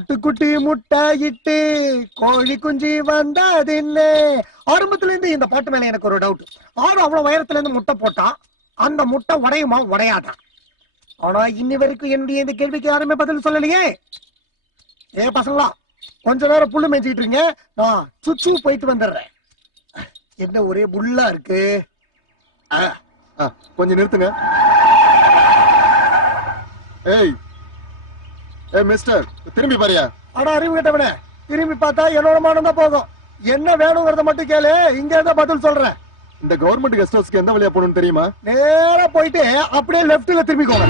ஆட்டுக்குட்டி முட்டை இட்டு கோழி குஞ்சு வந்ததின்னு. ஆரம்பத்துல இருந்து இந்த பாட்டு மேல எனக்கு ஒரு டவுட். ஆடு அவ்வளவு உயரத்துல இருந்து முட்டை போட்டா அந்த முட்டை உடையுமா உடையாதா? ஆனா இன்னி வரைக்கும் என்னுடைய இந்த கேள்விக்கு யாருமே பதில் சொல்லலையே. ஏ பசங்களா, கொஞ்ச நேரம் புல்லு மேய்ச்சிட்டு இருங்க, நான் சுச்சு போயிட்டு வந்துடுறேன். என்ன ஒரே புல்லா இருக்கு. கொஞ்சம் நிறுத்துங்க. ஏய் ஏய் மிஸ்டர், திரும்பி பாரியா. ஆனா அறிவு கேட்டவனே, திரும்பி பார்த்தா என்னோட மானம் தான் போகும். என்ன வேணுங்கிறத மட்டும் கேளு, இங்க இருந்தா பதில் சொல்றேன். இந்த கவர்மெண்ட் கெஸ்ட் ஹவுஸ்க்கு எந்த வழியா போகணும்னு தெரியுமா? நேரா போயிட்டு அப்படியே லெஃப்ட்ல திரும்பிக்கோங்க.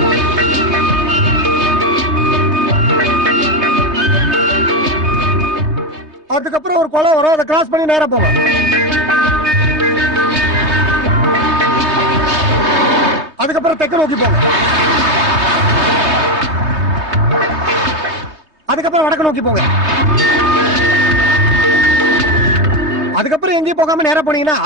அதுக்கப்புறம் ஒரு குளம் வரும், அதை கிராஸ் பண்ணி நேரா போங்க. அதுக்கப்புறம் தெற்கு நோக்கி போங்க. அதுக்கப்புறம் வடக்கு நோக்கி போங்க. அதுக்கப்புறம் எங்கேயும் போகாம நேரா போனீங்கன்னா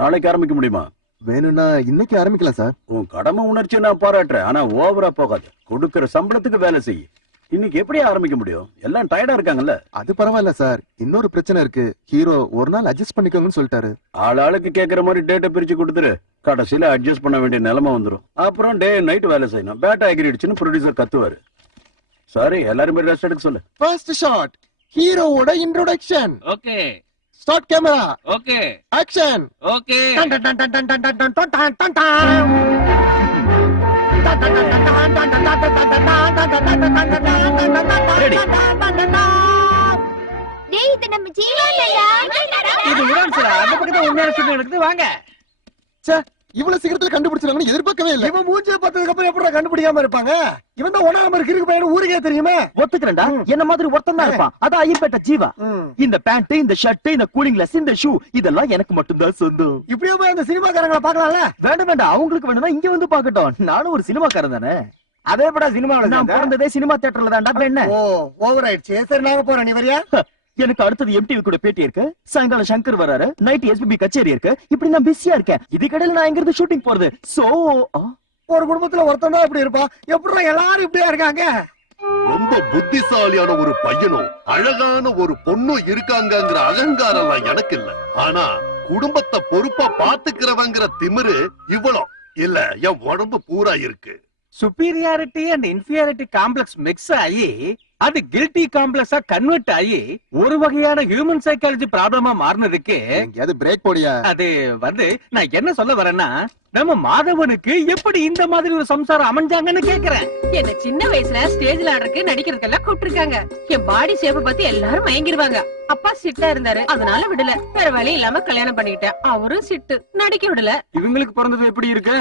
நாளைக்கு ஆரம்பிக்க முடியுமா? வேணும்னா இன்னைக்கு ஆரம்பிக்கலாம் சார். உன் கடமை உணர்ச்சி நான் பாராட்டுறேன், ஆனா ஓவரா போகாது. கொடுக்கிற சம்பளத்துக்கு வேலை செய்ய. இன்னைக்கு எப்படி ஆரம்பிக்க முடியும்? எல்லாம் டயர்டா இருக்காங்கல்ல. அது பரவாயில்ல சார், இன்னொரு பிரச்சனை இருக்கு. ஹீரோ ஒரு நாள் அட்ஜஸ்ட் பண்ணிக்கோங்கன்னு சொல்லிட்டாரு. ஆளுக்கு கேட்கற மாதிரி டேட்டை பிரிச்சு கொடுத்துரு. கடைசியில அட்ஜஸ்ட் பண்ண வேண்டிய நிலைமை வந்துடும். அப்புறம் டே நைட் வேலை செய்யணும். பேட்டா ஆகிடுச்சுன்னு ப்ரொடியூசர் கத்துவாரு. சாரி, எல்லாரும் ரெஸ்ட் எடுக்க சொல்லு. ஃபர்ஸ்ட் ஷாட், ஹீரோவோட introduction. Okay. Start camera. Okay. Action. Okay. டேய், இது நம்ம ஜீவாலயா? இது உடான்ஸ்டா. அந்த பக்கத்துல உண்மையான ஷூட்டிங் நடக்குது, வாங்க. ச்சே, இவ்வளவு சீக்கிரத்துல கண்டுபிடிச்சிருவாங்கன்னு எதிர்பார்க்கவே இல்ல. இவன் மூஞ்சிய பார்த்ததுக்கு அப்புறம் எப்படி கண்டுபிடிக்காம இருப்பாங்க? இவன் தான் ஒன்னா நம்பர் கிறுக்கு பையன், ஊருக்கே தெரியுமே. ஒத்துக்கிறேன்டா, என்ன மாதிரி ஒருத்தன் தான் இருப்பான். அதான் ஐயப்பேட்ட ஜீவா. இந்த பேண்ட், இந்த ஷர்ட், இந்த கூலிங் கிளாஸ், இந்த ஷூ, இதெல்லாம் எனக்கு மட்டும்தான் சொந்தம். இப்படியே போய் அந்த சினிமாக்காரங்களை பாக்கலாம்ல? வேண்டாம் வேண்டாம், அவங்களுக்கு வேணும்னா இங்க வந்து பாக்கட்டும். நானும் ஒரு சினிமாக்காரன் தானே. அதே படா சினிமாவுல நான் பிறந்ததே சினிமா தியேட்டர்ல தான்டா. என்ன ஓ, ஓவர் ஆயிடுச்சு. சரி, நாங்க போறோம், நீ வரியா? எனக்கு அடுத்தது எம்டிவி கூட பேட்டி இருக்கு, சாயங்காலம் சங்கர் வராரு, நைட் எஸ்பிபி கச்சேரி இருக்கு. இப்படி நான் பிஸியா இருக்கேன். இதுக்கடையில நான் எங்க இருந்து ஷூட்டிங் போறது? சோ ஒரு குடும்பத்துல ஒருத்தன் தான் இப்படி இருப்பான். எப்படி எல்லாரும் இப்படியா இருக்காங்க? ரொம்ப புத்திசாலியான ஒரு பையனும் அழகான ஒரு பொண்ணும் இருக்காங்கங்கிற அகங்காரம் எனக்கு இல்ல. ஆனா குடும்பத்தை பொறுப்பா பாத்துக்கிறவங்கிற திமிரு இவ்வளோ இல்ல, என் உடம்பு பூரா இருக்கு. Superiority and inferiority complex mix ஆகி அது கில்ட்டி காம்ப்ளெக்ஸா கன்வெர்ட் ஆகி ஒரு வகையான ஹியூமன் சைக்காலஜி ப்ராப்ளமா மாறினதுக்கு எங்கயாவது பிரேக் போடியா? அது நான் என்ன சொல்ல வரேன்னா, நம்ம மாதவனுக்கு எப்படி இந்த மாதிரி ஒரு சம்சாரம் அமைஞ்சாங்கன்னு கேக்குறேன். என்ன சின்ன வயசுல ஸ்டேஜ்ல ஆடுறதுக்கு நடிக்கிறதுக்கெல்லாம் கூப்பிட்டுருக்காங்க. என் பாடி ஷேப்ப பத்தி எல்லாரும் மயங்கிடுவாங்க. அப்பா சிட்டா இருந்தாரு, அதனால விடல. வேற வழி இல்லாம கல்யாணம் பண்ணிக்கிட்டேன். அவரும் சிட்டு, நடிக்க விடல. இவங்களுக்கு பிறந்தது எப்படி இருக்கு?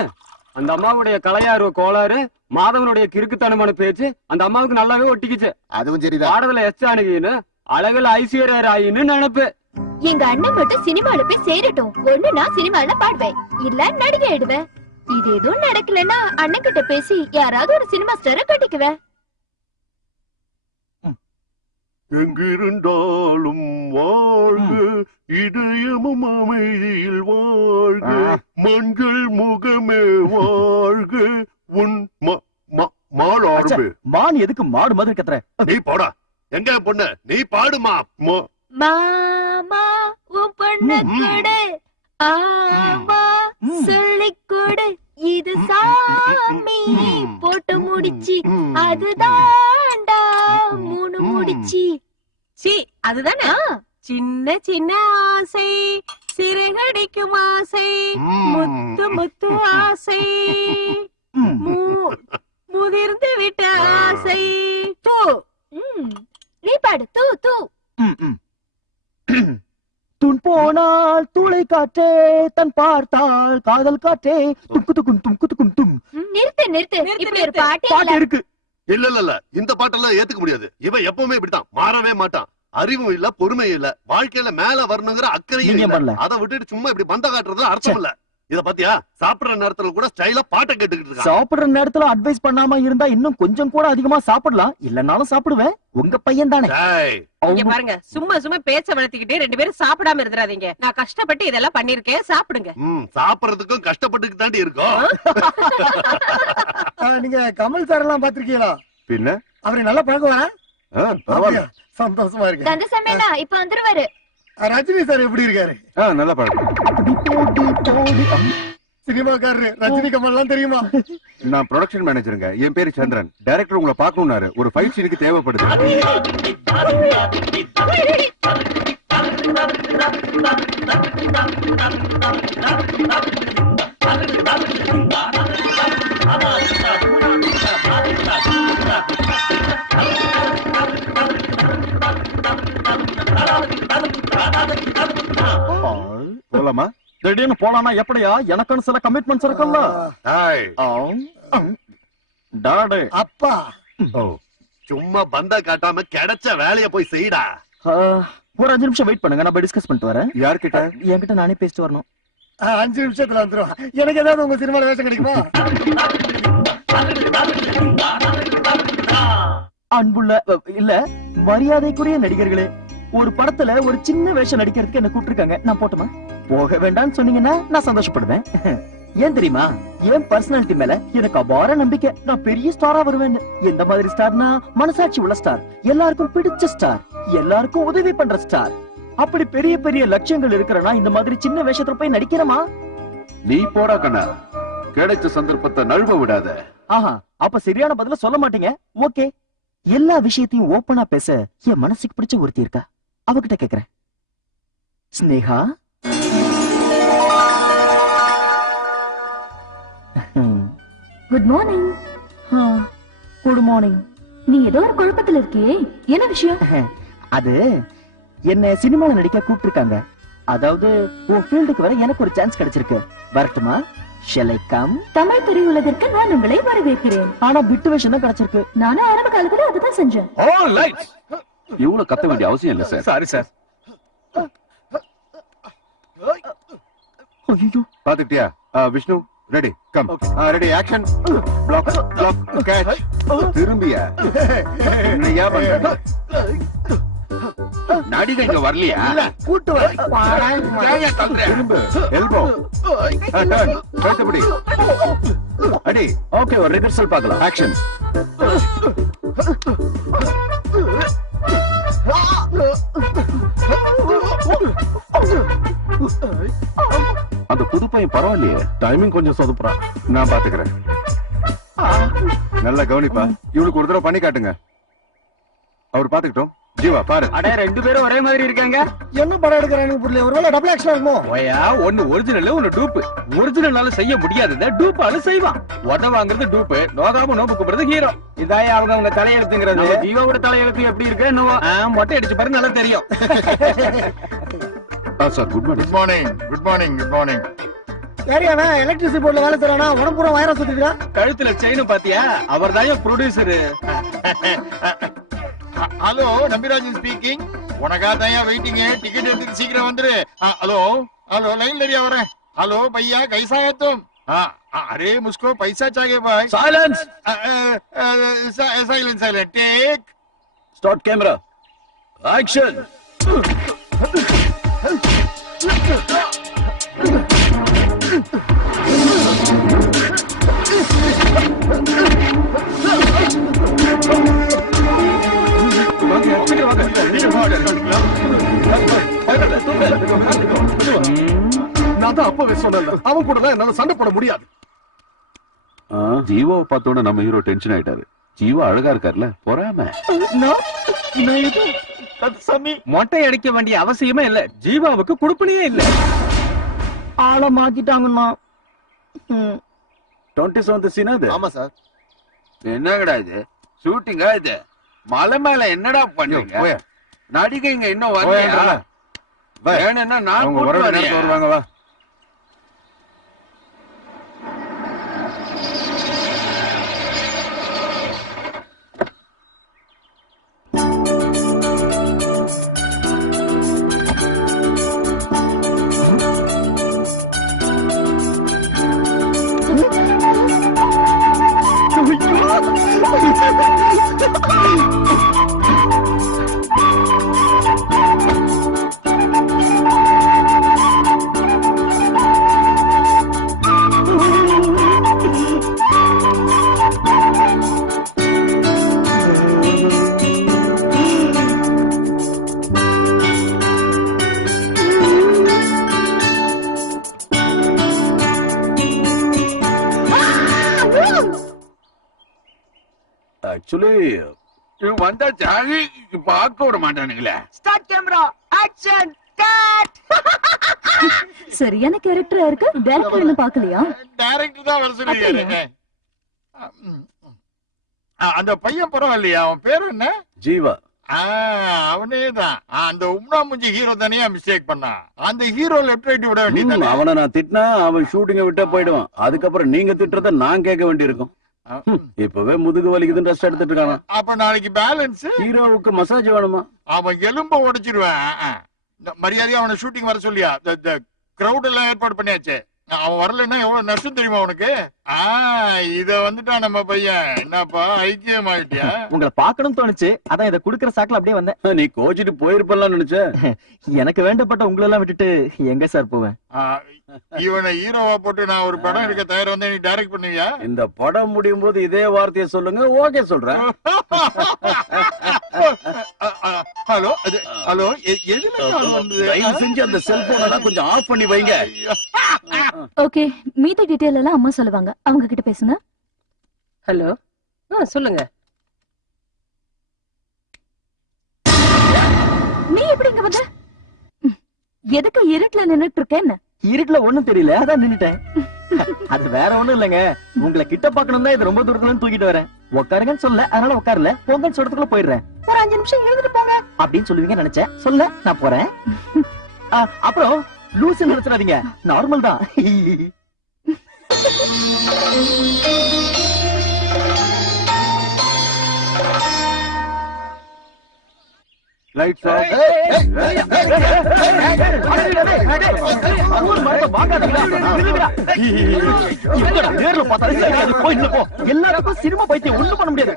அந்த அம்மாவுடைய கலையார்வ கோளாறு, மாதவனுடைய கிறுக்குத்தனமான பேச்சு அந்த அம்மாவுக்கு நல்லாவே ஒட்டிக்குச்சு. அதுவும் சரிதான். ஆடதுல எஸ் ஜானகின்னு, அழகுல ஐஸ்வர்யா ராயின்னு நினைப்பு. எங்க அண்ணன் மட்டும் சினிமால போய் சேரட்டும். ஒண்ணு நான் சினிமால பாடுவேன், இல்ல நடிகை ஆயிடுவேன். இது எதுவும் நடக்கலன்னா அண்ணன் கிட்ட பேசி யாராவது ஒரு சினிமா ஸ்டார கட்டிக்குவேன். எங்கிருந்தாலும் வாழ்க, இதயமும் அமைதியில் வாழ்க, மஞ்சள் முகமே வாழ்க, உன் மாடு. மான் எதுக்கு மாடு மாதிரி கத்துற? நீ போடா. எங்க பொண்ணு, நீ பாடுமா. மாமா உன் பொண்ணு கூட, ஆமா சொல்லிக் கொடு. இது சாமி போட்டு முடிச்சு, அதுதான்டா மூணு முடிச்சு. சி, அதுதானே. சின்ன சின்ன ஆசை, சிறுகடிக்கும் ஆசை, முத்து முத்து ஆசை, முதிர்ந்து விட்ட ஆசை. தூ, நீ பாடு. தூ தூ. துன் போனால் துளை காற்றே, தன் பார்த்தால் காதல் காற்றே, தும்கு துக்கும் தும்கு துக்கும் தும். நிறுத்து நிறுத்து. இப்படி ஒரு பாட்டு பாட்டு இருக்கு. இல்ல, இந்த பாட்டெல்லாம் ஏத்துக்க முடியாது. இவன் எப்பவுமே இப்படித்தான், மாறவே மாட்டான். அறிவும் இல்ல, பொறுமையும் இல்ல, வாழ்க்கையில மேல வரணுங்கிற அக்கறையும் இல்ல. அதை விட்டுட்டு சும்மா இப்படி பந்த காட்டுறது அர்த்தம் இல்ல. இத பாத்தியா சாப்பிடுற நேரத்துல கூட ஸ்டைலா பாட்டை கேட்டுக்கிட்டு இருக்கான். சாப்பிடுற நேரத்துல அட்வைஸ் பண்ணாம இருந்தா இன்னும் கொஞ்சம் கூட அதிகமா சாப்பிடலாம். இல்லனாலும் சாப்பிடுவேன். உங்க பையன் தானே. டேய், இங்க பாருங்க, சும்மா சும்மா பேச்ச வளர்த்திக்கிட்டு 2 பேரும் சாப்பிடாம இருந்துறாதீங்க. நான் கஷ்டப்பட்டு இதெல்லாம் பண்ணிருக்கேன், சாப்பிடுங்க. சாப்பிடுறதுக்கும் கஷ்டப்பட்டுக்கு தாண்டி இருக்கோம். நீங்க கமல் சார் எல்லாம் பாத்திருக்கீங்களா? பின்ன அவரு நல்லா பழகுவாரா? பரவாயில்ல. சந்தோஷமா இருக்கு. கந்தசாமிண்ணா இப்ப வந்துருவாரு. ரஜினி சார் எப்படி இருக்காரு? நல்லா பழக்கம். சினிமாக்காரரு ரஜினி கமல் எல்லாம் தெரியுமா? நான் ப்ரொடக்ஷன் மேனேஜருங்க. என் பேரு சந்திரன். டைரக்டர் உங்களை பார்க்கணும்னாரு. ஒரு ஃபைட் சீனுக்கு தேவைப்படுது. போலாமா? திடீர்னு போலானா எப்படியா? எனக்குன்னு சில கமிட்மெண்ட்ஸ் இருக்குல்ல. டாடு அப்பா சும்மா பந்தா காட்டாம கிடைச்ச வேலைய போய் செய்டா. ஒரு 5 நிமிஷம் வெயிட் பண்ணுங்க. நான் டிஸ்கஸ் பண்ணிட்டு வரேன். யார்கிட்ட? என்கிட்ட நானே பேசிட்டு வரணும். 5 நிமிஷத்துல வந்துரும். எனக்கு ஏதாவது உங்க சினிமால வேஷம் கிடைக்குமா? அன்புள்ள இல்ல மரியாதைக்குரிய நடிகர்களே, ஒரு படத்துல ஒரு சின்ன வேஷம் நடிக்கிறதுக்கு என்ன கூப்பிட்டுருக்காங்க. நான் போட்டுமா? போக வேண்டாம்னு சொன்னீங்கன்னா நான் சந்தோஷப்படுவேன். ஏன் தெரியுமா? என் பர்சனாலிட்டி மேல எனக்கு அபார நம்பிக்கை. நான் பெரிய ஸ்டாரா வருவேன். எந்த மாதிரி ஸ்டார்னா மனசாட்சி உள்ள ஸ்டார், எல்லாருக்கும் பிடிச்ச ஸ்டார், எல்லாருக்கும் உதவி பண்ற ஸ்டார். அப்படி பெரிய பெரிய லட்சியங்கள் இருக்கிறனா இந்த மாதிரி சின்ன வேஷத்துல போய் நடிக்கிறமா? நீ போடா கண்ணா, கிடைச்ச சந்தர்ப்பத்தை நழுவ விடாத. ஆஹா, அப்ப சரியான பதில சொல்ல மாட்டீங்க. ஓகே, எல்லா விஷயத்தையும் ஓபனா பேச என் மனசுக்கு பிடிச்ச ஒருத்தி இருக்கா. அவகிட்ட கேக்குறேன். Sneha, good morning. Good morning. நீ ஏதோ ஒரு குழப்பத்துல இருக்கியே, என்ன விஷயம்? அது என்ன சினிமால நடிக்க கூப்பிட்டிருக்காங்க. அதாவது உன் ஃபீல்டுக்கு வர எனக்கு ஒரு சான்ஸ் கிடைச்சிருக்கு. வரட்டுமா? Shall I come? தமிழ் திரையுலகிற்கு நான் உங்களை வரவேற்கிறேன். ஆனா பிட்டு வேஷம் தான் கிடைச்சிருக்கு. நானும் ஆரம்ப காலத்துல அதுதான் செஞ்சேன். All lights. இவ்வளவு கத்த வேண்டிய அவசியம் இல்ல சார். Sorry sir. ஐயோ, பாத்துக்கிட்டியா? Vishnu ready, come. Ready, action. Block block catch. திரும்பியா? என்னையா பண்ற? நடிகை இங்க வரலையா? கூட்டு திரும்ப. எல்போ. டர்ன். கைத்தபடி. அடி. ஓகே, ஒரு ரிஹர்சல் பார்க்கலாம். ஆக்ஷன். அந்த புது பையன் பரவாயில்லையே, டைமிங் கொஞ்சம் சொதுப்புறான். நான் பாத்துக்கிறேன். நல்லா கவனிப்பா. இவளுக்கு ஒரு தடவை பண்ணி காட்டுங்க. அவர் பாத்துக்கிட்டோம். ஜீவா பாரு. அடே 2 பேரும் ஒரே மாதிரி இருக்காங்க. என்ன படம் எடுக்கிறானு புரியல. ஒருவேளை டபுள் ஆக்ஷன் ஆகுமோ? ஓயா, ஒன்னு ஒரிஜினல் ஒன்னு டூப். ஒரிஜினலால செய்ய முடியாதத டூப்பால செய்வான். உத வாங்குறது டூப், நோகாம நோபு கூப்பிடுறது ஹீரோ. இதாய அவங்க தலையெழுத்துங்கிறது. ஜீவாவோட தலையெழுத்து எப்படி இருக்கு? மொட்டை அடிச்சு பாரு, நல்லா தெரியும். Sir, good morning. Good morning. Good morning. Good morning. யாரியாவன் எலக்ட்ரிசிட்டி போர்ட்ல வேலை செய்யறானா? உடம்புற வயரம் சுத்திக்கிறான். கழுத்துல செயின் பாத்தியா? அவர் தான் ப்ரொடியூசரு. Hello, Nambirajan speaking. உனக்கா தயா வெயிட்டிங். டிக்கெட் எடுத்து சீக்கிரம் வந்துரு. ஹலோ ஹலோ, லைன் லடியா வரேன். हेलो भैया, कैसा है तुम? अरे मुझको पैसा चाहिए भाई. Silence. Silence silence. Take. Start camera. Action. நான் தான் அப்பவே சொன்னேன், அவன் கூட தான் என்னால சண்டை போட முடியாது. ஜீவாவை பார்த்தோட நம்ம ஹீரோ டென்ஷன் ஆயிட்டாரு. ஜீவா அழகா இருக்கார்ல, பொறாம. மொட்டை அடிக்க வேண்டிய அவசியமே இல்ல. ஜீவாவுக்கு குடுப்பனையே இல்ல. ஆள மாத்திட்டாங்கண்ணா. 27th சீனா இது? ஆமா சார். என்னங்கடா இது? ஷூட்டிங்கா இது? மலை மேல என்னடா பண்ணீங்க? நடிகைங்க இன்னும் வரலையா? வேணும்னா நான் கூட்டு வரேன். வருவாங்க, வா. ஆக்சுவலி வந்தா சாரி பார்க்க விட மாட்டானுங்களே. Start camera action cut. சரியான கேரக்டரா இருக்கு. டைரக்டர் என்ன பார்க்கலையா? டைரக்டர் தான் வர சொல்லிருக்காரு. அந்த பையன் பரவாயில்லையா? அவன் பேர் என்ன? ஜீவா. அவனேதான். அந்த உம்னா முஞ்சி ஹீரோ தானே மிஸ்டேக் பண்ணான். அந்த ஹீரோ லெஃப்ட் ரைட் விட வேண்டியது. அவனை நான் திட்டினா அவன் ஷூட்டிங்க விட்டா போயிடுவான். அதுக்கப்புறம் நீங்க திட்டுறத நான் கேட்க வேண்டியிருக்கும். இப்பவே முதுகு வலிக்குதுன்னு ரெஸ்ட் எடுத்துட்டு இருக்கான். அப்ப நாளைக்கு பேலன்ஸ். ஹீரோவுக்கு மசாஜ் வேணுமா? அவன் எலும்ப உடைச்சிருவேன். மரியாதையா அவனை ஷூட்டிங் வர சொல்லியா? கிரௌட் எல்லாம் ஏற்பாடு பண்ணியாச்சு. அவன் வரலன்னா எவ்வளவு நஷ்டம் தெரியுமா உனக்கு? இத வந்துட்டான் நம்ம பையன். என்னப்பா ஐக்கியம் ஆயிட்டியா? உங்களை பார்க்கணும்னு தோணுச்சு, அதான் இதை குடுக்கற சாக்குல அப்படியே வந்தேன். நீ கோச்சிட்டு போயிருப்பலாம் நினைச்சேன். எனக்கு வேண்டப்பட்ட உங்களை எல்லாம் விட்டுட்டு எங்க சார் போவேன்? இவனை ஹீரோவா போட்டு நான் ஒரு படம் எடுக்க தயார் வந்து நீ டைரக்ட் பண்ணுவியா? இந்த படம் முடியும் போது இதே வார்த்தையை சொல்லுங்க. ஓகே சொல்றேன். ஹலோ ஹலோ, எதுல செஞ்சு அந்த செல்போன் கொஞ்சம் ஆஃப் பண்ணி வைங்க. ஓகே, மீதி டீடைல் எல்லாம் அம்மா சொல்லுவாங்க. அவங்க கிட்ட பேசுங்க. ஹலோ, சொல்லுங்க. நீ எப்படி இங்க வந்த? எதுக்கு இருட்டுல நின்னுட்டு இருக்கேன்னு? இருட்டுல ஒண்ணும் தெரியல, அதான் நின்னுட்டேன். அது வேற ஒண்ணும் இல்லங்க, உங்களை கிட்ட பாக்கணும் தான் இது ரொம்ப தூரத்துல தூக்கிட்டு வரேன். உட்காருங்கன்னு சொல்ல, அதனால உட்காரல. போங்கன்னு சொல்றதுக்குள்ள போயிடுறேன். ஒரு 5 நிமிஷம் எழுந்துட்டு போங்க அப்படின்னு சொல்லுவீங்க நினைச்சேன். சொல்ல நான் போறேன். அப்புறம் லூசு நினைச்சிடாதீங்க, நார்மல் தான். Lights off. எல்லாருக்கும் சினிமா பைத்தியம் ஒண்ணும் பண்ண முடியாது.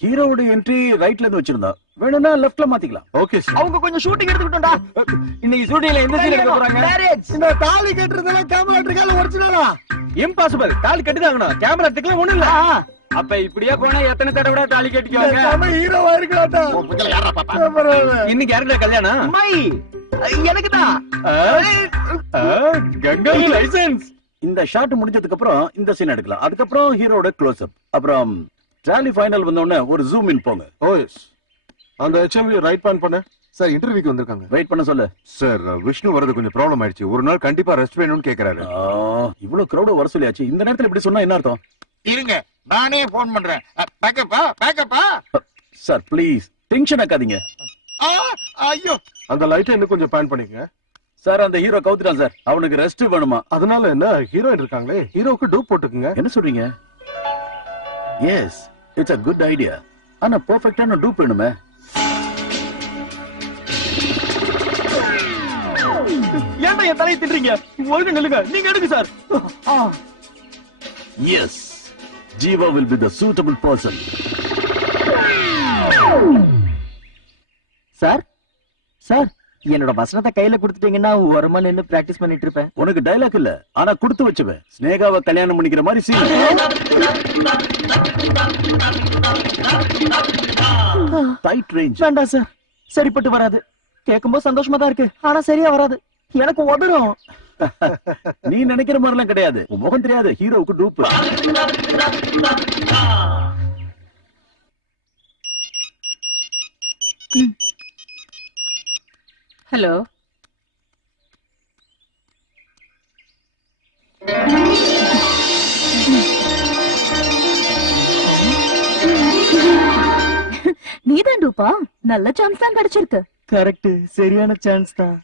ஹீரோவோட என்ட்ரி ரைட்ல இருந்து வச்சிருந்தா, வேணும்னா லெஃப்ட்ல மாத்திக்கலாம். Okay sir. அவங்க கொஞ்சம் ஷூட்டிங் எடுத்துக்கிட்டோம்டா. இன்னைக்கு ஷூட்டிங்ல எந்த சீன் எடுக்க போறாங்க? இந்த தாலி கட்டுறதெல்லாம் கேமரா இருக்கால ஒரிஜினலா? இம்பாசிபிள். தாலி கட்டிதாங்கணும். கேமரா எடுத்துக்கலாம் ஒண்ணும் இல்ல. அப்ப இப்படியே போனா எத்தனை தடவை தாலி கட்டிக்குவாங்க? நம்ம ஹீரோவா இருக்கலாம்டா. இன்னைக்கு யாருக்குடா கல்யாணம்? மை எனக்கு தான். கங்கா லைசென்ஸ். இந்த ஷாட் முடிஞ்சதுக்கு அப்புறம் இந்த சீன் எடுக்கலாம். அதுக்கப்புறம் ஹீரோட க்ளோஸ் அப். அப்புறம் ட்ராலி ஃபைனல் வந்த உடனே ஒரு ஜூம் இன் போங்க. ஓ எஸ். அந்த HMV ரைட் பான் பண்ண சார். இன்டர்வியூக்கு வந்திருக்காங்க. வெயிட் பண்ண சொல்லு. சார், விஷ்ணு வரது கொஞ்சம் ப்ராப்ளம் ஆயிடுச்சு. ஒரு நாள் கண்டிப்பா ரெஸ்ட் வேணும்னு கேக்குறாரு. இவ்வளவு கிரௌட் வர சொல்லியாச்சு. இந்த நேரத்துல இப்படி சொன்னா என்ன அர்த்தம்? இருங்க, நானே போன் பண்றேன். பேக்கப்பா பேக்கப்பா. சார் ப்ளீஸ் டென்ஷன் ஆக்காதீங்க. ஐயோ, அந்த லைட்டை இன்னும் கொஞ்சம் பேன் பண்ணிக்கங்க சார். அந்த ஹீரோ கவுத்துட்டான் சார். அவனுக்கு ரெஸ்ட் வேணுமா? அதனால என்ன, ஹீரோயின் இருக்காங்களே, ஹீரோக்கு டூப் போட்டுக்குங்க. என்ன சொல்றீங்க? Yes, it's a good idea. ஆனா பெர்ஃபெக்ட்டான டூப் வேணுமே. ஏன்டா என் தலையை தின்றீங்க? ஒழுங்கு நில்லுங்க. நீங்க எடுங்க sir. Yes, Jiva will be the suitable person. Sir sir, என்னோட வசனத்தை கையில கொடுத்துட்டீங்கன்னா ஓரமா நின்னு பிராக்டிஸ் பண்ணிட்டு இருப்பேன். உனக்கு டைலாக் இல்ல, ஆனா கொடுத்து வச்சுவேன். ஸ்னேகாவை கல்யாணம் பண்ணிக்கிற மாதிரி சீன். Tight range. வேண்டாம் சார், சரிப்பட்டு வராது. கேட்கும்போது சந்தோஷமா தான் இருக்கு, ஆனா சரியா வராது. எனக்கு உதறும். நீ நினைக்கிற மாதிரி எல்லாம் கிடையாது. உன் முகம் தெரியாது, ஹீரோவுக்கு டூப். ஹலோ, நீதான் டூப்பா? நல்ல சான்ஸ் தான் கிடைச்சிருக்கு. கரெக்ட், சரியான சான்ஸ் தான்.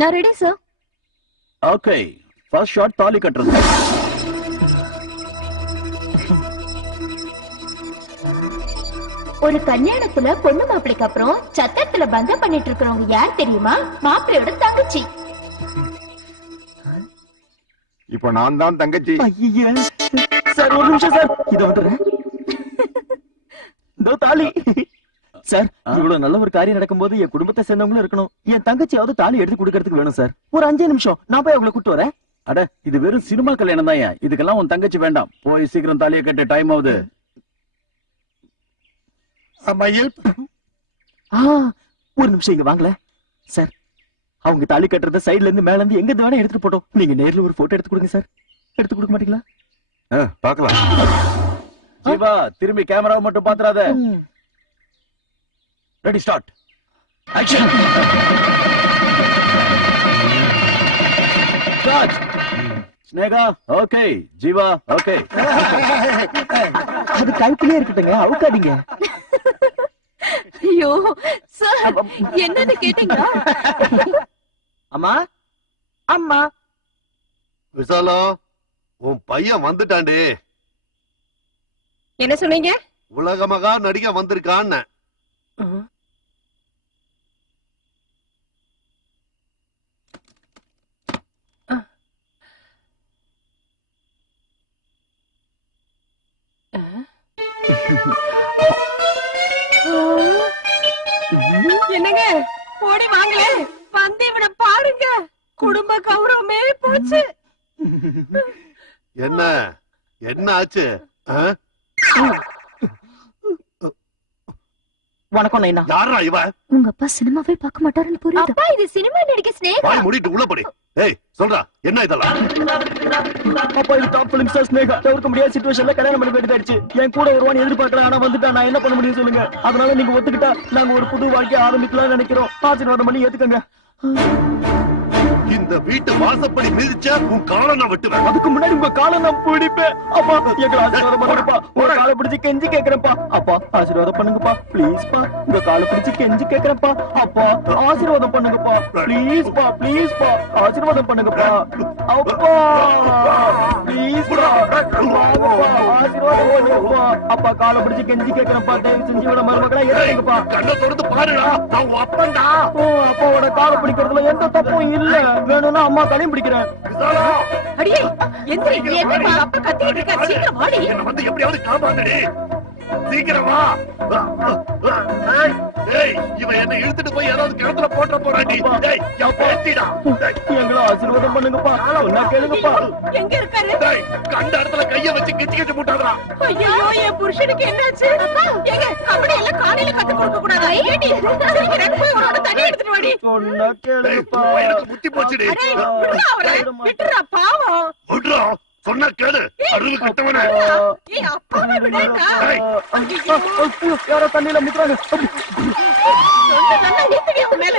நான் ready sir. Okay, first shot தாலி கட்டுறது. ஒரு கல்யாணத்துல பொண்ணு மாப்பிளைக்கு அப்புறம் சத்திரத்துல பந்தம் பண்ணிட்டு இருக்கிறவங்க யார் தெரியுமா? மாப்பிளையோட தங்கச்சி. இப்போ நான் தான் தங்கச்சி. ஐயா சார், ஒரு நிமிஷம் சார், இத வந்துடுறேன். இதோ தாலி. சார், இவ்வளவு நல்ல ஒரு காரியம் நடக்கும்போது என் குடும்பத்தை சேர்ந்தவங்களும் இருக்கணும். என் தங்கச்சியாவது தாலி எடுத்து கொடுக்கறதுக்கு வேணும் சார். ஒரு 5 நிமிஷம் நான் போய் அவங்களை கூட்டு வரேன். அட, இது வெறும் சினிமா கல்யாணம் தான். இதுக்கெல்லாம் உன் தங்கச்சி வேண்டாம். போய் சீக்கிரம் தாலியை கட்ட, டைம் ஆகுது. மயில், ஒரு நிமிஷம் இங்க வாங்கல சார். அவங்க தாலி கட்டுறத சைடுல இருந்து மேல இருந்து எங்க இருந்து வேணா எடுத்துட்டு போட்டோம். நீங்க நேர்ல ஒரு போட்டோ எடுத்து கொடுங்க சார். எடுத்து கொடுக்க மாட்டீங்களா? பாக்கலாம். ஜீவா, திரும்பி கேமராவை மட்டும் பாத்துறாத. Ready, start, action. Start. Sneha okay, Jeeva okay. அது கழுத்திலே இருக்கட்டுங்க, அவுக்காதீங்க. ஐயோ சார், என்னன்னு கேட்டீங்களா? அம்மா, அம்மா. விசாலா, உன் பையன் வந்துட்டாண்டே. என்ன சொன்னீங்க? உலகமகா நடிக வந்திருக்கான்னு. என்னங்க, ஓடி வாங்களே, வந்து இவனை பாருங்க. குடும்ப கௌரவமே போச்சு. என்ன என்ன ஆச்சு? வணக்கம் நைனா. யாரா இவ? உங்க அப்பா சினிமாவே பார்க்க மாட்டாருன்னு புரியுது. அப்பா, இது சினிமா நடிக்க ஸ்னேகா. வாய் மூடிட்டு உள்ள போடி. ஏய், சொல்றா, என்ன இதெல்லாம்? அப்பா, இது டாப் ஃபிலிம் ஸ்டார் ஸ்னேகா. தவிர்க்க முடியாத சிச்சுவேஷன்ல கல்யாணம் பண்ணி போயிட்டாச்சு. என் கூட வருவான்னு எதிர்பார்க்கல, ஆனா வந்துட்டா. நான் என்ன பண்ண முடியும் சொல்லுங்க? அதனால நீங்க ஒத்துக்கிட்டா நாங்க ஒரு புது வாழ்க்கையை ஆரம்பிக்கலாம்னு நினைக்கிறோம். ஆசீர்வாதம் பண்ணி ஏத்துக்கங்க. இந்த வீட்டு வாசப்படி மிதிச்சா உன் காலை நான் வெட்டுவேன். அதுக்கு முன்னாடி உங்க காலை நான் பிடிப்பேன். அப்பா, எங்களை ஆசீர்வாதம் பண்ணுங்கப்பா. உங்க காலை பிடிச்சு கெஞ்சி கேக்குறேன்ப்பா. அப்பா, ஆசீர்வாதம் பண்ணுங்கப்பா, ப்ளீஸ்ப்பா. உங்க காலை பிடிச்சு கெஞ்சி கேக்குறேன்ப்பா. அப்பா, ஆசீர்வாதம் பண்ணுங்கப்பா, ப்ளீஸ்ப்பா, ப்ளீஸ்ப்பா. ஆசீர்வாதம் பண்ணுங்கப்பா. அப்பா, ப்ளீஸ்ப்பா, ஆசீர்வாதம் பண்ணுங்கப்பா. அப்பா, காலை பிடிச்சு கெஞ்சி கேக்குறேன்ப்பா. தயவு செஞ்சு இவன மருமகளா ஏத்துங்கப்பா. கண்ணை திறந்து பாருடா, நான் உன் அப்பன்டா. அப்பாவோட காலை பிடிக்கிறதுல எந்த தப்பும் இல்ல. வேணும்னா அம்மா கலையும் பிடிக்கிறேன். விசாலா, அடியே, எந்திரி. என்னப்பா அப்பா கத்திட்டு இருக்கா? சீக்கிரம் வாடி. என்ன வந்து எப்படியாவது காப்பாத்துடி. சீக்கிரம் வா. ஏய், ஏய், இவன் என்ன இழுத்துட்டு போய் ஏதாவது கிணத்துல போட்ட போறாடி. ஏய், என் பேத்திடா. எங்களை ஆசீர்வாதம் பண்ணுங்கப்பா. சொன்னா கேளுங்கப்பா. எங்க இருக்காரு? ஏய், கண்ட இடத்துல கைய வச்சு கிச்சு கிச்சு போட்டாதடா. ஐயோ, என் புருஷனுக்கு என்னாச்சு? ஏங்க, கபடி எல்லாம் காலையில கத்து கொடுக்க கூடாதா? ஏடி, சீக்கிரம் போய் உன்னோட தண்ணி எடுத்துட்டு வாடி. சொன்னா கேளுங்கப்பா. எனக்கு புத்தி போச்சுடி. அடே, விடுடா அவரை. விட்டுறா, பாவம். விட்றா, சொன்னா கேளு. அறிவு கட்டவனே. ஏய், அப்பாவை விடுடா. யாரோ தண்ணியில முத்துறாங்க. நல்லா நீத்துடி அவன் மேல.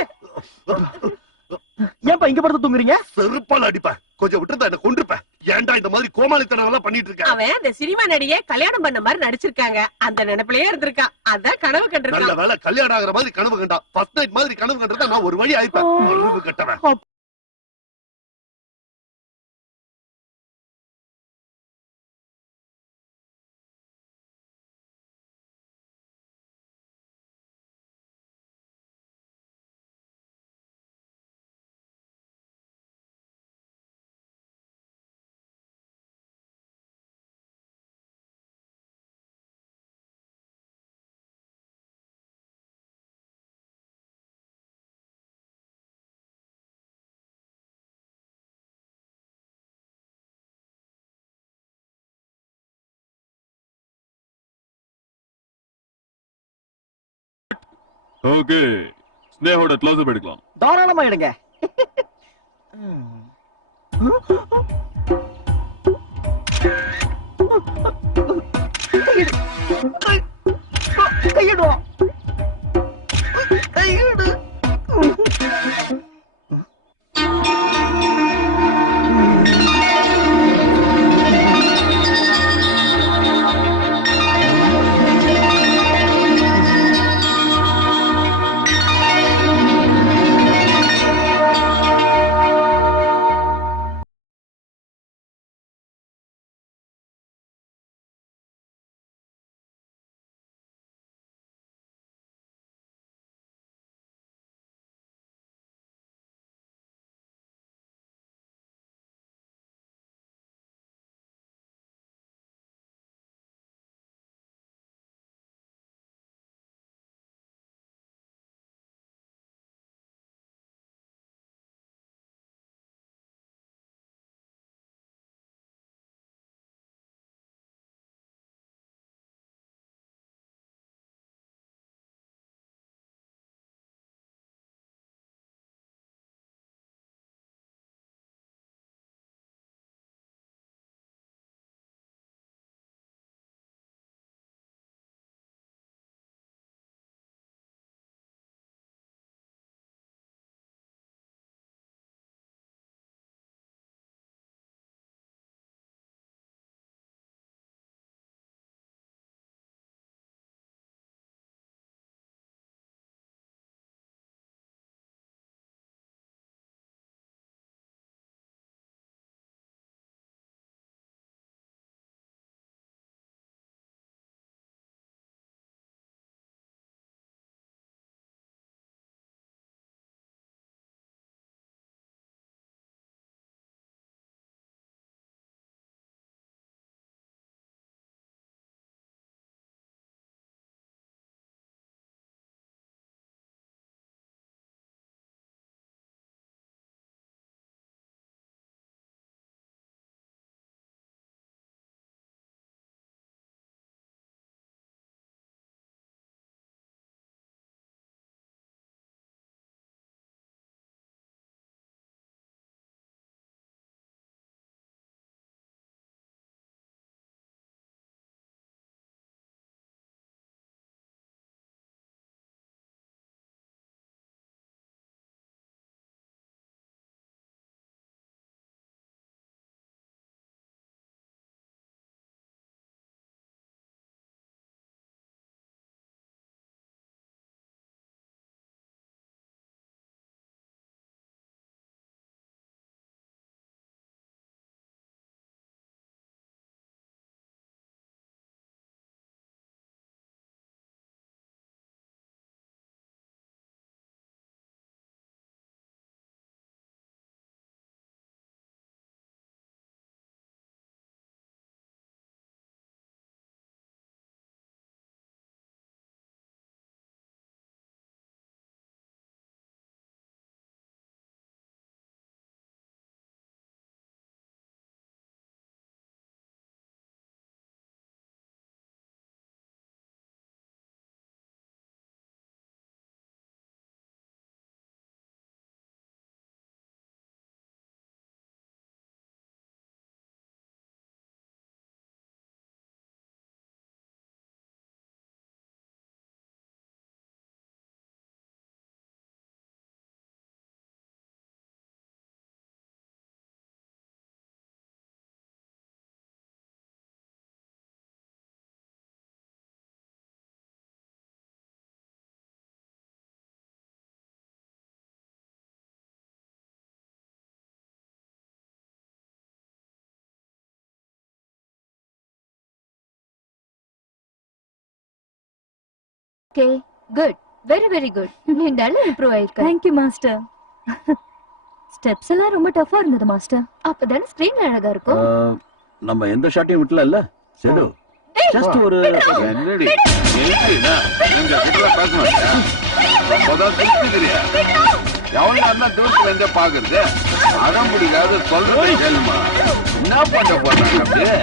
ஏன்பா இங்க படுத்து தூங்குறீங்க? செருப்பால அடிப்பேன். கொஞ்சம் விட்டுருந்தா என்ன கொண்டிருப்பேன். ஏன்டா இந்த மாதிரி கோமாளித்தனம் எல்லாம் பண்ணிட்டு இருக்க? அவன் அந்த சினிமா நடிகை கல்யாணம் பண்ண மாதிரி நடிச்சிருக்காங்க. அந்த நினைப்பிலேயே இருந்திருக்கான். அதான் கனவு நல்ல கண்டிருக்கான். வேலை கல்யாணம் ஆகுற மாதிரி கனவு கண்டா. ஃபர்ஸ்ட் நைட் மாதிரி கனவு கண்டிருந்தா நான் ஒரு வழி ஆயிப்பேன். அறிவு கட்டவன். ஓகே, ஸ்னேகோட க்ளோஸ் அப் எடுக்கலாம். தாராளமா எடுங்க. கையிடுவோம். Okay good very very good நீ நல்லா இம்ப்ரூவ் ஆயிருக்க தேங்க் யூ மாஸ்டர். ஸ்டெப்ஸ் எல்லாம் ரொம்ப டஃபா இருந்தது மாஸ்டர். அப்பதானே ஸ்கிரீன்ல அழகா இருக்கும். நம்ம எந்த ஷாட்டையும் விட்டல இல்ல சேது. ஜஸ்ட் ஒரு என்னடி என்னடினா எங்க கிட்ட பேசணும். அப்பதான் தெரியுதுறியா? எவ்வளவு நல்லா தூரத்துல இருந்தே பாக்குறது. அடம் முடியாது சொல்றது கேளுமா. என்ன பண்ண போறாங்க அப்படியே?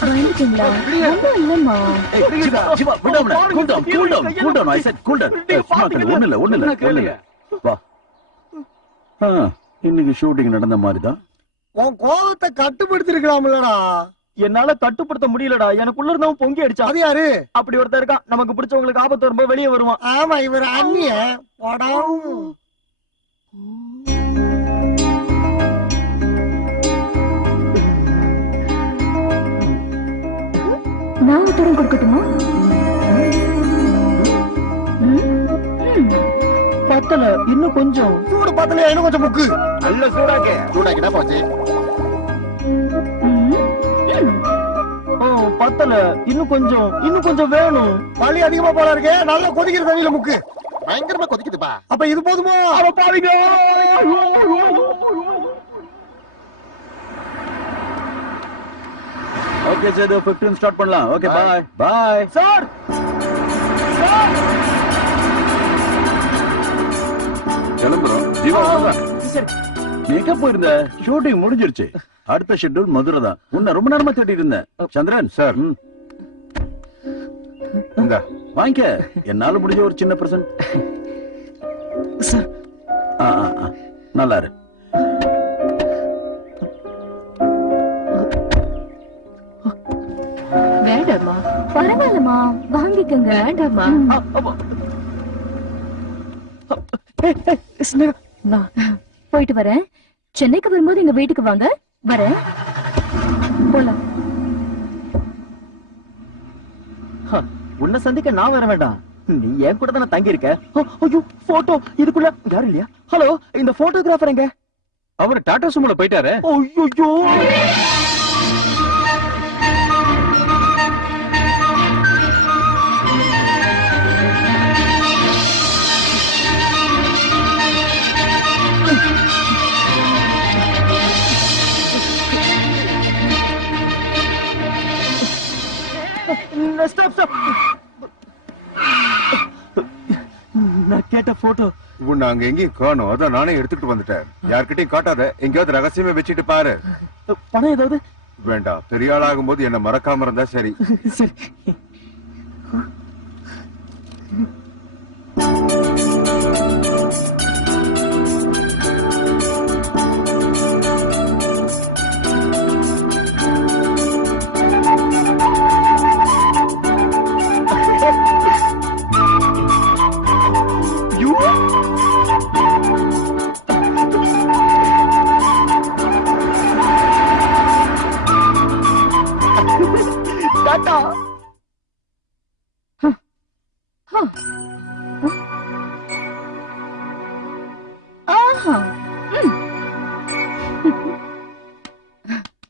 பயந்துட்டீங்களா? ஒண்ணும் இல்லம்மா. ஜீவா விடாம cool down I said cool down. ஒண்ணு இல்ல வா. இன்னைக்கு ஷூட்டிங் நடந்த மாதிரி தான். உன் கோபத்தை கட்டுப்படுத்திருக்கலாம்லடா. என்னால கட்டுப்படுத்த முடியலடா. எனக்குள்ள இருந்தவன் பொங்கி அடிச்சான். அது யாரு? அப்படி ஒருத்தர் இருக்கான். நமக்கு பிடிச்சவங்களுக்கு ஆபத்து வரும்போது வெளியே வருவான். ஆமா இவர் அண்ணிய படம். நான் உத்தரம் கொடுக்கட்டுமா? பத்தல இன்னும் கொஞ்சம். சூடு பத்தலையா? இன்னும் கொஞ்சம் முக்கு. நல்ல சூடாக்கிட்டா போச்சு. பத்தல இன்னும் கொஞ்சம் வேணும். வலி அதிகமா போல இருக்கு. நல்லா கொதிக்கிற தண்ணியில முக்கு. பயங்கரமா கொதிக்குதுப்பா. அப்ப இது போதுமோ? பாருங்க. ஓகே சேது 15 ஸ்டார்ட் பண்ணலாம். Okay bye sir. கிளம்புறோம். ஜீவா நீ எங்க போயிருந்த? ஷூட்டிங் முடிஞ்சிருச்சு. அடுத்த ஷெட்யூல் மதுரை தான். உன்னை ரொம்ப நேரமா தேடிட்டு இருந்தேன். சந்திரன் சார் வாங்கிக்க. என்னால முடிஞ்ச ஒரு சின்ன பிரசன்ட். நல்லா இரு. வேண்டாமா? பரவாயில்லம்மா வாங்கிக்கங்க. வேண்டாமா? போயிட்டு வரேன். சென்னைக்கு வரும்போது எங்க வீட்டுக்கு வாங்க. வரேன். போலாம். உன்னை சந்திக்க நான் வர வேண்டாம். நீ என் கூட தானே தங்கி இருக்க. ஐயோ போட்டோ இதுக்குள்ள யாரும் இல்லையா? ஹலோ இந்த போட்டோகிராஃபர் எங்க? அவர் டாடா சுமோல போயிட்டாரு. ஐயோ நான் கேட்ட போட்டோ உன்னை அங்க எங்கேயும் காணும். அதான் நானே எடுத்துட்டு வந்துட்டேன். யார்கிட்டயும் காட்டாத. எங்கேயாவது ரகசியமா வச்சுட்டு பாரு. பணம் ஏதாவது வேண்டாம். பெரிய ஆளாகும் போது என்ன மறக்காம இருந்தா சரி. சரி.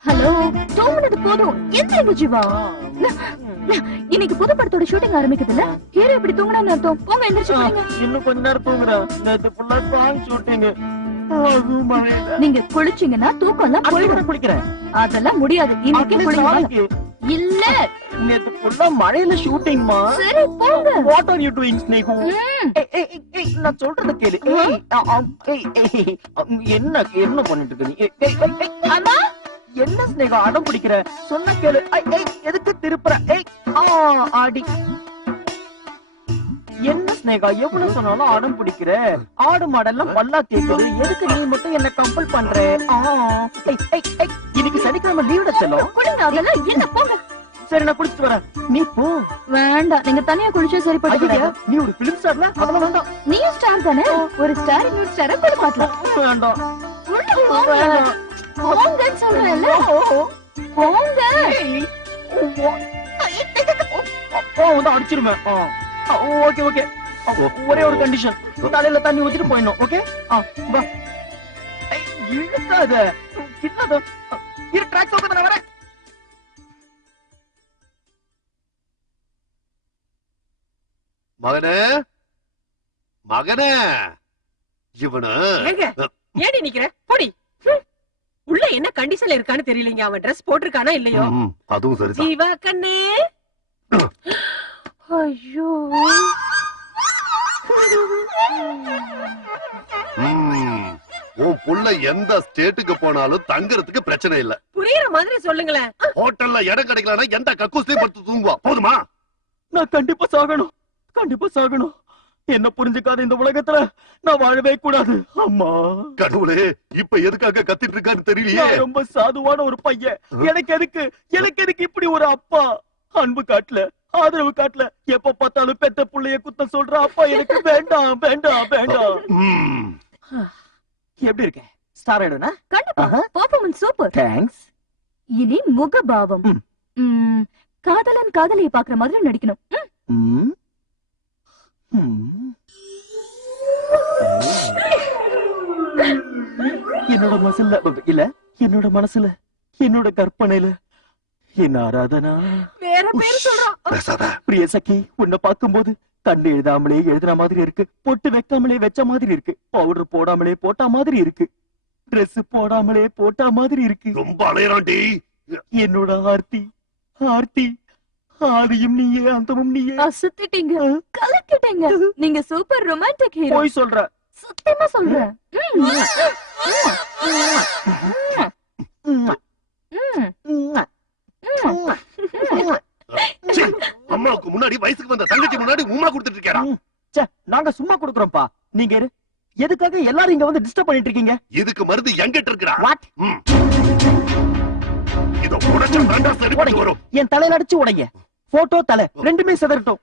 ஹலோ தூங்குனது போதும். எந்திரிங்க ஜீவா. இன்னைக்கு புது படத்தோட ஷூட்டிங் ஆரம்பிக்குதுல்ல. ஹீரோ இப்படி தூங்குனான்னு அர்த்தம். போங்க எந்திரிச்சு போங்க. இன்னும் கொஞ்ச நேரம் தூங்குறேன். நேத்து ஃபுல்லா சாங் ஷூட்டிங். நீங்க குளிச்சீங்கன்னா தூக்கம் எல்லாம் போயிடும். குளிக்கிறேன். அதெல்லாம் முடியாது. இன்னைக்கு குளிங்க. இல்ல நேத்து ஃபுல்லா மழையில ஷூட்டிங்மா. சரி போங்க. வாட் ஆர் யூ டூயிங் ஸ்னேகு? நான் சொல்றத கேளு. என்ன என்ன பண்ணிட்டு இருக்க நீ? அம்மா என்ன ஸ்னேகா அடம் பிடிக்கிற? சொன்ன கேளு. எதுக்கு திருப்புற? ஆடி என்ன ஸ்னேகா எவ்வளவு சொன்னாலும் அடம் பிடிக்கிற? ஆடு மாடெல்லாம் பல்லா கேக்குது. எதுக்கு நீ மட்டும் என்ன கம்பல் பண்ற? இன்னைக்கு சனிக்கிழமை லீவ் எடுத்தலாம். குடுங்க. அதெல்லாம் என்ன போங்க. சரி நான் குளிச்சுட்டு வரேன், நீ போ. வேண்டாம், நீங்க தனியா குளிச்சா சரிப்பட்டு ஐயா, நீ ஒரு பிலிம் ஸ்டார்ல, அதெல்லாம் வேண்டாம். நீயும் ஸ்டார் தானே, ஒரு ஸ்டார் இன்னொரு ஸ்டாரை கூட மாட்டலாம். வேண்டாம் உள்ள போங்க. போங்கன்னு சொல்றேன்ல. போங்க. வந்து அடிச்சிருவேன். ஓகே ஓகே, ஒரே ஒரு கண்டிஷன், தலையில தண்ணி ஊத்திட்டு போயிடணும். ஓகே வா. இழுக்காத, கிட்டத இரு, ட்ராக் ஓகே நான் வரேன். மகனே மகனே, இவனு ஏடி நிக்கிற போடி. உள்ள என்ன கண்டிஷன்ல இருக்கான்னு தெரியலங்க. அவன் ட்ரெஸ் போட்டிருக்கானா இல்லையோ? அதுவும் சரி. ஜீவா கண்ணே, ஐயோ உன் புள்ள எந்த ஸ்டேட்டுக்கு போனாலும் தங்கறதுக்கு பிரச்சனை இல்ல. புரியுற மாதிரி சொல்லுங்களேன். ஹோட்டல்ல இடம் கிடைக்கலன்னா எந்த கக்கூஸ்லயும் படுத்து தூங்குவா. போதுமா? நான் கண்டிப்பா சாகணும், கண்டிப்பா சாகணும். என்ன புரிஞ்சுக்காத இந்த உலகத்துல நான் வாழவே கூடாது. அம்மா கடவுளே, இப்ப எதுக்காக கத்திட்டு இருக்கான்னு தெரியலையே. நான் ரொம்ப சாதுவான ஒரு பையன். எனக்கு எதுக்கு இப்படி ஒரு அப்பா? அன்பு காட்டல, ஆதரவு காட்டல, எப்ப பார்த்தாலும் பெத்த புள்ளைய குத்த சொல்ற அப்பா எனக்கு வேண்டாம் வேண்டாம் வேண்டாம். எப்படி இருக்க? ஸ்டார் ஆயிடுனா? கண்டிப்பா. Performance super. தேங்க்ஸ். இனி முகபாவம். காதலன் காதலியை பாக்குற மாதிரி நடிக்கணும். என்னோட மனசுல இல்ல, என்னோட மனசுல, என்னோட கற்பனையில என்ன ஆராதனா. வேற பேர் சொல்றான். பிரிய சகி, உன்னை பார்க்கும்போது கண்ணு எழுதாமலே எழுதுன மாதிரி இருக்கு, பொட்டு வைக்காமலே வச்ச மாதிரி இருக்கு, பவுடர் போடாமலே போட்டா மாதிரி இருக்கு, Dress போடாமலே போட்டா மாதிரி இருக்கு. ரொம்ப அலையறான்டி. என்னோட ஆர்த்தி, ஆர்த்தி, ஆதியும் நீயே அந்தமும் நீயே. அசத்திட்டீங்க, கலக்கிட்டீங்க. நீங்க சூப்பர் ரொமான்டிக் ஹீரோ. போய் சொல்ற? சத்தியமா சொல்றேன். அம்மாவுக்கு முன்னாடி வயசுக்கு வந்த தங்கச்சி முன்னாடி உமா கொடுத்துட்டு இருக்கா. நாங்க சும்மா கொடுக்குறோம்ப்பா. நீங்க எதுக்காக எல்லாரும் இங்க வந்து டிஸ்டர்ப் பண்ணிட்டு இருக்கீங்க? இதுக்கு மருந்து எங்கிட்ட இருக்குடா. வாட்? இத உடைச்சா தாண்டா சரிப்பட்டு வரும். என் தலையில அடிச்சு உடைங்க. போட்டோ தலை ரெண்டுமே சிதறட்டும்.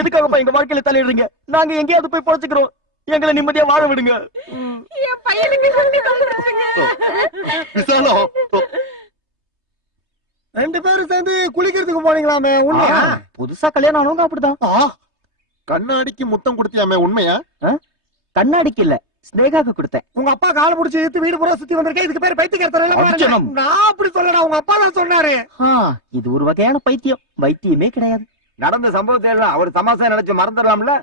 எதுக்காகப்பா எங்க வாழ்க்கையில தலையிடுறீங்க? நாங்க எங்கேயாவது போய் பொழைச்சுக்கிறோம். எங்களை நிம்மதியா வாழ விடுங்க. என் பையனுக்கு விசாலம், ரெண்டு பேரும் சேர்ந்து குளிக்கிறதுக்கு போனீங்களாமே, உண்மையா? புதுசா கல்யாணம் ஆனவங்க அப்படிதான். கண்ணாடிக்கு முத்தம் கொடுத்தியாமே, உண்மையா? கண்ணாடிக்கு இல்ல, ஸ்னேகாக்கு கொடுத்தேன். உங்க அப்பா கால முடிச்சு இழுத்து வீடு பூரா சுத்தி வந்திருக்கேன். இதுக்கு பேர் பைத்தியக்காரத்தனம். நான் அப்படி சொல்லடா, உங்க அப்பா தான் சொன்னாரு. இது ஒரு வகையான பைத்தியம், வைத்தியமே கிடையாது. நடந்த சம்பவத்தை எல்லாம் அவர் தமாஷா நினைச்சு மறந்துடலாம்ல.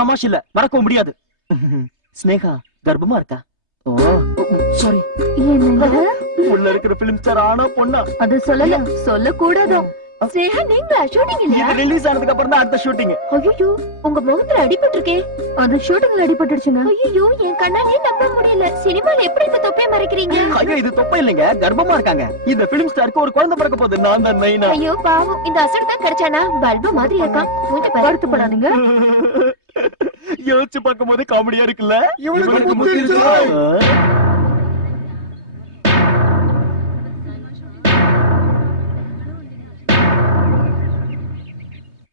தமாஷ் இல்ல, மறக்கவும் முடியாது. ஸ்னேகா கர்ப்பமா இருக்கா? ஓ சாரி. உள்ள இருக்கிற பிலிம் ஸ்டார் ஆனா பொண்ணா? அது சொல்ல கூடாது. ஸ்னேகா, நீங்க ஷூட்டிங் இல்லையா? இது ரிலீஸ் ஆனதுக்கு அப்புறம் தான் அடுத்த ஷூட்டிங். ஐயோ, உங்க முகத்துல அடிபட்டிருக்கே. அது ஷூட்டிங்ல அடிபட்டுடுச்சுங்க. ஐயோ, என் கண்ணாலே நம்ப முடியல. சினிமால எப்படி இந்த தொப்பைய மறைக்கிறீங்க? ஐயோ, இது தொப்பை இல்லைங்க, கர்ப்பமா இருக்காங்க. இந்த பிலிம் ஸ்டாருக்கு ஒரு குழந்தை பிறக்க போகுது. நான் தான் நைனா. ஐயோ பாவம், இந்த அசடு தான் கிடைச்சானா? பல்பு மாதிரி இருக்கான். மூஞ்சி வருத்தப்படாதீங்க. யோசிச்சு பார்க்கும் போது காமெடியா இருக்குல்ல. இவனுக்கு முத்திருச்சு.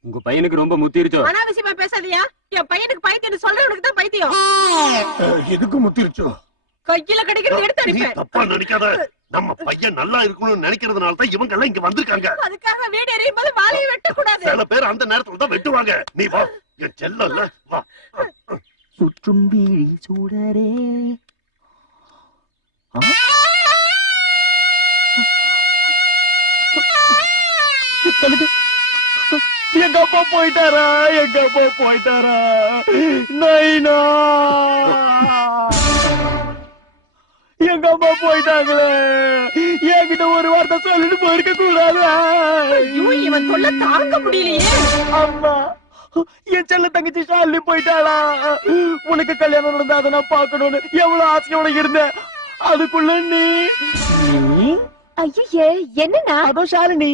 உங்க பையனுக்கு ரொம்ப முத்திருச்சோ? அனாவசியமா பேசாதியா. என் பையனுக்கு பைத்தியம் சொல்றவனுக்கு தான் பைத்தியம். எதுக்கு முத்திருச்சோ? கையில கிடைக்கிறது எடுத்து நீ அடிப்பேன். தப்பா நினைக்காத. நம்ம பையன் நல்லா இருக்கணும்னு நினைக்கிறதுனால தான் இவங்க எல்லாம் இங்க வந்திருக்காங்க. அதுக்காக வீடு எரியும் போது வாழையை வெட்ட கூடாது. சில பேர் அந்த நேரத்துல தான் வெட்டுவாங்க. நீ வா, என் செல்லல வா. சுற்றும் வீழி சூடரே. எங்க அப்பா போயிட்டாரா? எங்க அப்பா போயிட்டாரா? நைனா, எங்க அம்மா போயிட்டாங்களே. என்கிட்ட ஒரு வார்த்தை சொல்லிட்டு போயிருக்க கூடாது. இவன் சொல்ல தாங்க முடியலையே. அம்மா, என் செல்ல தங்கச்சி ஷாலினி போயிட்டாளா? உனக்கு கல்யாணம் நடந்தா அதை நான் பாக்கணும்னு எவ்வளவு ஆசையோட இருந்தேன். அதுக்குள்ள நீ ஐயே, என்னன்னா? அதோ ஷாலினி.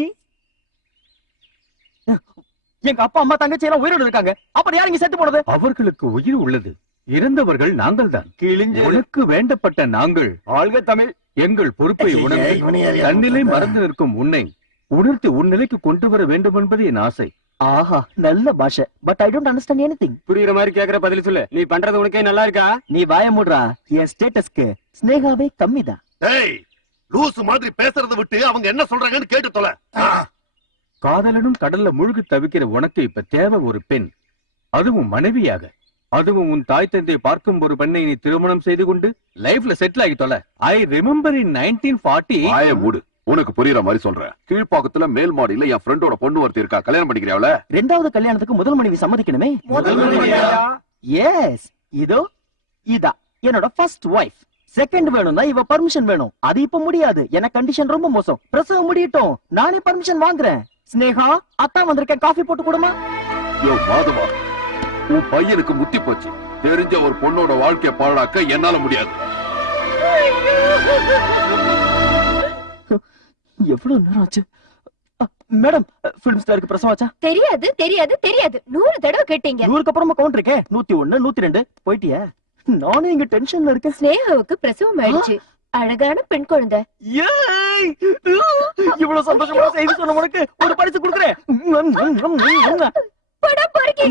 எங்க அப்பா அம்மா தங்கச்சி எல்லாம் உயிரோடு இருக்காங்க. அப்புறம் யார் இங்க செத்து போனது? அவர்களுக்கு உயிர் உள்ளது. இறந்தவர்கள் நாங்கள் தான். உனக்கு வேண்டப்பட்ட நாங்கள் ஆள்க தமிழ். எங்கள் பொறுப்பை உணர்ந்து தன்னிலை மறந்து நிற்கும் உன்னை உணர்த்தி உன் நிலைக்கு கொண்டு வர வேண்டும் என்பது என் ஆசை. ஆஹா, நல்ல பாஷை. But I don't understand anything. புரியுற மாதிரி கேக்குற பதில் சொல்லு. நீ பண்றது உனக்கே நல்லா இருக்கா? நீ வாய மூடுறா. என் ஸ்டேட்டஸ்க்கு ஸ்னேகாவே கம்மிதான். ஏய், லூசு மாதிரி பேசுறத விட்டு அவங்க என்ன சொல்றாங்கன்னு கேட்டு தொலை. காதலனும் கடல்ல முழுகி தவிக்கிற உனக்கு இப்ப தேவை ஒரு பெண், அதுவும் மனைவியாக. அதுவும் உன் தாய் தந்தை பார்க்கும் ஒரு பெண்ணை நீ திருமணம் செய்து கொண்டு லைஃப்ல செட்டில் ஆகி தொலை. ஐ ரிமெம்பர் இன் 1940. வாய மூடு. உனக்கு புரியுற மாதிரி சொல்றேன். கீழ்பாக்கத்துல மேல் மாடியில என் ஃப்ரெண்டோட பொண்ணு ஒருத்தி இருக்கா. கல்யாணம் பண்ணிக்கிறியாவல? ரெண்டாவது கல்யாணத்துக்கு முதல் மனைவி சம்மதிக்கணுமே. எஸ், இதோ இதா என்னோட ஃபர்ஸ்ட் வைஃப். செகண்ட் வேணும்னா இவ பர்மிஷன் வேணும். அது இப்ப முடியாது. எனக்கு கண்டிஷன் ரொம்ப மோசம். பிரசவம் முடியட்டும், நானே பர்மிஷன் வாங்குறேன். ஸ்னேகா, அத்தா வந்திருக்கேன், காஃபி போட்டு கொடுமா? யோ மாதவா, உன் பையனுக்கு முத்தி போச்சு. தெரிஞ்ச ஒரு பொண்ணோட வாழ்க்கைய பாழாக்க என்னால முடியாது. எவ்வளவு நேரம் ஆச்சு? மேடம், பிலிம் ஸ்டாருக்கு பிரசவம் ஆச்சா? தெரியாது தெரியாது தெரியாது 100 தடவை கேட்டீங்க. 100க்கு அப்புறமா கவுண்ட் இருக்கே. 101, 102 போயிட்டியா? நானும் இங்க டென்ஷன்ல இருக்கேன். ஸ்னேகாவுக்கு பிரசவம் ஆயிடுச்சு. அழகான பெண் குழந்தை. ஏய், இவ்வளவு சந்தோஷமா செய்தி சொன்ன உனக்கு ஒரு பரிசு கொடுக்குறேன். படா பாருங்க.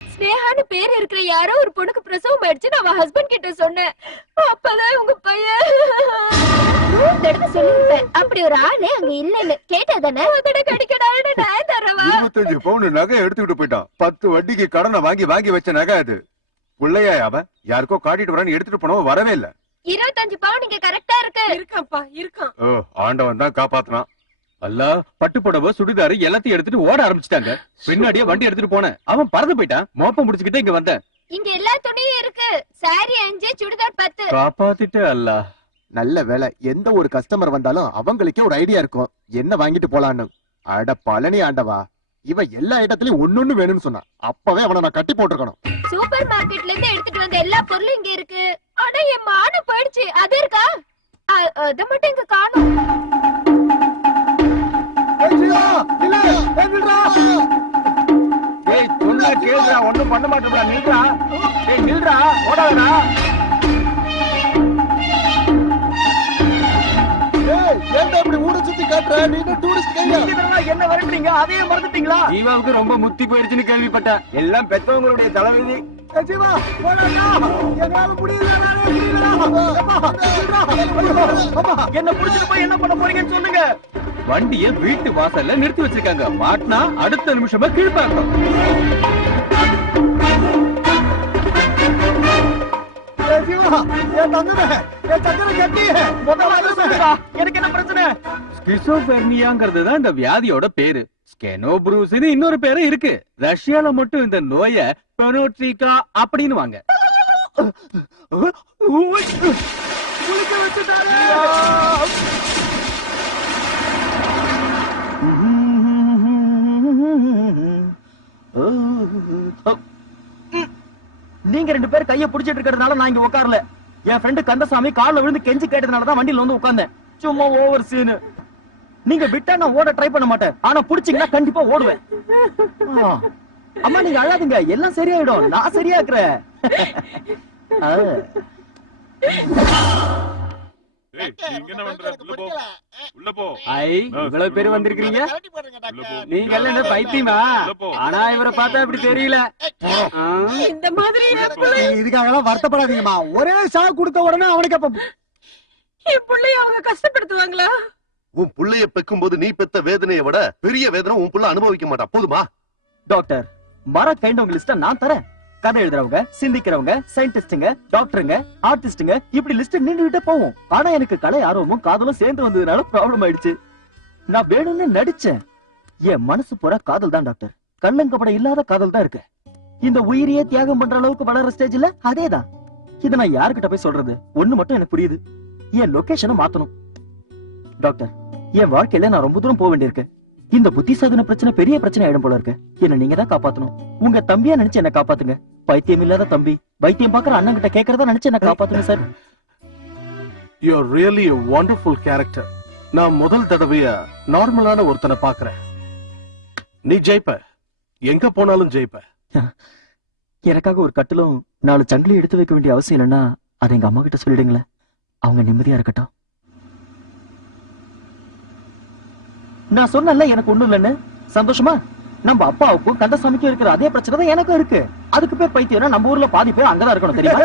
ஸ்னேகான்னு பேர் இருக்கிற யாரோ ஒரு பொண்ணுக்கு பிரசவம் ஆயிடுச்சு. நான் அவ ஹஸ்பண்ட் கிட்ட சொன்னேன். அப்பதான் உங்க பையன் 100 தடவை சொல்லிருப்பேன் அப்படி ஒரு ஆளே அங்க இல்லன்னு. கேட்டாதானே கடிக்கடான்னு நான் தரவா? 25 பவுன் நகை எடுத்துக்கிட்டு போயிட்டான். 10 வட்டிக்கு கடனை வாங்கி வாங்கி வச்ச நகை அது. பிள்ளையா அவன் யாருக்கோ காட்டிட்டு வரான்னு எடுத்துட்டு போனவன் வரவே இல்ல. 25 பவுன் இங்க கரெக்டா இருக்கு. இருக்காப்பா இருக்கான். ஓ, ஆண்டவன் தான் காப்பாத்தினான். அல்ல, பட்டு புடவை சுடிதாரு எல்லாத்தையும் எடுத்துட்டு ஓட ஆரம்பிச்சிட்டாங்க. பின்னாடியே வண்டி எடுத்துட்டு போனேன். அவன் பறந்து போயிட்டான். மோப்பம் முடிச்சுக்கிட்டே இங்க வந்தேன். இங்க எல்லா துணியும் இருக்கு. சாரி 5, சுடிதார் 10. காப்பாத்திட்டு அல்ல. நல்ல வேலை, எந்த ஒரு கஸ்டமர் வந்தாலும் அவங்களுக்கே ஒரு ஐடியா இருக்கும் என்ன வாங்கிட்டு போலான்னு. அட பழனி ஆண்டவா, இவன் எல்லா இடத்துலயும் ஒன்னொன்னு வேணும்னு சொன்னான். அப்பவே அவனை நான் கட்டி போட்டிருக்கணும். சூப்பர் மார்க்கெட்ல இருந்து எடுத்துட்டு வந்த எல்லா பொருளும் இங்க இருக்கு. ஆனா என் மானம் போயிடுச்சு. அது இருக்கா? அத மட்டும் இங்க காணோம். ஏய் சொன்னா கேளுடா, ஒண்ணும் பண்ண மாட்டேடா, நில்றா. ஏய் நில்றா, ஓடாதடா. என்ன வரட்டுறீங்க? அதையே மறந்துட்டீங்களா? ஜீவாவுக்கு ரொம்ப முத்தி போயிடுச்சுன்னு கேள்விப்பட்டேன். எல்லாம் பெத்தவங்களுடைய தலைவிதி. என்ன புடிச்சிட்டு போய் என்ன பண்ண போறீங்கன்னு சொல்லுங்க. வண்டிய வீட்டு வாசல்ல நிறுத்தி வச்சிருக்காங்க. மாட்டினா அடுத்த நிமிஷமா கீழ்பாக்கம். எனக்கு என்ன பிரச்சனை? ஸ்கிசோபெர்னியாங்கிறது தான் இந்த வியாதியோட பேரு. ஸ்கெனோப்ரூஸ்னு இன்னொரு பேரு இருக்கு. ரஷ்யால மட்டும் இந்த நோய பெனோட்ரிகா அப்படின்னு வாங்க. நீங்க 2 பேர் கைய புடிச்சிட்டு இருக்கிறதுனால நான் இங்க உட்காரல. என் ஃப்ரெண்டு கந்தசாமி கால்ல விழுந்து கெஞ்சி கேட்டதுனாலதான் வண்டியில வந்து உட்கார்ந்தேன். சும்மா ஓவர் சீனு. நீங்க விட்டா நான் ஓட ட்ரை பண்ண மாட்டேன். ஆனா புடிச்சீங்கன்னா கண்டிப்பா ஓடுவேன். அம்மா நீங்க அழாதீங்க, எல்லாம் சரியாயிடும். நான் சரியாக்குறேன். இவ்வளவு பேர் வந்திருக்கீங்க. நீங்க எல்லாம் என்ன பைத்தியமா? ஆனா இவரை பார்த்தா இப்படி தெரியல. இந்த மாதிரி இதுக்காக வருத்தப்படாதீங்கம்மா. ஒரே ஷாக் கொடுத்த உடனே அவனுக்கு அப்ப என் பிள்ளைய அவங்க கஷ்டப்படுத்துவாங்களா? உன் புள்ளைய பெக்கும் போது நீ பெத்த வேதனையை விட பெரிய வேதனை உன் புள்ள அனுபவிக்க மாட்டா. போதுமா? டாக்டர், மர கைண்டவங்க லிஸ்ட நான் தரேன். கதை எழுதுறவங்க, சிந்திக்கிறவங்க, சயின்டிஸ்டுங்க, டாக்டருங்க, ஆர்டிஸ்டுங்க, இப்படி லிஸ்ட் நின்றுகிட்டே போவோம். ஆனா எனக்கு கலை ஆர்வமும் காதலும் சேர்ந்து வந்ததுனால ப்ராப்ளம் ஆயிடுச்சு. நான் வேணும்னு நடிச்சேன். என் மனசு பூரா காதல் தான் டாக்டர். கள்ளங்கப்பட இல்லாத காதல் தான் இருக்கு. இந்த உயிரியே தியாகம் பண்ற அளவுக்கு வளர்ற ஸ்டேஜ்ல அதேதான். இதை நான் யாருக்கிட்ட போய் சொல்றது? ஒண்ணு மட்டும் எனக்கு புரியுது, என் லொகேஷனை மாத்தணும். டாக்டர், என் வாழ்க்கையில நான் ரொம்ப தூரம் போக வேண்டியிருக்கு. இந்த புத்தி சாதன பிரச்சனை பெரிய பிரச்சனை ஆயிடும் போல இருக்கு. என்ன நீங்க தான் காப்பாத்தணும். உங்க தம்பியா நினைச்சு என்ன காப்பாத்துங்க. பைத்தியம் இல்லாத தம்பி, வைத்தியம் பாக்குற அண்ணன் கிட்ட கேக்குறதா நினைச்சு என்ன காப்பாத்துங்க sir. You are really a wonderful character. நான் முதல் தடவையா நார்மலான ஒருத்தனை பாக்குறேன். நீ ஜெயிப்ப, எங்க போனாலும் ஜெயிப்ப. எனக்காக ஒரு கட்டிலும் 4 சங்கிலி எடுத்து வைக்க வேண்டிய அவசியம் இல்லைன்னா அதை எங்க அம்மா கிட்ட சொல்லிடுங்களேன். அவங்க நிம்மதியா இருக்கட்டும். நான் சொன்னல எனக்கு ஒண்ணும் இல்லைன்னு. சந்தோஷமா? நம்ம அப்பாவுக்கும் கந்தசாமிக்கும் இருக்கிற அதே பிரச்சனை தான் எனக்கும் இருக்கு. அதுக்கு பேர் பைத்தியம். நம்ம ஊர்ல பாதி பேர் அங்கதான் இருக்கணும், தெரியுமா?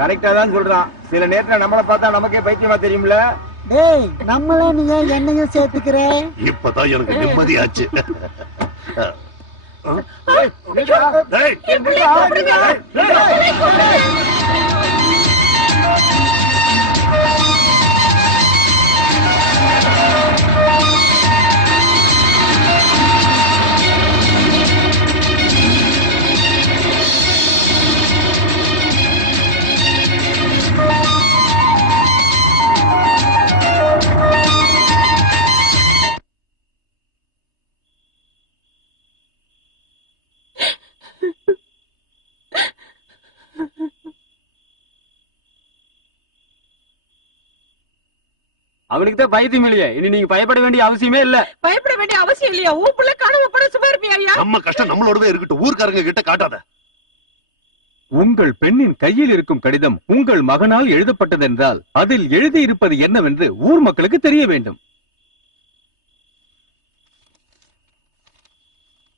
கரெக்டா தான் சொல்றான். சில நேரத்துல நம்மள பார்த்தா நமக்கே பைத்தியமா தெரியும்ல. டேய், நம்மள நீ என்னையும் சேர்த்துக்கிற? இப்பதான் எனக்கு நிம்மதியாச்சு. அவனுக்கு தான் பைத்தியம் இல்லையே. இனி நீங்க பயப்பட வேண்டிய அவசியமே இல்ல. பயப்பட வேண்டிய அவசியம் இல்லையா? உன் பிள்ளை காணாம போன சும்மா இருப்பியா? நம்ம கஷ்டம் நம்மளோடவே இருக்கட்டும். ஊர்க்காரங்க கிட்ட காட்டாத. உங்கள் பெண்ணின் கையில் இருக்கும் கடிதம் உங்கள் மகனால் எழுதப்பட்டதென்றால் அதில் எழுதியிருப்பது என்னவென்று ஊர் மக்களுக்கு தெரிய வேண்டும்.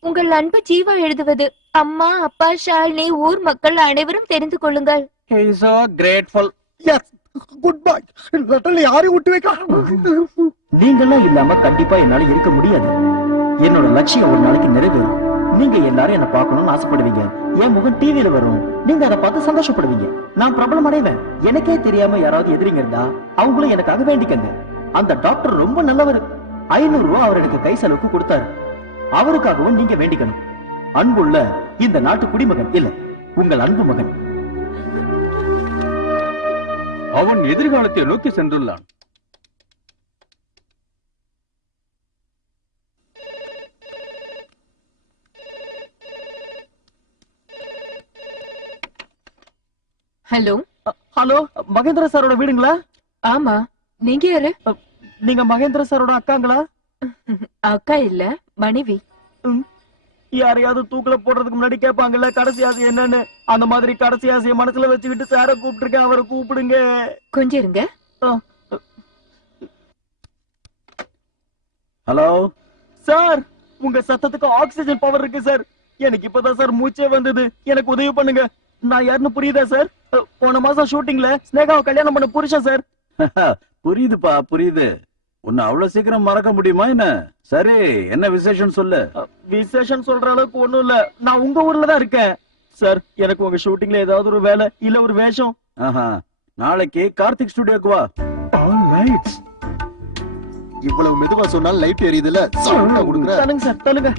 உங்கள் அன்பு ஜீவா எழுதுவது. அம்மா, அப்பா, ஷாலினி, ஊர் மக்கள் அனைவரும் தெரிந்து கொள்ளுங்கள். He is so grateful. Yes good bye. லெட்டர்ல யாரையும் விட்டு வைக்கலாம். நீங்கெல்லாம் இல்லாம கண்டிப்பா என்னால இருக்க முடியாது. என்னோட லட்சியம் ஒரு நாளைக்கு நிறைவேறும். நீங்க எல்லாரும் என்ன பார்க்கணும்னு ஆசைப்படுவீங்க. என் முகம் டிவியில வரும். நீங்க அதை பார்த்து சந்தோஷப்படுவீங்க. நான் பிரபலம் அடைவேன். எனக்கே தெரியாம யாராவது எதிரிங்க இருந்தா அவங்களும் எனக்காக வேண்டிக்கங்க. அந்த டாக்டர் ரொம்ப நல்லவர். 500 ரூபாய் அவர் எனக்கு கை செலவுக்கு கொடுத்தாரு. அவருக்காகவும் நீங்க வேண்டிக்கணும். அன்புள்ள இந்த நாட்டு குடிமகன் இல்ல, உங்கள் அன்பு மகன். அவன் எதிர்காலத்தை நோக்கி சென்றுள்ளான். ஹலோ ஹலோ, மகேந்திர சாரோட வீடுங்களா? ஆமா, நீங்க யாரு? நீங்க மகேந்திர சாரோட அக்காங்களா? அக்கா இல்ல, மனைவி. யாரையாவது தூக்குல போடுறதுக்கு முன்னாடி கேட்பாங்கல்ல கடைசி ஆசை என்னன்னு, அந்த மாதிரி கடைசி ஆசையை மனசுல வச்சுக்கிட்டு சார கூப்பிட்டுருக்கேன். அவரை கூப்பிடுங்க. கொஞ்சம் இருங்க. ஹலோ சார், உங்க சத்தத்துக்கு ஆக்சிஜன் பவர் இருக்கு சார். எனக்கு இப்பதான் சார் மூச்சே வந்தது. எனக்கு உதவி பண்ணுங்க. நான் யாருன்னு புரியுதா சார்? போன மாசம் ஷூட்டிங்ல ஸ்னேகாவை கல்யாணம் பண்ண புருஷன் சார். புரியுதுப்பா, புரியுது. உன்னை அவ்வளவு சீக்கிரம் மறக்க முடியுமா என்ன? சரி, என்ன விசேஷம் சொல்லு. விசேஷம் சொல்ற அளவுக்கு ஒண்ணும் இல்ல. நான் உங்க ஊர்ல தான் இருக்கேன் சார். எனக்கு உங்க ஷூட்டிங்ல ஏதாவது ஒரு வேலை இல்ல ஒரு வேஷம். நாளைக்கு கார்த்திக் ஸ்டுடியோக்கு வா. இவ்வளவு மெதுவா சொன்னாலும் லைட் எரியுதுல, சவுண்டா கொடுக்குற. தலுங்க சார், தலுங்க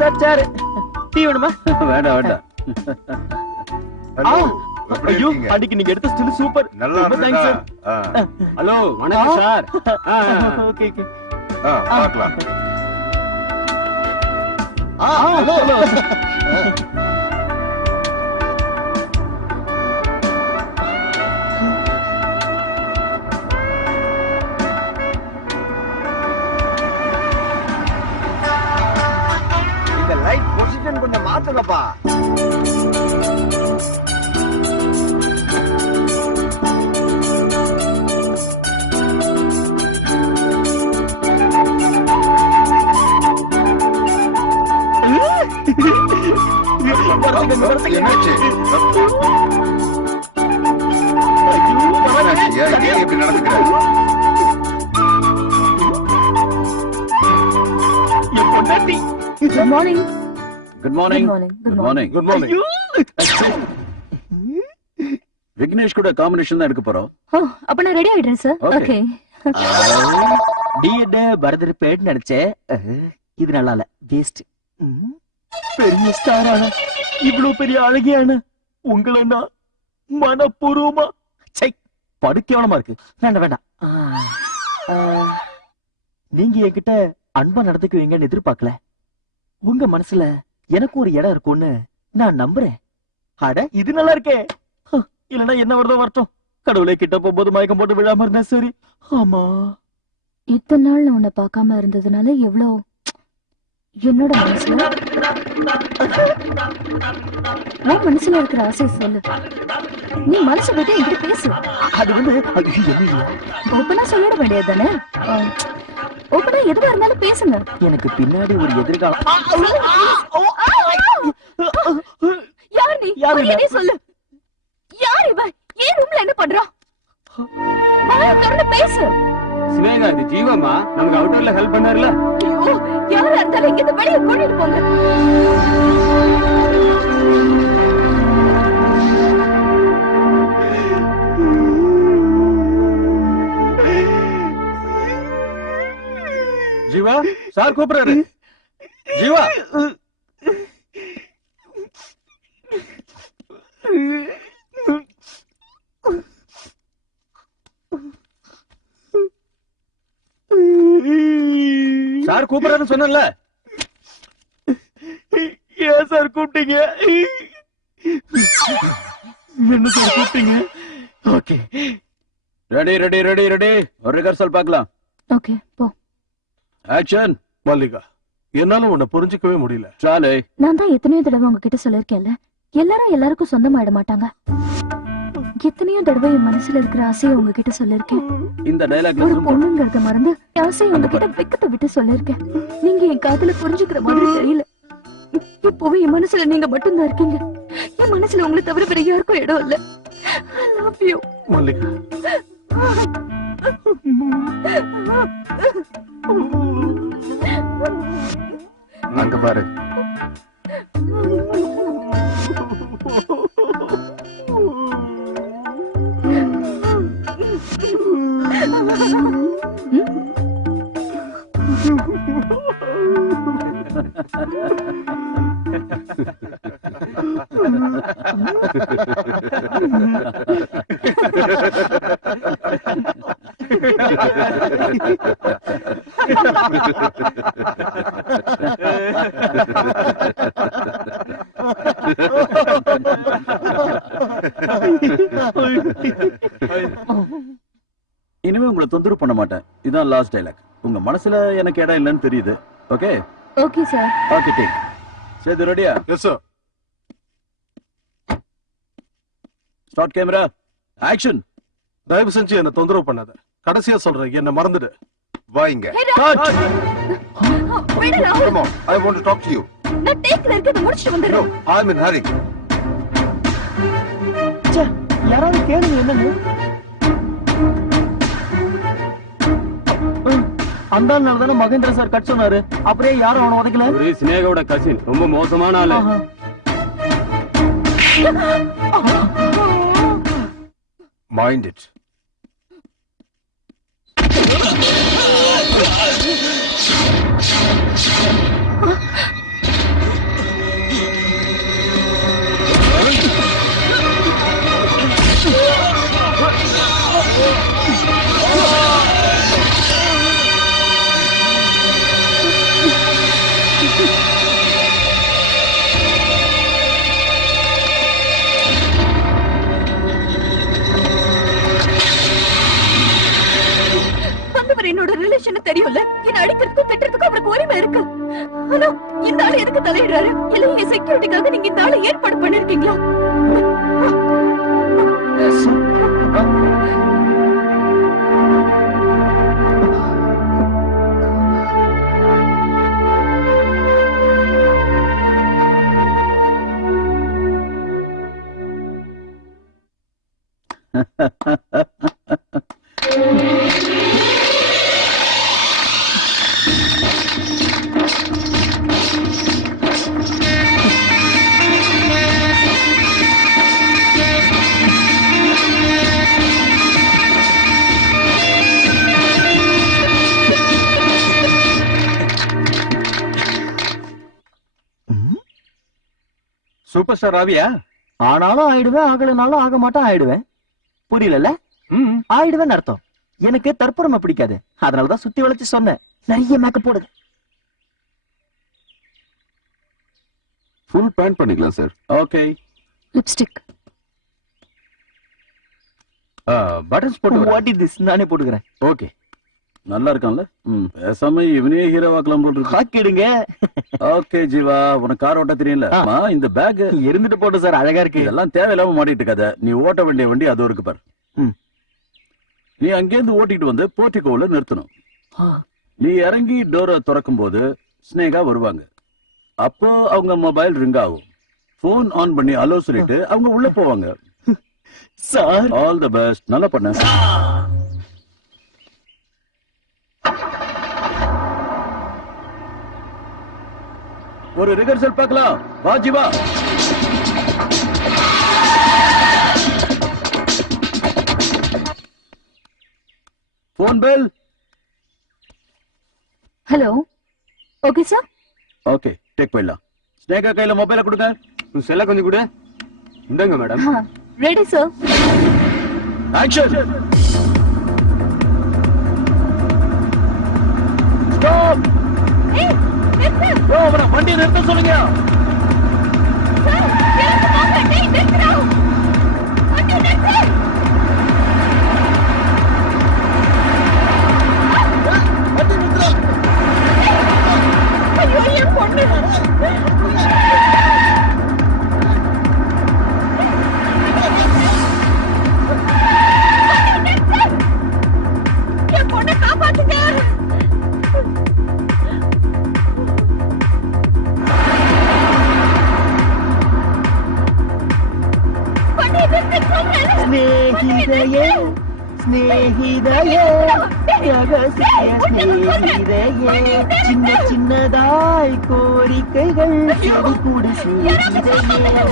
சார். சேரு டீ வேணுமா? வேண்டாம் வேண்டாம். ஐயோ, அன்னைக்கு நீங்க எடுத்த ஸ்டில் சூப்பர். நல்லா தேங்க்ஸ் சார். ஹலோ, வணக்கம் சார். ஓகே ஓகே, பார்க்கலாம். ஹலோ. இந்த லைட் பொசிஷன் கொஞ்சம் மாத்துங்கப்பா. என்னாச்சு? எப்படி நடந்துக்கிற? Good morning. Good morning. Good morning. Good morning. Vignesh கூட காம்பினேஷன் தான் எடுக்க போறோம். அப்ப நான் ரெடி ஆயிடுறேன் சார். ஓகே. டிஎட் பரதர் பேட் நினைச்சேன். இது நல்லா இல்ல, வேஸ்ட். பெரிய ஸ்டாரான இவ்வளவு பெரிய அழகியான உங்களை நான் மனப்பூர்வமா படுக்கேவலமா இருக்கு. வேண்டாம் வேண்டாம். நீங்க என்கிட்ட அன்பா நடந்துக்குவீங்கன்னு எதிர்பார்க்கல. உங்க மனசுல எனக்கு ஒரு இடம் இருக்கும்னு நான் நம்புறேன். அட, இது நல்லா இருக்கே. இல்லன்னா என்ன வருதோ வரட்டும். கடவுளே, கிட்ட போகும்போது மயக்கம் போட்டு விழாம இருந்தா சரி. ஆமா, இத்தனை நாள் நான் உன்னை பார்க்காம இருந்ததுனால எவ்வளவு என்னோட மனசுல உன் மனசுல இருக்கிற ஆசை சொல்லு. நீ மனசு விட்டு என்கிட்ட பேசு. அது வந்து ஓப்பனா சொல்லிட வேண்டியது தானே. ஓப்பனா எதுவா இருந்தாலும் பேசுங்க. எனக்கு பின்னாடி ஒரு எதிர்காலம். யார் நீ? நீ சொல்லு. யார் இவ? ஏன் ரூம்ல என்ன பண்றா? பேசு. சிவேகா, இது ஜீவமா நமக்கு அவுட்டர்ல ஹெல்ப் பண்ணாருல. ஐயோ, யாரா இருந்தாலும் இங்க வெளிய கூட்டிட்டு போங்க. ஜீவா, சார் கூப்பிடுறாரு. ஜீவா, சார் கூப்பிடுறாருன்னு சொன்னல. ஏன் சார் கூப்பிட்டீங்க? என்ன சார் கூப்பிட்டீங்க? Okay, ready ready ready ready. ஒரு ரிஹர்சல் பார்க்கலாம். ஓகே, போ. ஆக்ஷன். மல்லிகா, என்னால உன்னை புரிஞ்சுக்கவே முடியல. சாலே, நான் தான் எத்தனையோ தடவை உங்ககிட்ட சொல்லிருக்கேன்ல, எல்லாரும் எல்லாருக்கும் சொந்தமாயிட மாட்டாங்க. எத்தனையோ தடவை என் மனசுல இருக்கிற ஆசையை உங்ககிட்ட சொல்லிருக்கேன். இந்த டயலாக்ல ஒரு பொண்ணுங்கிறத மறந்து ஆசையை உங்ககிட்ட வெக்கத்தை விட்டு சொல்லிருக்கேன். நீங்க என் காதுல புரிஞ்சுக்கிற மாதிரி தெரியல. இப்பவும் என் மனசுல நீங்க மட்டும்தான் இருக்கீங்க. என் மனசுல உங்களை தவிர வேற யாருக்கும் இடம் இல்ல. love you. மல்லிகா அங்க பாரு. இனிமே உங்களை தொந்தரவு பண்ண மாட்டேன். இதான் லாஸ்ட் டைலாக். உங்க மனசுல எனக்கு இடம் இல்லைன்னு தெரியுது. Okay Okay, sir. Okay take. சரி ரெடியா? Yes sir. Start camera action. தயவு செஞ்சு என்ன தொந்தரவு பண்ணாத. கடைசியா சொல்றேன், என்ன மறந்துடு. வாங்க. விடுடா. Come on, I want to talk to you. நான் டேக்ல இருக்கத முடிச்சிட்டு No, வந்துறேன். I'm in hurry. ச்சே, யாராவது கேளுங்க என்னன்னு. அந்த நாள் தானே மகேந்திர சார் கட் சொன்னாரு. அப்படியே யாரும் அவனை உதைக்கல. ஒரு சினேகாவோட கசின், ரொம்ப மோசமான ஆளு. Mind it. என்னோட ரிலேஷன் தெரியும்ல, என்ன அடிக்கிறதுக்கும் திட்டுறதுக்கும் அவருக்கு உரிமை இருக்கு. ஆனா இந்த ஆளு எதுக்கு தலையிடுறாரு? இல்ல எங்க செக்யூரிட்டிக்காக நீங்க இந்த ஆளை ஏற்பாடு பண்ணிருக்கீங்களா? Super star Raviya? ஆனாலும் ஆயிடுவேன், ஆகலனாலும் ஆக மாட்டேன், ஆயிடுவேன். புரியல? ஆயிடுவேன் அர்த்தம். எனக்கு தற்புறமை பிடிக்காது, அதனாலதான் சுத்தி வளைச்சு சொன்னேன். நிறைய மேக்கப் போடுங்க. ஃபுல் பேண்ட் பண்ணிக்கலாம் சார். ஓகே. லிப்ஸ்டிக். பட்டன்ஸ் போட்டு வாட் இஸ் திஸ்? நானே போட்டுக்கிறேன். ஓகே. நல்லா இருக்கான்ல? பேசாம இவனே ஹீரோவாக்கலாம் போல இருக்கு. ஆக்கிடுங்க. ஓகே ஜீவா, உனக்கு கார் ஓட்ட தெரியல? இந்த பேக் இருந்துட்டு போட்டு சார், அழகா இருக்கு. இதெல்லாம் தேவையில்லாம மாட்டிட்டு இருக்காத. நீ ஓட்ட வேண்டிய வண்டி அது இருக்கு பாரு. நீ அங்கேருந்து ஓட்டிட்டு வந்து போர்ட்டிகோல நிறுத்தணும். நீ இறங்கி டோரை திறக்கும் போது ஸ்னேகா வருவாங்க. அப்போ அவங்க மொபைல் ரிங் ஆகும். போன் ஆன் பண்ணி அலோ சொல்லிட்டு அவங்க உள்ள போவாங்க. Sir all the best. நல்லா பண்ண. ஒரு ரிஹர்சல் பார்க்கலாம். வா Jeeva. Phone bell. Hello. Okay sir. Okay take போயிடலாம். ஸ்னேகா கையில மொபைல கொடுங்க. செல்ல கொஞ்சம் கூட. இந்தாங்க madam. Ready sir. Action. Stop. ஏய் நிறுத்து. அவன வண்டி நிறுத்த சொல்லுங்க. சார் எனக்கு போங்க. டேய் நிறுத்துடா. வண்டி நிறுத்து. வண்டி நிறுத்துடா. ஐயோ என் பொண்ணு. என் பொண்ணை காப்பாத்துங்க. ஸ்னேகி ஸ்நேகிதையே ரகசிய ஸ்நேகிதையே சின்ன சின்னதாய் கோரிக்கைகள் செவி கூடு ஸ்நேகிதையே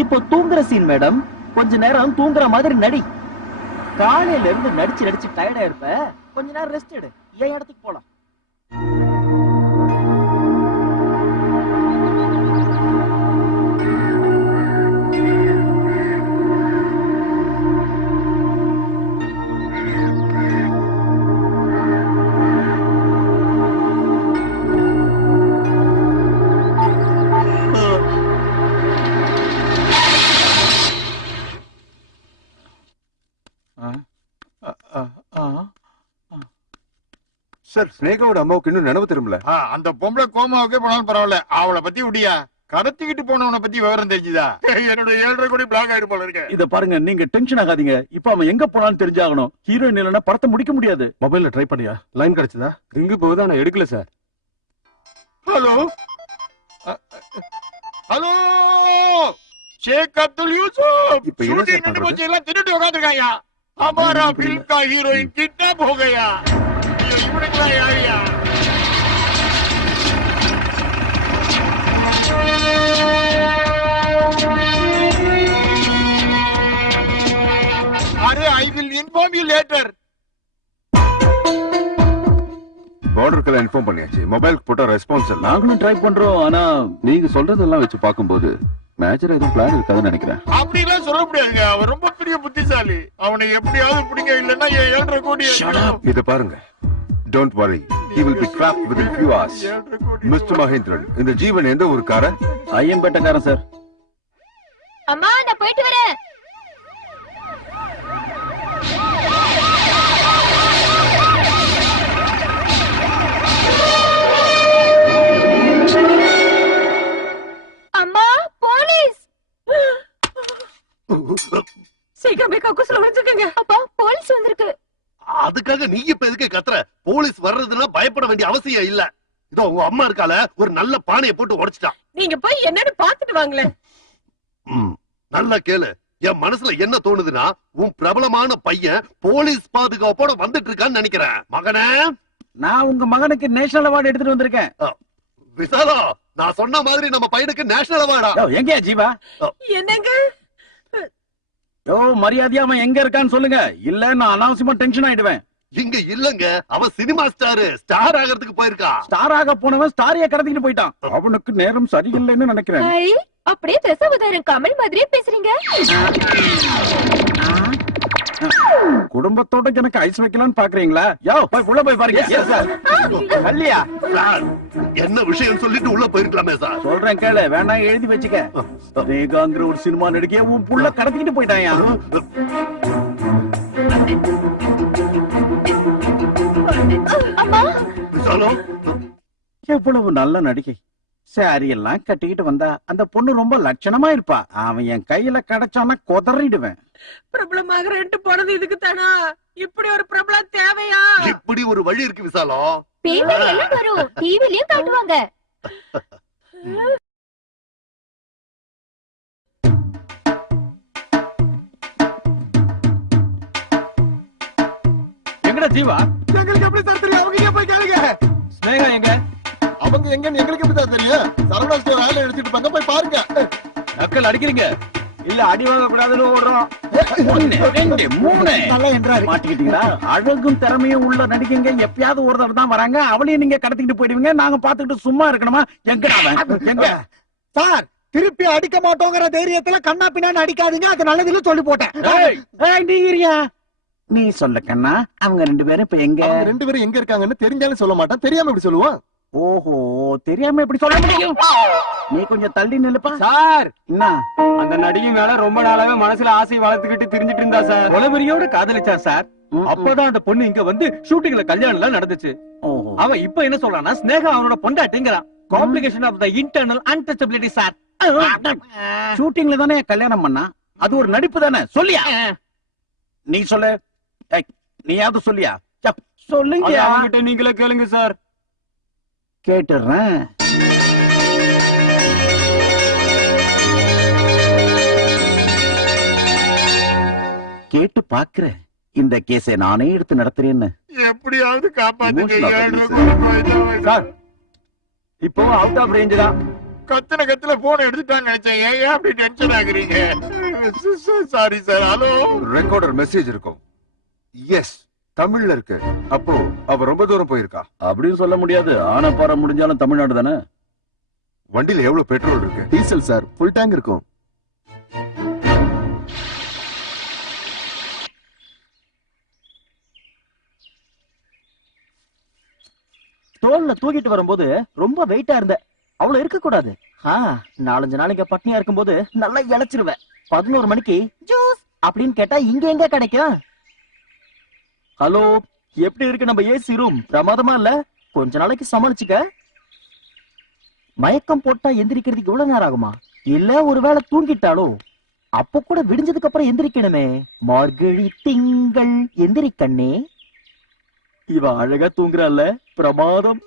இப்போ தூங்குற சீன் மேடம். கொஞ்ச நேரம் தூங்குற மாதிரி நடி. காலையில இருந்து நடிச்சு நடிச்சு டயர்டா இருப்ப. கொஞ்ச நேரம் ரெஸ்ட் எடு. என் இடத்துக்கு போலாம். சார், ஸ்னேகாவோட அம்மாவுக்கு இன்னும் நினைவு திரும்பல. அந்த பொம்பளை கோமாவுக்கே போனாலும் பரவாயில்ல, அவளை பத்தி விடியா கடத்திக்கிட்டு போனவனை பத்தி விவரம் தெரிஞ்சுதா? என்னோட 7.5 கோடி பிளாக் ஆயிட்டு போல இருக்கு. இத பாருங்க, நீங்க டென்ஷன் ஆகாதீங்க. இப்ப அவன் எங்க போனான்னு தெரிஞ்சாகணும். ஹீரோயின் இல்லைன்னா படத்தை முடிக்க முடியாது. மொபைல்ல ட்ரை பண்ணியா? லைன் கிடைச்சதா? ரிங்கு போகுது, ஆனா எடுக்கல சார். ஹலோ ஹலோ, ஷேக் அப்துல் யூசுப். இப்ப என்ன ஷூட்டிங் சார் நின்னு பண்றது? போச்சு, எல்லாம் தின்னுட்டு உட்கார்ந்திருக்காயா? हमारा फिल्म का हीरोइन किडनैप हो गया. ये इवனுக்குலாம் யாரியா? अरे I will inform you later. பார்டருக்குள்ள இன்ஃபார்ம் பண்ணியாச்சு. மொபைலுக்கு போட்ட ரெஸ்பான்ஸ் இல்ல. நாங்களும் ட்ரை பண்றோம். ஆனா நீங்க சொல்றதெல்லாம் வச்சு பாக்கும்போது மேஜர் எதுவும் பிளான் இருக்காதுன்னு நினைக்கிறேன். அப்படிலாம் சொல்ல முடியாதுங்க. அவன் ரொம்ப பெரிய புத்திசாலி. அவனை எப்படியாவது பிடிக்க இல்லைன்னா 7.5 கோடி. இத பாருங்க. Don't worry. He will be trapped within few hours. Mr. Mahendran, இந்த ஜீவன் எந்த ஊருக்காரன்? ஐயம்பேட்டைக்காரன் சார். அம்மா, நான் போயிட்டு வரேன். அம்மா, போலீஸ்! சீக்கிரமே கக்கூஸ்ல விழுந்துக்கங்க. அப்பா, போலீஸ் வந்திருக்கு. அதுக்காக நீ இப்ப எதுக்கு கத்துற? போலீஸ் வர்றதுன்னா பயப்பட வேண்டிய அவசியம் இல்ல. இதோ உங்க அம்மா இருக்கால, ஒரு நல்ல பானையை போட்டு உடைச்சிட்டான். நீங்க போய் என்னன்னு பாத்துட்டு வாங்களேன். நல்லா கேளு. என் மனசுல என்ன தோணுதுன்னா, உன் பிரபலமான பையன் போலீஸ் பாதுகாப்போட வந்துட்டு இருக்கான்னு நினைக்கிறேன். மகனே, நான் உங்க மகனுக்கு நேஷனல் அவார்டு எடுத்துட்டு வந்திருக்கேன். விசாலா, நான் சொன்ன மாதிரி நம்ம பையனுக்கு நேஷனல் அவார்டா? எங்க ஜீவா? என்னங்க? யோ, மரியாதையா அவன் எங்க இருக்கான்னு சொல்லுங்க. இல்ல நான் அனாவசியமா டென்ஷன் ஆயிடுவேன். இங்க இல்லங்க, அவன் சினிமா ஸ்டார் ஆகிறதுக்கு போயிருக்கா. ஸ்டார் ஆக போனவன் ஸ்டாரிய கடத்திட்டு போயிட்டான். அவனுக்கு நேரம் சரியில்லைன்னு நினைக்கிறேன். அப்படியே தசாவதாரம் கமல் மாதிரியே பேசுறீங்க. குடும்பத்தோட எனக்கு ஐஸ் வைக்கலாம்னு பாக்குறீங்களா? யோ, போய் உள்ள போய் பாருங்க. அல்லையா சார், என்ன விஷயம் சொல்லிட்டு உள்ள போயிருக்கலாமே சார். சொல்றேன் கேளு, வேணா எழுதி வச்சுக்க. ரேகாங்கிற ஒரு சினிமா நடிகைய உன் புள்ள கடத்திக்கிட்டு போயிட்டாயா? எவ்வளவு நல்ல நடிகை. சாரி எல்லாம் கட்டிக்கிட்டு வந்தா அந்த பொண்ணு ரொம்ப லட்சணமா இருப்பா. அவன் என் கையில கிடைச்சானா கொதறிடுவேன். பிரபலமாக ரெண்டு போனது இதுக்கு தானா? இப்படி ஒரு பிரபலம் தேவையா? இப்படி ஒரு வழி இருக்கு விசாலம். பேப்பர்ல எல்லாம் வரும், டிவிலயும் காட்டுவாங்க. எங்கடா ஜீவா? எங்களுக்கு எப்படி சார் தெரியும்? அவங்க போய் கேளுங்க. ஸ்னேகா எங்க? அவங்க எங்கன்னு எங்களுக்கு எப்படி தான் தெரியும்? சரவணா ஸ்டோர் ஆயில எடுத்துட்டு இருப்பாங்க, போய் பாருங்க. நக்கல் அடிக்கிறீங்க? இல்ல அடி வாங்க கூடாதுன்னு ஓடுறோம். 1 2 3 நல்லா என்றாரு. மாட்டிக்கிட்டீங்களா? அழகும் திறமையும் உள்ள நடிகைங்க எப்பயாவது ஒரு தடவை தான் வராங்க. அவளையும் நீங்க கடத்திக்கிட்டு போயிடுவீங்க. நாங்க பாத்துக்கிட்டு சும்மா இருக்கணுமா? எங்கடா அவன்? எங்க சார், திருப்பி அடிக்க மாட்டோங்கிற தைரியத்துல கண்ணா பின்னான்னு அடிக்காதீங்க. அது நல்லதுன்னு சொல்லி போட்டேன். நீ இருயா. நீ சொல்ல கண்ணா, அவங்க 2 பேரும் இப்ப எங்க? அவங்க 2 பேரும் எங்க இருக்காங்கன்னு தெரிஞ்சாலும் சொல்ல மாட்டான், தெரியாம எப்படி சொல்லுவான்? ஓஹோ, தெரியாம எப்படி சொல்ல முடியும்? நீ கொஞ்சம் தள்ளி நில்லுப்பா. சார், என்ன? அந்த நடிகை மேல ரொம்ப நாளாவே மனசுல ஆசை வளர்த்துக்கிட்டு திரிஞ்சிட்டு இருந்தா சார். உளவெறியோட காதலிச்சா சார். அப்பதான் அந்த பொண்ணு இங்க வந்து ஷூட்டிங்ல கல்யாணம் எல்லாம் நடந்துச்சு. ஓஹோ, அவன் இப்ப என்ன சொல்றான்னா ஸ்னேகா அவனோட பொண்டாட்டிங்கிறான். Complication of the internal untouchability sir. ஷூட்டிங்ல தானே கல்யாணம் பண்ணா, அது ஒரு நடிப்பு தானே. சொல்லியா? நீ சொல்லு. ஏய், நீயாவது சொல்லியா? சொல்லுங்க. அவன்கிட்ட நீங்களே கேளுங்க சார். கேட்டுறேன். கேட்டு பாக்குறேன். இந்த கேஸை நானே எடுத்து நடத்துறேன்னு. எப்படியாவது காப்பாத்துங்க. சார் இப்போ அவுட் ஆஃப் ரேஞ்ச் தான். கத்துன கத்துல போன் எடுத்துட்டான்னு நினைச்சேன். ஏன் அப்படி டென்ஷன் ஆகுறீங்க? Sorry sir. Hello, recorder message இருக்கும். எஸ், தமிழ்ல இருக்கு. அப்போ அவ ரொம்ப தூரம் போயிருக்கா அப்படின்னு சொல்ல முடியாது. ஆனப்பாறை முடிஞ்சாலும் தமிழ்நாடு தானே. வண்டியில எவ்வளவு பெட்ரோல் இருக்கு? டீசல் சார், ஃபுல் டேங்க் இருக்கும். தோல்ல தூக்கிட்டு வரும்போது ரொம்ப வெயிட்டா இருந்த. அவ்வளவு இருக்க கூடாது. 4-5 நாளைக்கு பட்னியா இருக்கும்போது நல்லா இழைச்சிருவேன். 11 மணிக்கு ஜூஸ் அப்படின்னு கேட்டா இங்க எங்க கிடைக்கும்? ஹலோ, எப்படி இருக்கு நம்ம ஏசி ரூம்? பிரமாதமா இல்ல? கொஞ்ச நாளைக்கு சமாளிச்சுக்க. மயக்கம் போட்டா எந்திரிக்கிறதுக்கு இவ்வளவு நேரம் ஆகுமா? இல்ல ஒருவேளை தூங்கிட்டாலோ? அப்ப கூட விடிஞ்சதுக்கு அப்புறம் எந்திரிக்கணுமே. மார்கழி திங்கள் எந்திரி கண்ணே. இவ அழகா தூங்குறால, பிரமாதம்.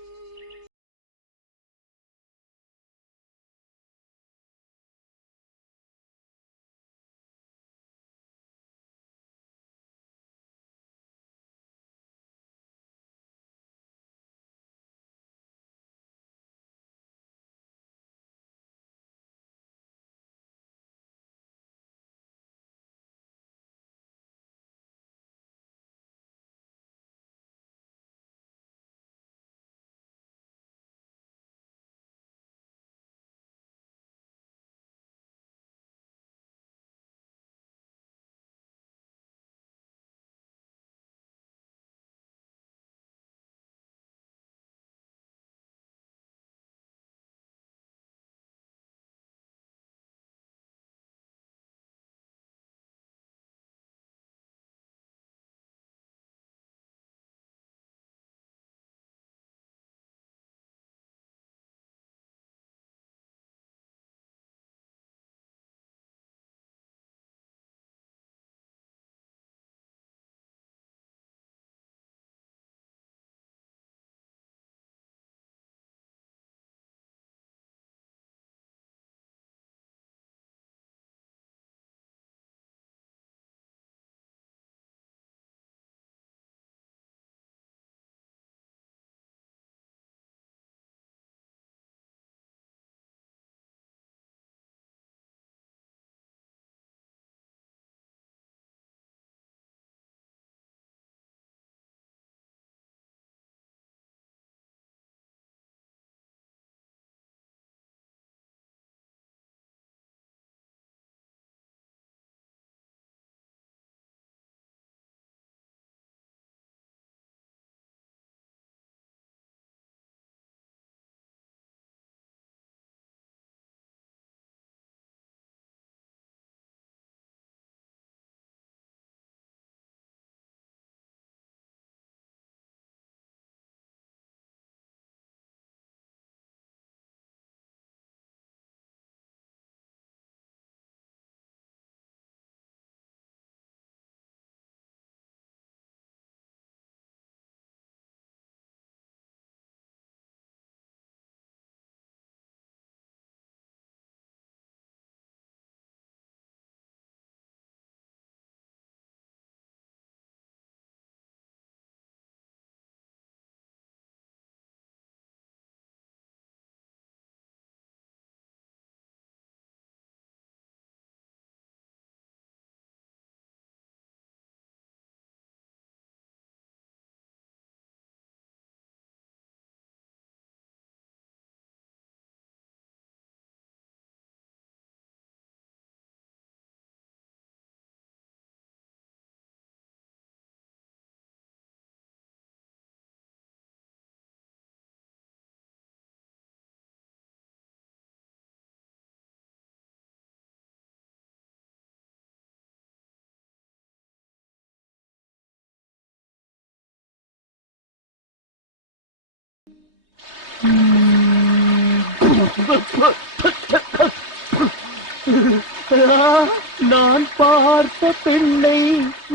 நான் பார்த்த பெண்ணை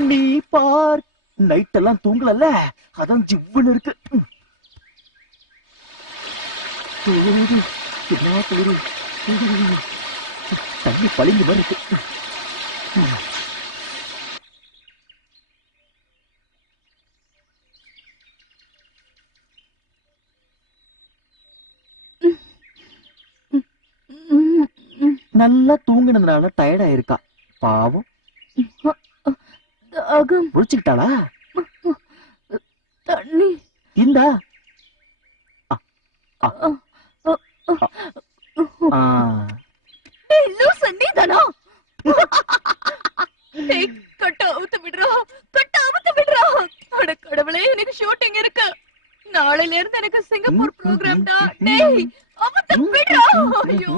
நீ பார். நைட் எல்லாம் தூங்கலல்ல, அதான் ஜிவ்வுன்னு இருக்கு. என்ன குளிரு, தண்ணி பளிங்கு மாதிரி இருக்கு. நல்லா தூங்கினதுனால டயர்ட் ஆயிருக்கா பாவம். முடிச்சுக்கிட்டாளா? தண்ணி இந்தா. கடவுளே, எனக்கு ஷூட்டிங் இருக்கு. நாளையில இருந்து எனக்கு சிங்கப்பூர் ப்ரோகிராம் டா. டேய் அவத்த விடுடா. ஐயோ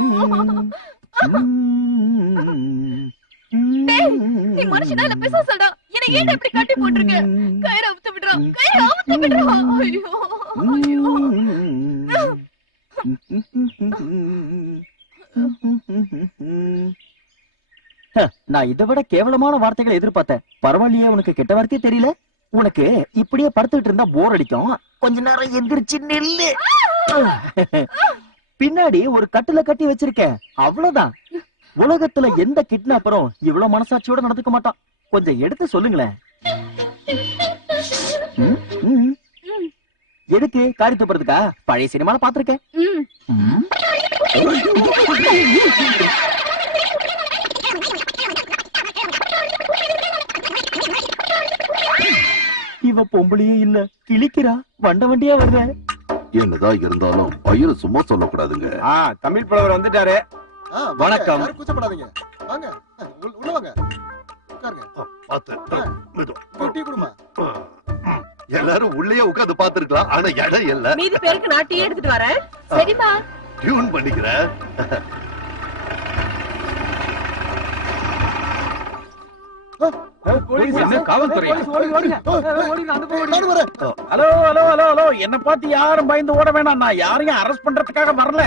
டேய், நீ மனுஷனா இல்ல பிசாசடா? என்ன ஏன் இப்படி கட்டி போட்டுருக்க? கயிறு அவத்த விடுடா, கயிறு அவத்த விடுடா. ஐயோ ஐயோ. நான் இதை விட கேவலமான வார்த்தைகளை எதிர்பார்த்தேன். பரவாயில்லையே, உனக்கு கெட்ட வார்த்தையே தெரியல. உனக்கு இப்படியே படுத்துக்கிட்டு இருந்தா போர் அடிக்கும். கொஞ்ச நேரம் எந்திரிச்சு நில்லு. பின்னாடி ஒரு கட்டுல கட்டி வச்சிருக்கேன், அவ்வளவுதான். உலகத்துல எந்த கிட்னாப்பரும் இவ்வளவு மனசாட்சியோட நடந்துக்க மாட்டான். கொஞ்சம் எடுத்து சொல்லுங்களேன். எதுக்கு? காரி துப்புறதுக்கா? பழைய சினிமால பாத்திருக்கேன். இவ பொம்பளையே இல்ல, கிழிக்கிறா. வண்ட வண்டியா வருவ. என்னதான் இருந்தாலும் பையனை சும்மா சொல்லக்கூடாதுங்க. தமிழ் புலவர் வந்துட்டாரு. வணக்கம். கூச்சப்படாதீங்க, வாங்க உள்ள வாங்க, உட்காருங்க. டீ குடுமா. எல்லாரும் உள்ளே உட்கார்ந்து பாத்துருக்கலாம், ஆனா இடம் இல்ல. மீதி பேருக்கு நான் டீ எடுத்துட்டு வரேன். சரிமா, டியூன் பண்ணிக்கிறேன். ஹலோ ஹலோ ஹலோ ஹலோ, என்ன பார்த்து யாரும் பயந்து ஓட வேணாம். நான் யாரையும் அரெஸ்ட் பண்றதுக்காக வரல.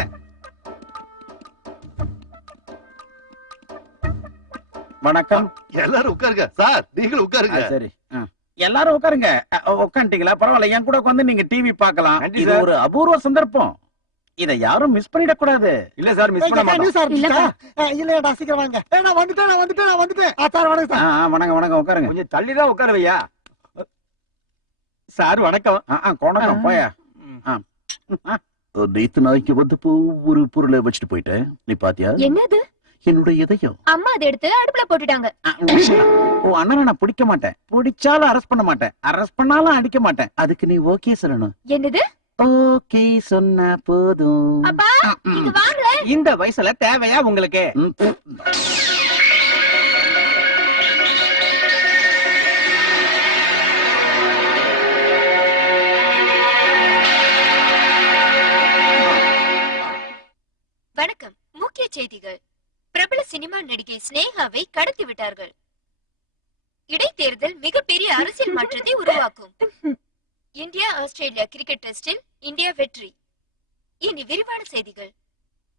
வணக்கம். எல்லாரும் உட்காருங்க. சார் நீங்களும் உட்காருங்க. சரி, எல்லாரும் உட்காருங்க. உட்காந்துட்டீங்களா? பரவாயில்ல, என் கூட வந்து நீங்க டிவி பார்க்கலாம். இது ஒரு அபூர்வ சந்தர்ப்பம். இத யாரும் மிஸ் பண்ணிடக் கூடாது. இல்ல சார், மிஸ் பண்ண மாட்டோம். இல்லடா, சீக்கிரம் வாங்க. நான் வந்துட்டேன். சார் வணக்கம் சார். வணக்கம் வணக்கம், உட்காருங்க. கொஞ்சம் தள்ளிதான் உட்காருவையா. சார் வணக்கம். வணக்கம். போயா. நேத்து நாய்க்கு வந்தப்போ ஒரு பொருளை வச்சுட்டு போயிட்டேன். நீ பாத்தியா? என்னது? என்னுடைய இதயம். அம்மா அதை எடுத்து அடுப்புல போட்டுட்டாங்க. அண்ணனை நான் பிடிக்க மாட்டேன். பிடிச்சாலும் அரெஸ்ட் பண்ண மாட்டேன். அரெஸ்ட் பண்ணாலும் அடிக்க மாட்டேன். அதுக்கு நீ ஓகே சொல்லணும். என்னது? ஓகே சொன்னா போதும். அப்பா இங்க வாங்க. இந்த வயசுல தேவையா உங்களுக்கு? வணக்கம். முக்கிய செய்திகள். பிரபல சினிமா நடிகை ஸ்னேகாவை கடத்தி விட்டார்கள். இடைத்தேர்தல் மிகப்பெரிய அரசியல் மாற்றத்தை உருவாக்கும். இந்தியா ஆஸ்திரேலியா கிரிக்கெட் டெஸ்டில் இந்தியா வெற்றி. இனி விரிவான செய்திகள்.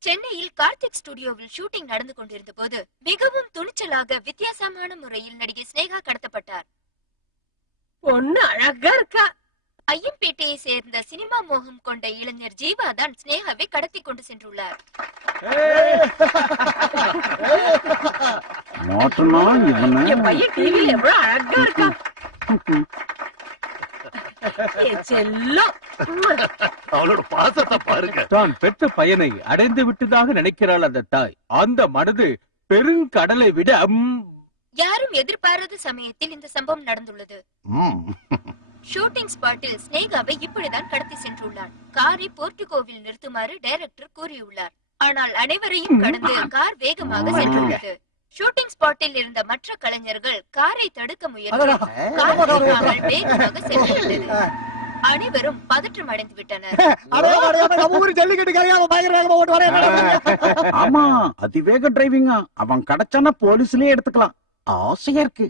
சென்னையில் கார்த்திக் ஸ்டுடியோவில் ஷூட்டிங் நடந்து கொண்டிருந்த போது மிகவும் துணிச்சலாக வித்தியாசமான முறையில் நடிகை ஸ்னேகா கடத்தப்பட்டார். பொண்ணு அழகா இருக்கா. ஐயம்பேட்டையை சேர்ந்த சினிமா மோகம் கொண்ட இளைஞர் ஜீவா தான் ஸ்னேகாவை கடத்தி கொண்டு சென்றுள்ளார். என் பையன் டிவியில எவ்வளவு அழகா இருக்கா. அவளோட பாசத்தை பாருங்க. தான் பெற்ற பையனை அடைந்து விட்டதாக நினைக்கிறாள் அந்த தாய். அந்த மனது பெருங்கடலை விட யாரும் எதிர்பாராத சமயத்தில் இந்த சம்பவம் நடந்துள்ளது. ஷூட்டிங் ஸ்பாட்டில் ஸ்னேகாவை இப்படிதான் கடத்தி சென்றுள்ளார். காரை போர்டிகோவில் நிறுத்துமாறு டைரக்டர் கூறியுள்ளார். ஆனால் அனைவரையும் கடந்து கார் வேகமாக சென்றுள்ளது. ஷூட்டிங் ஸ்பாட்டில் இருந்த மற்ற கலைஞர்கள் காரை தடுக்க முயன்று கார் வேகமாக சென்றுள்ளது. அனைவரும் பதற்றம் அடைந்து விட்டனர். ஆமா, அதிவேக டிரைவிங். அவன் கிடைச்சானா போலீஸ்லயே எடுத்துக்கலாம். ஆசையா இருக்கு.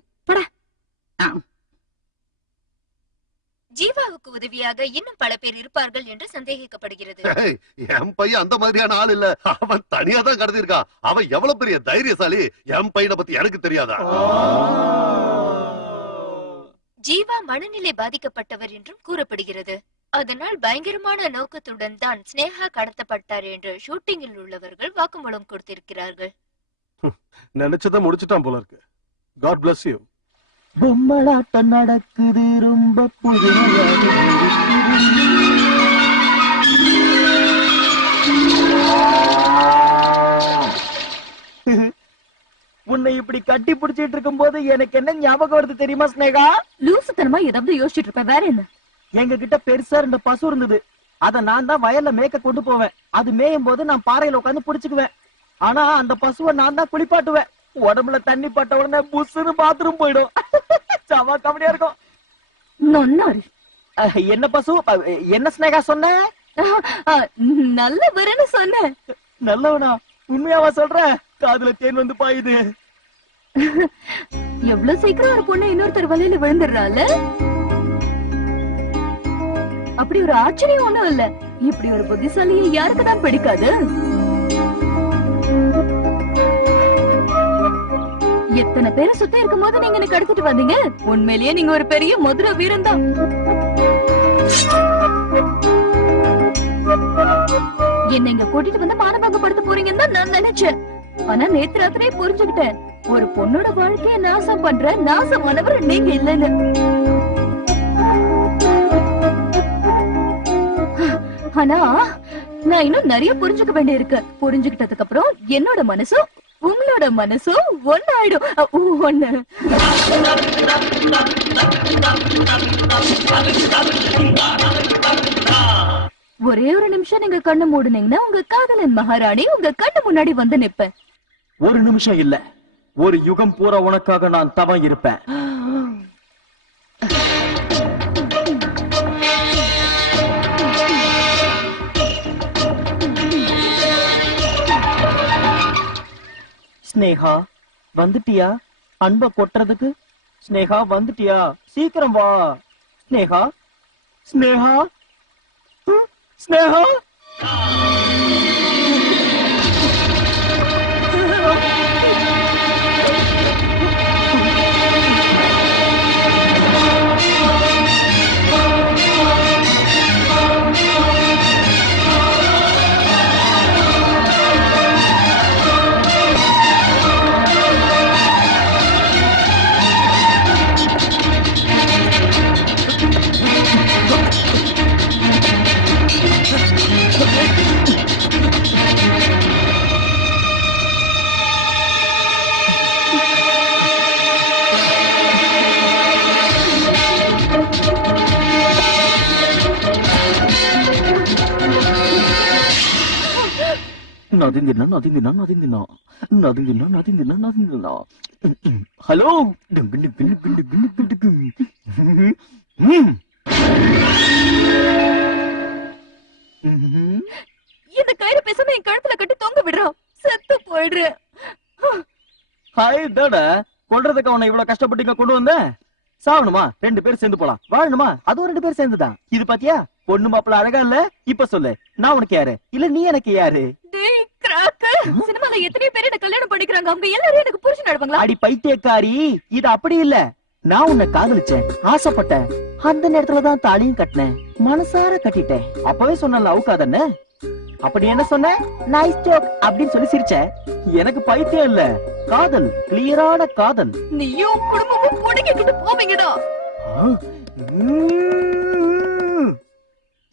ஜீவாவுக்கு உதவியாக இன்னும் பல பேர் இருப்பார்கள் என்று சந்தேகிக்கப்படுகிறது. என் பையன் அந்த மாதிரியான ஆள் இல்ல, அவன் தனியா தான் கடத்திருக்கான். அவன் எவ்வளவு பெரிய தைரியசாலி, என் பையனை பத்தி எனக்கு தெரியாதா? ஜீவா மனநிலை பாதிக்கப்பட்டவர் என்றும் கூறப்படுகிறது. அதனால் பயங்கரமான நோக்கத்துடன் தான் ஸ்னேகா கடத்தப்பட்டார் என்று ஷூட்டிங்கில் உள்ளவர்கள் வாக்குமூலம் கொடுத்திருக்கிறார்கள். நினைச்சதை முடிச்சுட்டான் போல இருக்கு. God bless you. பொம்மலாட்டம் நடக்குது ரொம்ப உன்னை இப்படி கட்டி பிடிச்சிட்டு இருக்கும் போது எனக்கு என்ன ஞாபகம் வருது தெரியுமா ஸ்னேகா? லூசுத்தனமா ஏதாவது யோசிச்சுட்டு இருப்பேன், வேற என்ன? எங்க கிட்ட பெருசா 2 பசு இருந்தது. அத நான் தான் வயல்ல மேய்க்க கொண்டு போவேன். அது மேயும் போது நான் பாறையில உட்காந்து புடிச்சுக்குவேன். ஆனா அந்த பசுவை நான் தான் குளிப்பாட்டுவேன். உடம்புல தண்ணி பட்ட உடனே புசுன்னு பாத்ரூம் போயிடும். சவா கபடியா இருக்கும். என்ன பசு? என்ன ஸ்னேகா சொன்ன? நல்லவருன்னு சொன்ன. நல்லவனா? உண்மையாவா சொல்ற? காதுல தேன் வந்து பாயுது. எவ்வளவு சீக்கிரம் ஒரு பொண்ணு இன்னொருத்தர் வலையில விழுந்துடுறாள். அப்படி ஒரு ஆச்சரியம் ஒண்ணும் இல்ல. இப்படி ஒரு புத்திசாலியை யாருக்குதான் பிடிக்காது? எத்தனை பேரை சுத்தி இருக்கும் போது நீங்க எனக்கு கடத்திட்டு வந்தீங்க. உண்மையிலேயே நீங்க ஒரு பெரிய மதுரை வீரன் தான். என்ன இங்க கூட்டிட்டு வந்து மானபங்கப்படுத்த போறீங்கன்னு தான் நான் நினைச்சேன். ஆனா நேத்து ராத்திரியே புரிஞ்சுக்கிட்டேன், ஒரு பொண்ணோட வாழ்க்கைய நாசம் பண்ற நாசமானவர் நீங்க இல்லைன்னு. ஆனா நான் இன்னும் நிறைய புரிஞ்சுக்க வேண்டிய இருக்கு. புரிஞ்சுக்கிட்டதுக்கு அப்புறம் என்னோட மனசும் உங்களோட மனசும் ஒன்னாயிடும். ஒண்ணு. ஒரே ஒரு நிமிஷம் நீங்க கண்ணு மூடுனீங்கன்னா உங்க காதலன் மகாராணி உங்க கண்ணு முன்னாடி வந்து நிப்பேன். ஒரு நிமிஷம் இல்ல, ஒரு யுகம் பூரா உனக்காக நான் தவம் இருப்பேன். ஸ்னேகா வந்துட்டியா? அன்ப கொட்டுறதுக்கு. ஸ்னேகா வந்துட்டியா? சீக்கிரம் வா. ஸ்னேகா, ஸ்னேகா, ஸ்னேகா. ஹலோ. இந்த கயிறு பேசாம என் கழுத்துல கட்டி தொங்க விடுறான். செத்து போயிடுறேன். ஹாய் தாடா, கொல்றதுக்கு அவனை இவ்வளவு கஷ்டப்பட்டு இங்க கொண்டு வந்த. சாவணுமா? 2 பேர் சேர்ந்து போலாம். வாழணுமா? அதுவும் 2 பேர் சேர்ந்துதான். இது பாத்தியா? பொண்ணு மாப்பிள்ள அழகா இல்ல? இப்ப சொல்லு, நான் உனக்கு யாரு? இல்ல நீ எனக்கு யாரு? சினிமால எத்தனை பேர் என்ன கல்யாணம் பண்ணிக்கிறாங்க, அவங்க எல்லாரும் எனக்கு புருஷன் நடப்பாங்களா? அடி பைத்தியக்காரி, இது அப்படி இல்ல. நான் உன்னை காதலிச்சேன், ஆசைப்பட்டேன். அந்த நேரத்துலதான் தாலியும் கட்டினேன், மனசார கட்டிட்டேன். அப்பவே சொன்ன அவுக்காதன்னு. அப்படி என்ன சொன்ன? நைஸ் ஜோக் அப்படின்னு சொல்லி சிரிச்ச. எனக்கு பைத்தியம் இல்ல, காதல், கிளியரான காதல். நீயும் குடும்பமும் புடிக்கிட்டு போவீங்கடா.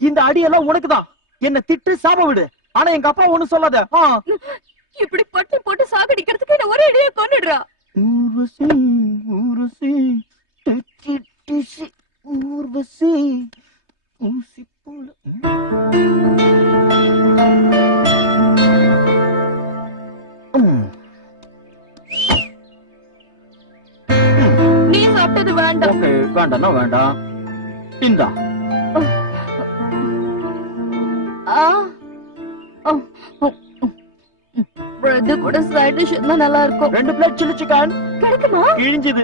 இந்த அடியெல்லாம் உனக்குதான். என்ன திட்டு சாப விடு, ஆனா எங்க அப்பா ஒண்ணு சொல்லாத. இப்படி பட்டு போட்டு சாகடிக்கிறதுக்கு என்ன ஒரே அடியா கொன்னுடுறா. ஊர்வசி ஊர்வசி ஊர்வசி ஊசி போல. நீ சாப்பிட்டது வேண்டாம். வேண்டாம்னா வேண்டாம். இந்தா. பிரெட் கூட சைட் டிஷ் இருந்தா நல்லா இருக்கும். 2 பிளேட் சில்லி சிக்கன் கிடைக்குமா? கிழிஞ்சது.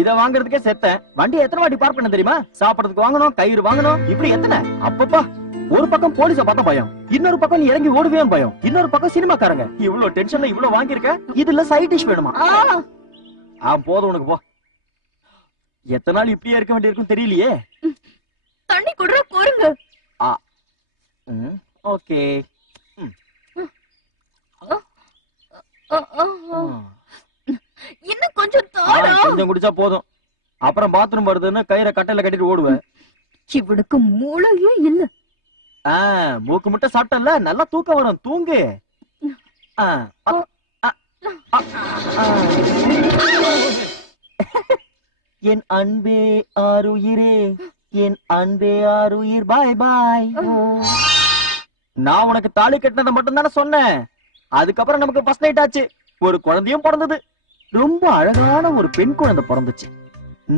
இத வாங்குறதுக்கே செத்தேன். வண்டி எத்தனை வாட்டி பார்க் பண்ண தெரியுமா? சாப்பிடறதுக்கு வாங்கணும், கயிறு வாங்கணும், இப்படி எத்தனை. அப்பப்பா, ஒரு பக்கம் போலீஸ பார்த்தா பயம், இன்னொரு பக்கம் நீ இறங்கி ஓடுவே பயம், இன்னொரு பக்கம் சினிமாக்காரங்க. இவ்வளவு டென்ஷன்ல இவ்வளவு வாங்கியிருக்க, இதுல சைட் டிஷ் வேணுமா? போதும் உனக்கு, போ. எத்தனை நாள் இப்படியே இருக்க வேண்டியிருக்கும் தெரியலையே. தண்ணி குடுற போடுங்க. ஓகே. இன்னும் கொஞ்சம் தாடா. கொஞ்சம் குடிச்சா போதும். அப்புறம் பாத்ரூம் வருதுன்னு கயிறை கட்டையில கட்டிட்டு ஓடுவேன். இவனுக்கு மூளையே இல்ல. மூக்கு முட்டை சாப்பிட்டல, நல்லா தூக்கம் வரும், தூங்கு. என் அன்பே ஆருயிரே, என் அன்பே ஆருயிர், பாய் பாய். நான் உனக்கு தாலி கட்டினதை மட்டும் தானே சொன்னேன். அதுக்கப்புறம் நமக்கு ஃபர்ஸ்ட் நைட் ஆச்சு. ஒரு குழந்தையும் பிறந்தது. ரொம்ப அழகான ஒரு பெண் குழந்தை பிறந்துச்சு.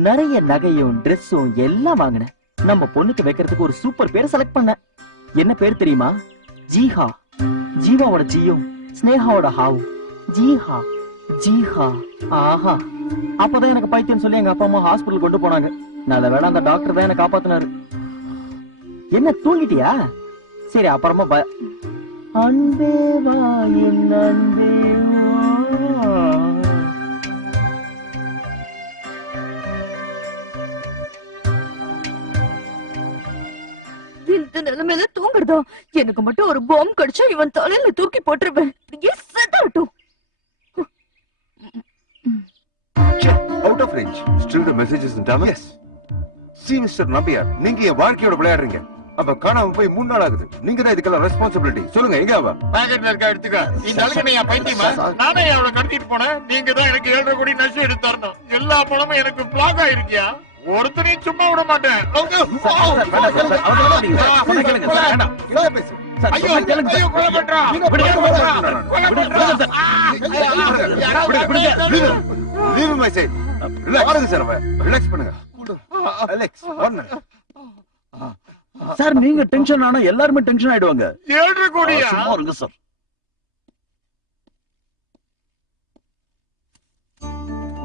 நிறைய நகையும் ட்ரெஸ்ஸும் எல்லாம் வாங்கினேன். நம்ம பொண்ணுக்கு வைக்கிறதுக்கு ஒரு சூப்பர் பேரை செலக்ட் பண்ண. என்ன பேர் தெரியுமா? ஜீஹா. ஜீவாவோட ஜீயும் ஸ்னேகாவோட ஹாவும். ஜீஹா ஜீஹா. ஆஹா, அப்பதான் எனக்கு பைத்தியம் சொல்லி எங்க அப்பா அம்மா ஹாஸ்பிட்டல் கொண்டு போனாங்க. நல்ல வேளை அந்த டாக்டர் தான் என்ன காப்பாத்தினாரு. என்ன தூங்கிட்டியா? சரி, அப்புறமா அன்பே வா என் அன்பே வா. இந்த நிலைமையில தூங்குறதா? எனக்கு மட்டும் ஒரு பாம்பு கடிச்சா இவன் தலையில தூக்கி போட்டுருவேன். செத்தாட்டும். Out of range. Still the message is in Tamil? Yes. See, Mr. Nambiar, நீங்க என் வாழ்க்கையோட விளையாடுறீங்க. அப்ப காணாம போய் 3 நாள் ஆகுது. நீங்க தான் இதுக்கெல்லாம் ரெஸ்பான்சிபிலிட்டி. சொல்லுங்க, எங்க அவ? பாக்கெட்ல இருக்கா, எடுத்துக்க. இந்த அளவுக்கு நீ பைத்தியமா? நானே அவளை கடத்திட்டு போனேன். நீங்க தான் எனக்கு 7.5 கோடி நஷ்டம் எடுத்து தரணும். எல்லா பணமும் எனக்கு பிளாக் ஆயிருக்கியா? ஒருத்தனையும் சும்மா விட மாட்டேன். சார், நீங்க டென்ஷன் ஆனா எல்லாருமே டென்ஷன் ஆயிடுவாங்க. 7.5 கோடியா? சும்மா இருங்க சார்.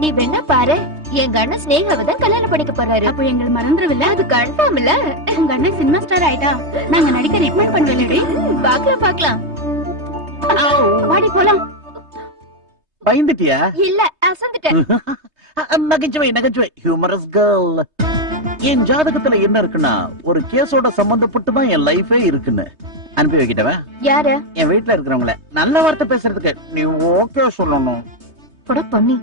நீ வேணா பாரு, எங்க அண்ணன் ஸ்னேகாவை தான் கல்யாணம் பண்ணிக்க போறாரு. அப்ப எங்களை மறந்துருவில்ல? அது கன்ஃபார்ம் இல்ல. உங்க அண்ணன் சினிமா ஸ்டார் ஆயிட்டா நாங்க நடிக்க ரெக்கமெண்ட் பண்ணுவேன். பாக்கலாம் பாக்கலாம். வாடி போலாம். பயந்துட்டியா? இல்ல, அசந்துட்டேன். நகைச்சுவை நகைச்சுவை, ஹியூமரஸ் கேர்ள். என் ஜாதகத்துல என்ன இருக்குன்னா, ஒரு கேஸோட சம்பந்தப்பட்டு தான் என் லைஃபே இருக்குன்னு அனுப்பி வைக்கிட்டவன். யாரு? என் வீட்டுல இருக்கிறவங்கள நல்ல வார்த்தை பேசுறதுக்கு நீ ஓகே சொல்லணும். பண்ணி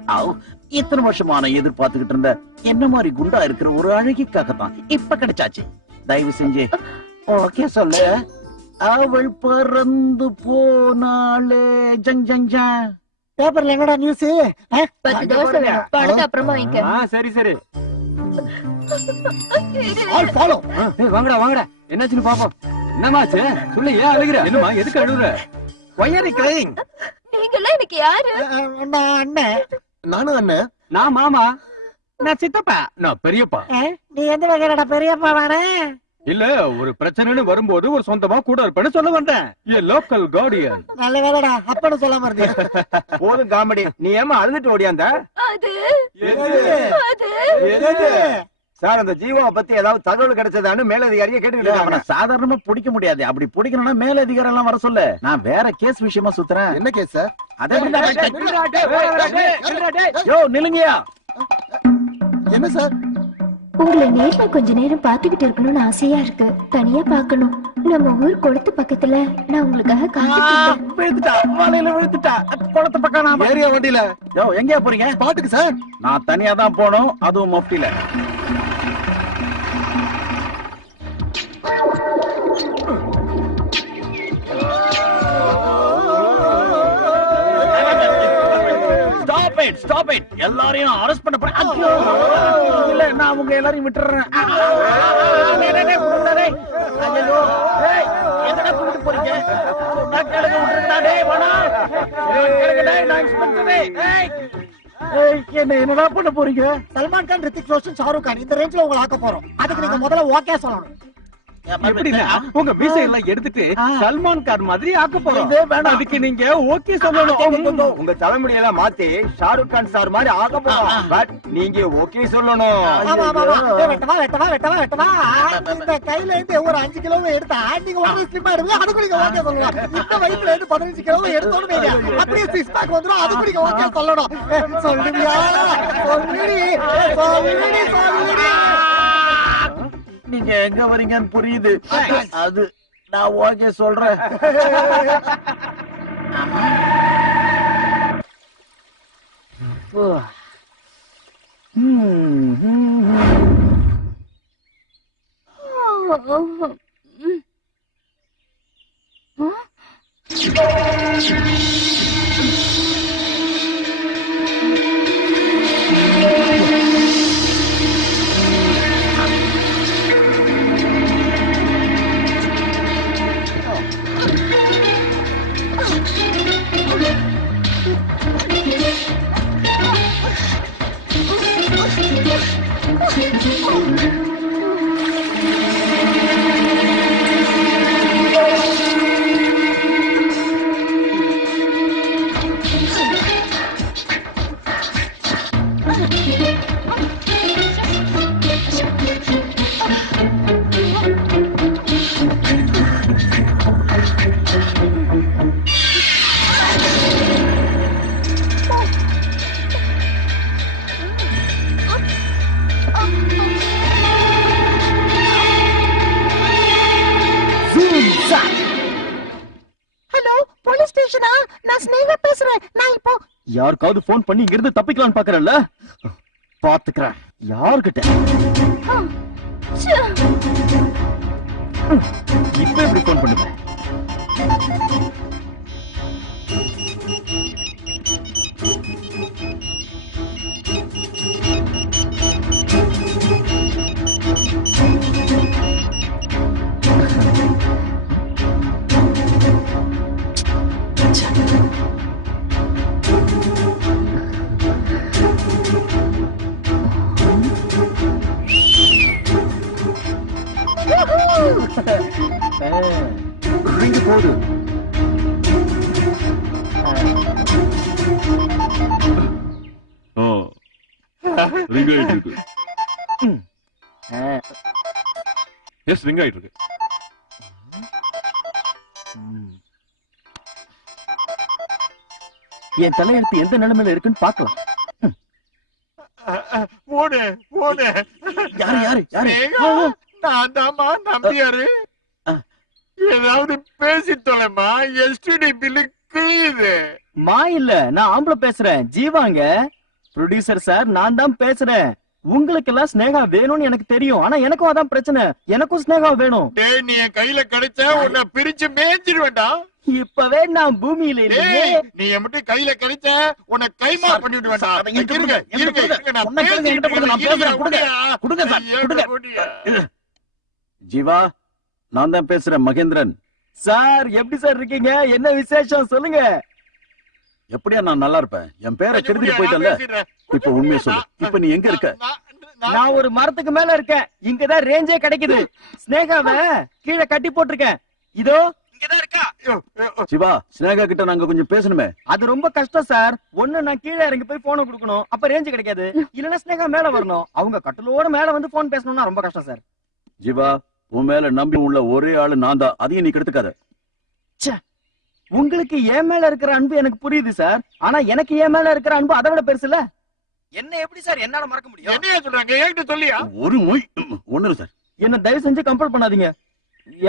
இத்தனை வருஷமா நான் எதிர்பார்த்துக்கிட்டு இருந்த என்ன மாதிரி குண்டா இருக்கிற ஒரு அழகிக்காகத்தான் இப்ப கிடைச்சாச்சு. தயவு செஞ்சு ஓகே சொல்லு. அவள் பறந்து போனாலே ஜங் ஜங் ஜங். பேப்பர்ல என்னடா நியூஸ்? 10 தோசை வேணும், பணத்தை அப்புறமா வைக்க. சரி சரி. All follow. வாங்கடா வாங்கடா, என்னாச்சுன்னு பாப்போம். என்னமாச்சு சொல்லு, ஏன் அழுகுற? என்னமா, எதுக்கு அழுகுற? Why are you crying? நீங்கெல்லாம் எனக்கு யாரு? அண்ணன். நானும் அண்ணன். நான் மாமா. நான் சித்தப்பா. நான் பெரியப்பா. நீ எந்த வகையிலடா பெரியப்பா வாரே? இல்ல, ஒரு பிரச்சனைன்னு வரும்போது ஒரு சொந்தமா கூட இருப்பேன்னு சொல்ல வந்தேன். ஏ லோக்கல் கார்டியன். நல்ல வேலைடா, அப்பன்னு சொல்லாம இருந்தே. போதும் காமெடி. நீ ஏமா அழுதுட்டு ஓடியாந்த? அது சார், அந்த ஜீவாவை பத்தி ஏதாவது தகவல் கிடைச்சதான்னு மேலதிகாரியை கேட்டுக்கிட்டு. சாதாரணமா பிடிக்க முடியாது. அப்படி பிடிக்கணும்னா மேல அதிகாரம் எல்லாம் வர சொல்ல. நான் வேற கேஸ் விஷயமா சுத்துறேன். என்ன கேஸ் சார்? யோ நிலுங்கயா. என்ன சார்? உங்களை நேர்ல கொஞ்ச நேரம் பாத்துக்கிட்டு இருக்கணும்னு ஆசையா இருக்கு. தனியா பாக்கணும். நம்ம ஊர் குளத்து பக்கத்துல நான் உங்களுக்காக காத்துக்கிட்டேன். விழுந்துட்டா, வலையில விழுந்துட்டா. குளத்து பக்கம் நான் ஏரியா வண்டியில. யோ எங்கயா போறீங்க? பாட்டுக்கு சார். நான் தனியா தான் போனோம், அதுவும் மஃப்டில. Stop it. எல்லாரையும் அரெஸ்ட் பண்ண போறேன். இல்ல, நான் உங்க எல்லாரையும் விட்டுறேன். எங்கடா கூட்டிட்டு போறீங்க? நான் கேளுங்க, விட்டுறேன்டா. டேய் வாடா. கேளுங்க டேய், நான் இன்ஸ்பெக்டர் டேய். என்னடா பண்ண போறீங்க? சல்மான் கான், ரித்திக் ரோஷன், ஷாருக் கான் இந்த ரேஞ்ச்ல உங்களை ஆக்க போறோம். அதுக்கு நீங்க முதல்ல ஓகே சொல்லணும். எப்படின்னா உங்க மீசை எல்லாம் எடுத்துட்டு சல்மான் கான் மாதிரி ஆக்க போறோம். அதுக்கு நீங்க ஓகே சொல்லணும். உங்க தலைமுடியெல்லாம் மாத்தி ஷாருக் கான் சார் மாதிரி ஆக போறோம். பட் நீங்க ஓகே சொல்லணும். வெட்டவா இந்த கையில இருந்து ஒரு 5 கிலோ எடுத்தா நீங்க ஒரு ஸ்லிப்பா எடுங்க, அதுக்கு நீங்க ஓகே சொல்லலாம். இந்த வயசுல இருந்து 15 கிலோ எடுத்தோன்னு வைங்க, அப்படியே 6 பேக் வந்துரும், அதுக்கு நீங்க ஓகே சொல்லணும். சொல்லுவியா? சொல்லுடி. நீங்க எங்க வரீங்கன்னு புரியுது. அது நான் ஓகே சொல்றேன். ஹலோ, போலீஸ் ஸ்டேஷனா? நான் ஸ்னேகா பேசுறேன். நான் இப்போ யாருக்காவது போன் பண்ணி இங்க இருந்து தப்பிக்கலாம்னு பாக்குறேன்ல, பாத்துக்கிறேன். யார்கிட்ட இப்ப எப்படி போன் பண்ணுவேன்? ரிங்கு போடு. ரிங் ஆயிட்டு இருக்கு. எஸ், ரிங் ஆயிட்டு இருக்கு. என் தலையெழுத்து எந்த நிலைமையில இருக்குன்னு பாக்கலாம். போனு போனு. யாரு யாரு யாரு? நான் தாமா நம்பியாரு. ஏதாவது பேசி தொலைமா, எஸ்டிடி பில்லு கிழியுது. மா இல்ல, நான் ஆம்பளை பேசுறேன். ஜீவாங்க. ப்ரொடியூசர் சார், நான் தான் பேசுறேன். உங்களுக்கு எல்லாம் ஸ்னேகா வேணும்னு எனக்கு தெரியும். ஆனா எனக்கும் அதான் பிரச்சனை. எனக்கும் ஸ்னேகா வேணும். டேய், நீ என் கையில கிடைச்சா உன்னை பிரிச்சு மேய்ஞ்சிருவேண்டா. இப்பவே நான் பூமியில இல்லையே. நீ என் மட்டும் கையில கிடைச்ச உன்னை கைமா பண்ணிட்டு வேண்டாம். ஜீவா, நான் தான் பேசுறேன், மகேந்திரன். சார், எப்படி சார் இருக்கீங்க? என்ன விசேஷம் சொல்லுங்க. எப்படியா நான் நல்லா இருப்பேன்? என் பேரை கெடுத்துட்டு போயிட்டல. இப்ப உண்மையை சொல்லு. இப்ப நீ எங்க இருக்க? நான் ஒரு மரத்துக்கு மேல இருக்கேன். இங்கதான் ரேஞ்சே கிடைக்குது. ஸ்னேகாவை கீழே கட்டி போட்டிருக்கேன். இதோ இங்கதான் இருக்கா. சிவா, ஸ்னேகா கிட்ட நாங்க கொஞ்சம் பேசணுமே. அது ரொம்ப கஷ்டம் சார். ஒண்ணு நான் கீழே இறங்கி போய் போனை கொடுக்கணும், அப்ப ரேஞ்சு கிடைக்காது. இல்லன்னா ஸ்னேகா மேல வரணும். அவங்க கட்டலோட மேல வந்து போன் பேசணும்னா ரொம்ப கஷ்டம் சார். ஜீவா, உன் மேல நம்பி உள்ள ஒரே ஆளு நான் தான். அதையும் நீ கெடுத்துக்காத. உங்களுக்கு என் மேல இருக்கிற அன்பு எனக்கு புரியுது சார். ஆனா எனக்கு என் மேல இருக்கிற அன்பு அதை விட பெருசு இல்ல. என்ன எப்படி சார் என்னால மறக்க முடியும்? என்ன சொல்றாங்க? என்கிட்ட சொல்லியா? ஒரு மொய் ஒண்ணு சார். என்ன தயவு செஞ்சு கம்பல் பண்ணாதீங்க.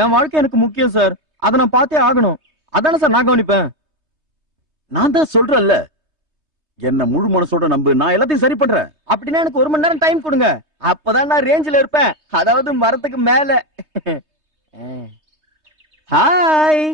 என் வாழ்க்கை எனக்கு முக்கியம் சார். அதை நான் பார்த்தே ஆகணும். அதானே சார் நான் கவனிப்பேன். நான் தான் சொல்றேன்ல, என்ன முழு மனசோட நம்பு. நான் எல்லாத்தையும் சரி பண்றேன். அப்படின்னா எனக்கு 1 மணி நேரம் டைம் கொடுங்க. அப்பதான் நான் ரேஞ்சில இருப்பேன். அதாவது மரத்துக்கு மேல. ஹாய்.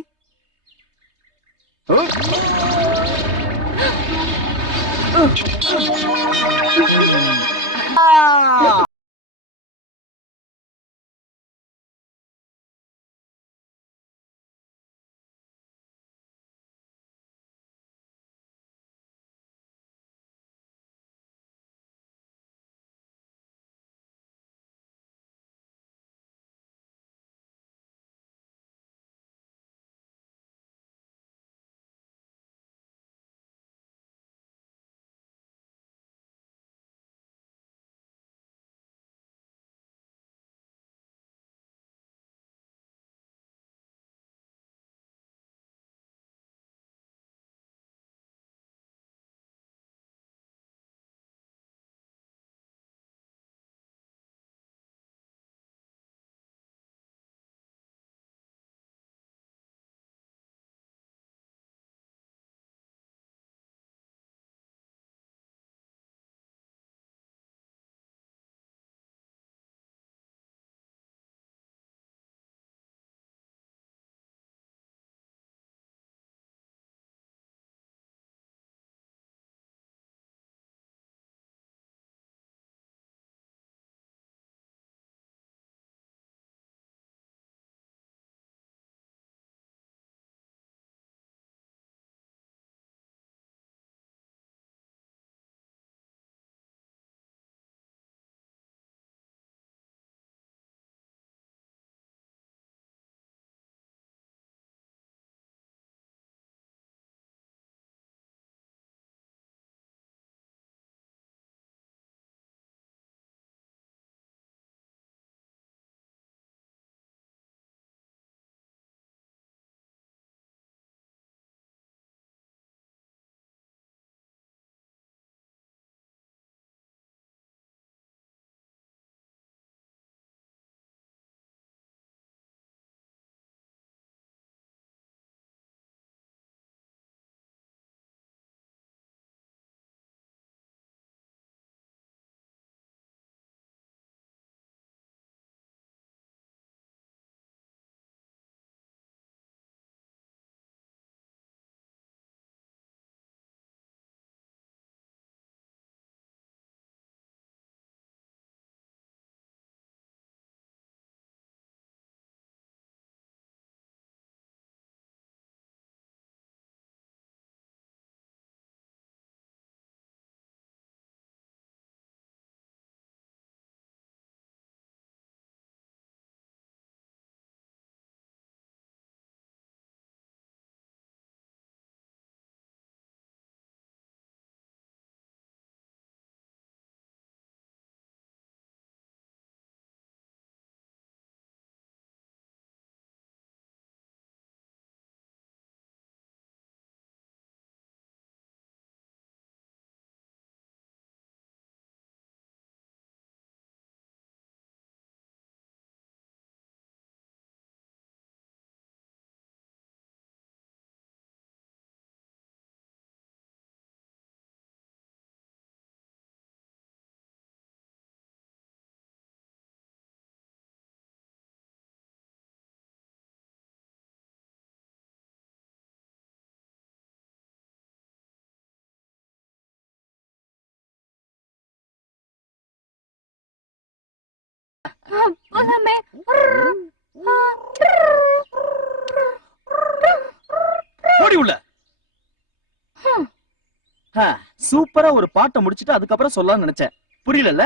போலாமே. ஓடி உள்ள. சூப்பரா ஒரு பாட்டை முடிச்சிட்டு அதுக்கப்புறம் சொல்லலாம்னு நினைச்சேன். புரியல?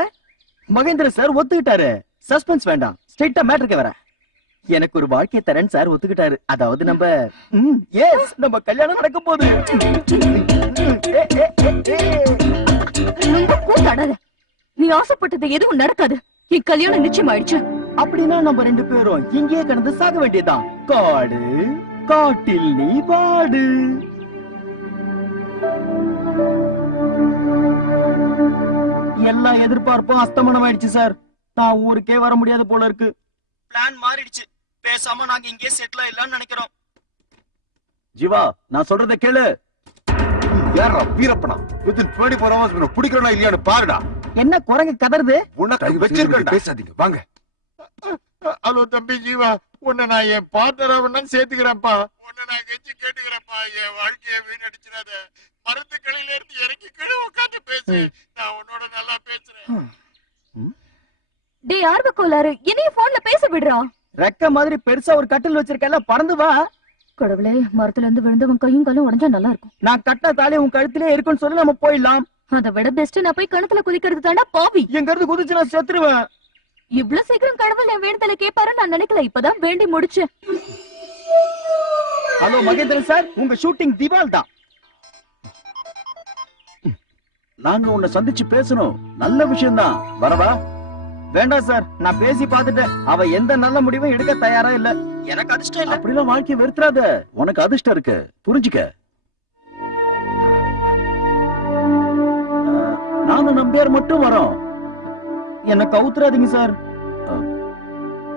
மகேந்திர சார் ஒத்துக்கிட்டாரு. சஸ்பென்ஸ் வேண்டாம், ஸ்ட்ரைட்டா மேட்டருக்கு வரேன். எனக்கு ஒரு வாழ்க்கை தரேன் சார் ஒத்துக்கிட்டாரு. அதாவது நம்ம நம்ம கல்யாணம் நடக்க போகுது. கூத்தாடாத. நீ ஆசைப்பட்டது எதுவும் நடக்காது. என் கல்யாணம் நிச்சயம் ஆயிடுச்சு. அப்படின்னா நம்ம 2 பேரும் இங்கேயே கிடந்து சாக வேண்டியதுதான். காடு காட்டில் நீ வாடு. எல்லா எதிர்பார்ப்பும் அஸ்தமனம் ஆயிடுச்சு சார். நான் ஊருக்கே வர முடியாது போல இருக்கு. பிளான் மாறிடுச்சு. பேசாம நாங்க இங்கே செட்டில் ஆயிடலாம்னு நினைக்கிறோம். ஜீவா, நான் சொல்றத கேளு. யாரா வீரப்பனா? within 24 hours உன்னை பிடிக்கிறனா இல்லையான்னு பாருடா. என்ன குரங்கு கதறுது? உனக்கு வச்சிருக்கேன். பேசாதீங்க, வாங்க. ஹலோ தம்பி ஜீவா, உன்னை நான் என் பார்ட்னரா வேணாலும் சேர்த்துக்கிறேன்ப்பா. உன்னை நான் கெஞ்சி கேட்டுக்கிறேன்ப்பா, என் வாழ்க்கையை வீணடிச்சிடாத. மருந்து கடையில இருந்து இறங்கி கீழே உட்காந்து பேசு. நான் உன்னோட நல்லா பேசுறேன். டேய் ஆர்வ கோளாறு, என்னைய போன்ல பேச விடுறா. ரெக்க மாதிரி பெருசா ஒரு கட்டில் வச்சிருக்கல, பறந்து வா. கடவுளே, மரத்துல இருந்து விழுந்தவன் கையும் காலும் உடைஞ்சா நல்லா இருக்கும். நான் கட்ட தாலி உன் கழுத்திலே இருக்குன்னு சொல்லி நம்ம போயிடலாம். அதை விட பெஸ்ட் நான் போய் கிணத்துல குதிக்கிறது தாண்டா பாவி. எங்க இருந்து குதிச்சு நான் செத்துருவேன். இவ்வளவு சீக்கிரம் கடவுள் என் வேண்டுதலை கேட்பாரு நான் நினைக்கல. இப்பதான் வேண்டி முடிச்சேன். ஹலோ மகேந்திரன் சார், உங்க ஷூட்டிங் திவால் தான். நாங்க உன்னை சந்திச்சு பேசணும். நல்ல விஷயம் தான். வரவா? வேண்டாம் சார், நான் பேசி பார்த்துட்டேன். அவ எந்த நல்ல முடிவும் எடுக்க தயாரா இல்ல. எனக்கு அதிர்ஷ்டம் இல்ல. அப்படிலாம் வாழ்க்கையை வெறுத்துறாத. உனக்கு அதிர்ஷ்டம் இருக்கு, புரிஞ்சுக்க. நானும் நம்பியார் மட்டும் வரோம். என்ன கவுத்துறாதீங்க சார்.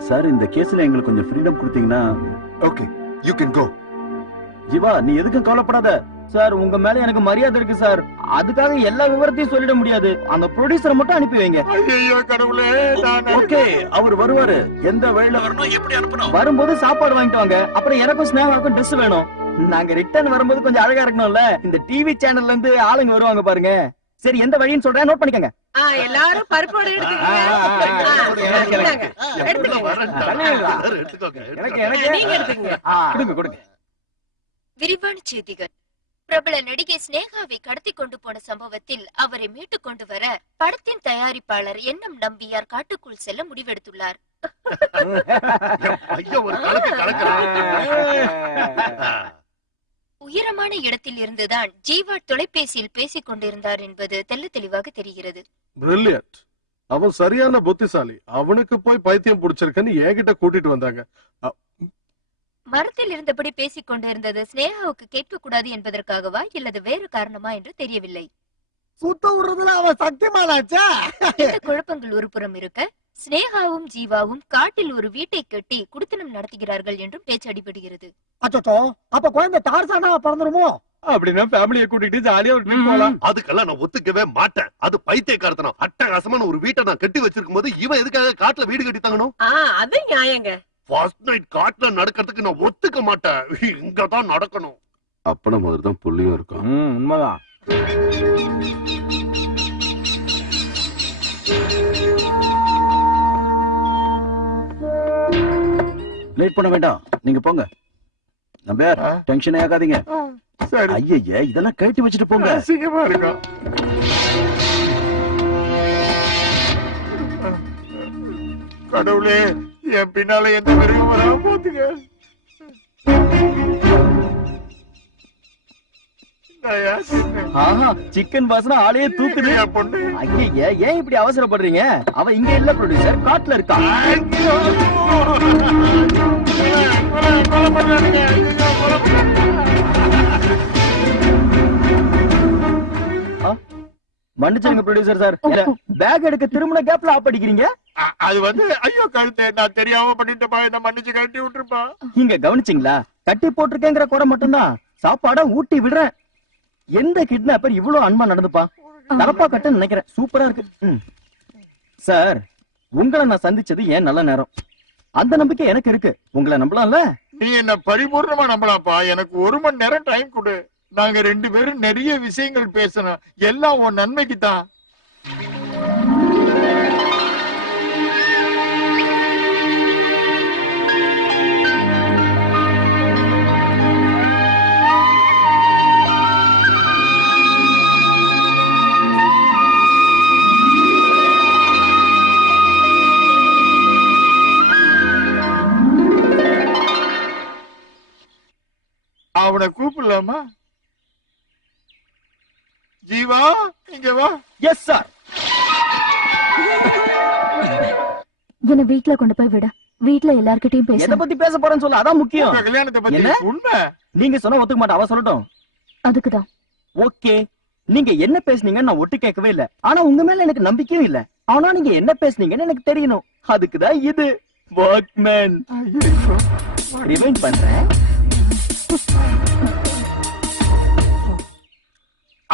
சார், இந்த கேஸ்ல எங்களுக்கு கொஞ்சம் ஃப்ரீடம் கொடுத்தீங்கன்னா. Okay, you can go. Jeeva, நீ எதுக்கும் கவலைப்படாத. சார், உங்க மேல எனக்கு மரியாதை இருக்கு சார். அதுக்காக எல்லா விவரத்தையும் சொல்லிட முடியாது. அந்த ப்ரொடியூசரை மட்டும் அனுப்பி வைங்க. ஐயோ கடவுளே, ஓகே, அவர் வருவாரு. எந்த வழியில வரணும், எப்படி அனுப்பணும்? வரும்போது சாப்பாடு வாங்கிட்டு வாங்க. அப்புறம் எனக்கும் ஸ்னேகாவுக்கும் ட்ரெஸ் வேணும். நாங்க ரிட்டர்ன் வரும்போது கொஞ்சம் அழகா இருக்கணும்ல. இந்த டிவி சேனல்ல இருந்து ஆளுங்க வருவாங்க பாருங்க. சரி, எந்த வழின்னு சொல்றேன், நோட் பண்ணிக்கங்க. எல்லாரும் பருப்போட கொடுங்க. விரிவான செய்திகள். பிரபல நடிகை ஸ்னேகாவை கடத்தி கொண்டு போன சம்பவத்தில் அவரை மீட்டுக் கொண்டு வர படத்தின் தயாரிப்பாளர் என்எம் நம்பியார் காட்டுக்குள் செல்ல முடிவெடுத்துள்ளார். உயரமான இடத்தில் இருந்துதான் ஜீவா தொலைபேசியில் பேசிக் கொண்டிருந்தார் என்பது தெல்ல தெளிவாக தெரிகிறது. பிரில்லியன்ட். அவன் சரியான புத்திசாலி. அவனுக்கு போய் பைத்தியம் பிடிச்சிருக்குன்னு என்கிட்ட கூட்டிட்டு வந்தாங்க. மரத்தில் இருந்தபடி பேசிக் கொண்டிருந்தது ஸ்னேகாவுக்கு கேட்க கூடாது என்பதற்காகவா இல்லது வேறு காரணமா என்று தெரியவில்லை. சுத்த விடுறதுல அவன் சக்திமானாச்சா? இந்த குழப்பங்கள் ஒரு புறம் இருக்க, ஸ்னேகாவும் ஜீவாவும் காட்டில் ஒரு வீட்டை கட்டி குடித்தனம் நடத்துகிறார்கள் என்றும் பேச்சு அடிபடுகிறது. அச்சோ, அப்ப குழந்தை டார்சானா பிறந்துருமோ? அப்படின்னா ஃபேமிலியை கூட்டிட்டு ஜாலியா ஒரு ட்ரிப் போலாம். அதுக்கெல்லாம் நான் ஒத்துக்கவே மாட்டேன். அது பைத்தியக்காரத்தனம். அட்டகாசமான ஒரு வீட்டை நான் கட்டி வச்சிருக்கும் போது இவன் எதுக்காக காட்டுல வீடு கட்டி தங்கணும்? அது நியாயங்க. ஃபர்ஸ்ட் நைட் காட்டுல நடக்கிறதுக்கு நான் ஒத்துக்க மாட்டேன். இங்கதான் நடக்கணும். அப்பன மாதிரி தான் புள்ளியும் இருக்கும். உண்மைதான். லேட் பண்ண வேண்டாம், நீங்க போங்க. நம்பியார், டென்ஷன் ஆகாதீங்க. ஐயா, இதெல்லாம் கழட்டி வச்சுட்டு போங்க. அசிங்கமா இருக்கும். கடவுளே, என் பின்னால எந்த மிருகம் வராம போத்துங்க. சிக்கன் வாசனை ஆளையே தூக்குது. ஐயா, ஏன் இப்படி அவசரப்படுறீங்க? அவ இங்க இல்ல ப்ரொடியூசர், காட்டுல இருக்கா. மன்னிச்சுங்க ப்ரொடியூசர் சார், பேக் எடுக்க திருமண கேப்ல ஆப் அடிக்கிறீங்க. அது வந்து ஐயோ கழுத்தை நான் தெரியாம பண்ணிட்டப்பா, என்ன மன்னிச்சு கட்டி விட்டுருப்பா. இங்க கவனிச்சிங்களா? கட்டி போட்டிருக்கேங்கிற குறை மட்டும்தான். சாப்பாட ஊட்டி விடுறேன். எந்த கிட்னாப்பர் இவ்வளவு அன்பா நடந்துப்பா? தரப்பா கட்ட நினைக்கிறேன். சூப்பரா இருக்கு சார். உங்களை நான் சந்திச்சது ஏன் நல்ல நேரம். அந்த நம்பிக்கை எனக்கு இருக்கு. உங்களை நம்பலாம்ல? நீ என்ன பரிபூர்ணமா நம்பலாம்ப்பா. எனக்கு 1 மணி நேரம் டைம் கொடு. நாங்க 2 பேரும் நிறைய விஷயங்கள் பேசணும். எல்லாம் உன் நன்மைக்கு தான். போலாமா? ஜீவா இங்க வா. Yes sir. என்ன வீட்ல கொண்டு போய் விட. வீட்ல எல்லார்கிட்டயும் பேச. எதை பத்தி பேச போறேன்னு சொல்ல, அதான் முக்கியம். கல்யாணத்தை பத்தி என்ன? உண்மை நீங்க சொன்னா ஒத்துக்க மாட்டேன், அவ சொல்லட்டும். அதுக்குதான். ஓகே, நீங்க என்ன பேசுனீங்கன்னு நான் ஒட்டு கேட்கவே இல்ல. ஆனா உங்க மேல எனக்கு நம்பிக்கையும் இல்ல. ஆனா நீங்க என்ன பேசுனீங்கன்னு எனக்கு தெரியணும். அதுக்குதான் இது வாக்மேன். ரிமைண்ட் பண்றேன்.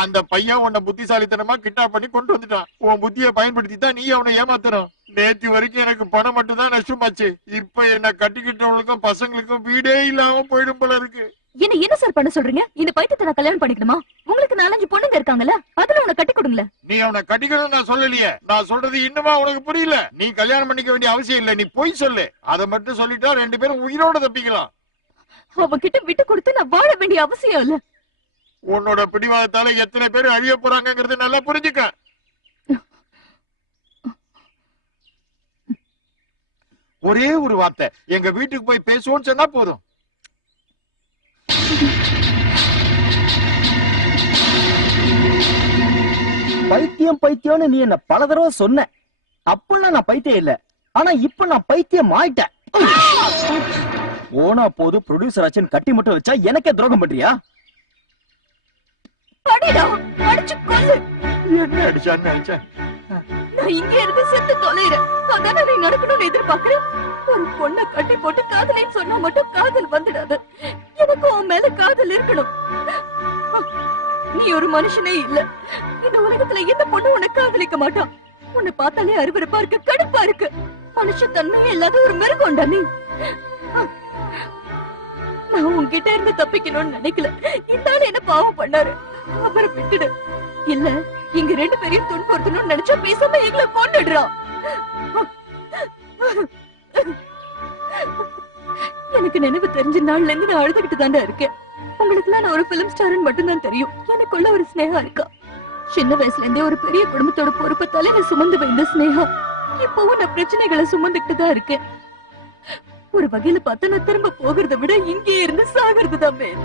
அந்த பையன் உன்னை புத்திசாலித்தனமா கிட்னாப் பண்ணி கொண்டு வந்துட்டான். உன் புத்தியை பயன்படுத்தி தான் நீ அவனை ஏமாத்தணும். நேற்று வரைக்கும் எனக்கு பணம் மட்டும் தான் நஷ்டமாச்சு. இப்ப என்ன கட்டிக்கிட்டவங்களுக்கும் பசங்களுக்கும் வீடே இல்லாம போயிடும் போல இருக்கு. என்ன சார் பண்ண சொல்றீங்க? இந்த பைத்தியத்தை நான் கல்யாணம் பண்ணிக்கணுமா? உங்களுக்கு 4-5 பொண்ணுங்க இருக்காங்கல்ல, அதுல உன்னை கட்டி கொடுங்கள. நீ அவனை கட்டிக்கணும் நான் சொல்லலையே. நான் சொல்றது இன்னுமா உனக்கு புரியல? நீ கல்யாணம் பண்ணிக்க வேண்டிய அவசியம் இல்ல. நீ போய் சொல்லு. அதை மட்டும் சொல்லிட்டா 2 பேரும் உயிரோட தப்பிக்கலாம். அவகிட்ட விட்டு கொடுத்து நான் வாழ வேண்டிய அவசியம் இல்ல. உன்னோட பிடிவாதத்தால எத்தனை பேர் அழிய போறாங்கிறது நல்லா புரிஞ்சுக்க. ஒரே ஒரு வார்த்தை, எங்க வீட்டுக்கு போய் பேசுவோம்னு சொன்னா போதும். பைத்தியம் பைத்தியம்னு நீ என்ன பல தடவை சொன்ன. அப்பெல்லாம் நான் பைத்தியம் இல்ல. ஆனா இப்ப நான் பைத்தியம் ஆயிட்டேன். போனா போது ப்ரொடியூசர் ஆச்சுன்னு கட்டி மட்டும் வச்சா எனக்கே துரோகம் பண்றியா? அடிடா, அடிச்சு கொல்லு. என்ன அடிச்சான்னு நினைச்சேன். நான் இங்க இருந்து செத்து தொலைறேன். அதான நீ நடக்கணும்னு எதிர்பார்க்கிறேன். ஒரு பொண்ணை கட்டி போட்டு காதலின்னு சொன்னா மட்டும் காதல் வந்துடாது. எனக்கு உன் மேல காதல் இருக்கணும். நீ ஒரு மனுஷனே இல்ல. இந்த உலகத்துல எந்த பொண்ணு உன்னை காதலிக்க மாட்டான். உன்னை பார்த்தாலே அருவருப்பா இருக்கு, கடுப்பா இருக்கு. மனுஷ தன்மையே இல்லாத ஒரு மிருகம்டா நீ. நான் உன்கிட்ட இருந்து தப்பிக்கணும்னு நினைக்கல. இந்த ஆளு என்ன பாவம் பண்ணாரு, அவரை விட்டுடு. இல்ல இங்க 2 பேரையும் துன்புறுத்தணும்னு நினைச்சா பேசாம எங்களை கொன்னுடுறான். எனக்கு நினைவு தெரிஞ்ச நாள்ல இருந்து நான் அழுதுகிட்டு தாண்டா இருக்கேன். உங்களுக்கு நான் ஒரு பிலிம் ஸ்டார்னு மட்டும்தான் தெரியும். எனக்குள்ள ஒரு ஸ்னேகா இருக்கா. சின்ன வயசுல இருந்தே ஒரு பெரிய குடும்பத்தோட பொறுப்பை தலையில சுமந்து வைந்த ஸ்னேகா இப்பவும் நான் பிரச்சனைகளை சுமந்துக்கிட்டு தான் இருக்கேன். ஒரு வகையில பார்த்தா நான் திரும்ப போகிறத விட இங்கே இருந்து சாகிறது தான் மேல்.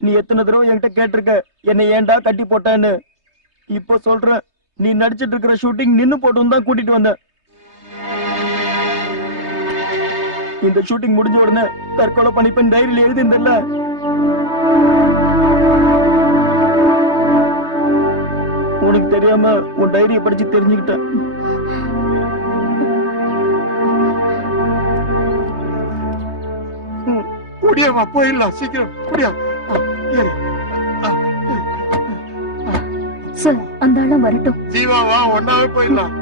நீ எத்தனை தடவை என்கிட்ட கேட்டிருக்க என்னை ஏன்டா கட்டி போட்டான்னு. இப்ப சொல்ற, நீ நடிச்சிட்டு இருக்கிற ஷூட்டிங் நின்னு போட்டு தான் கூட்டிட்டு வந்த. இந்த ஷூட்டிங் முடிஞ்ச உடனே தற்கொலை பண்ணிப்பேன் டைரியில எழுதிருந்தல்ல. உனக்கு தெரியாம உன் டைரியை படிச்சு தெரிஞ்சுக்கிட்டேன். முடியாமா போயிடலாம், சீக்கிரம் முடியா. சார் அந்த ஆளும் வரட்டும். ஜீவாவா ஒன்னாவே போயிடலாம்.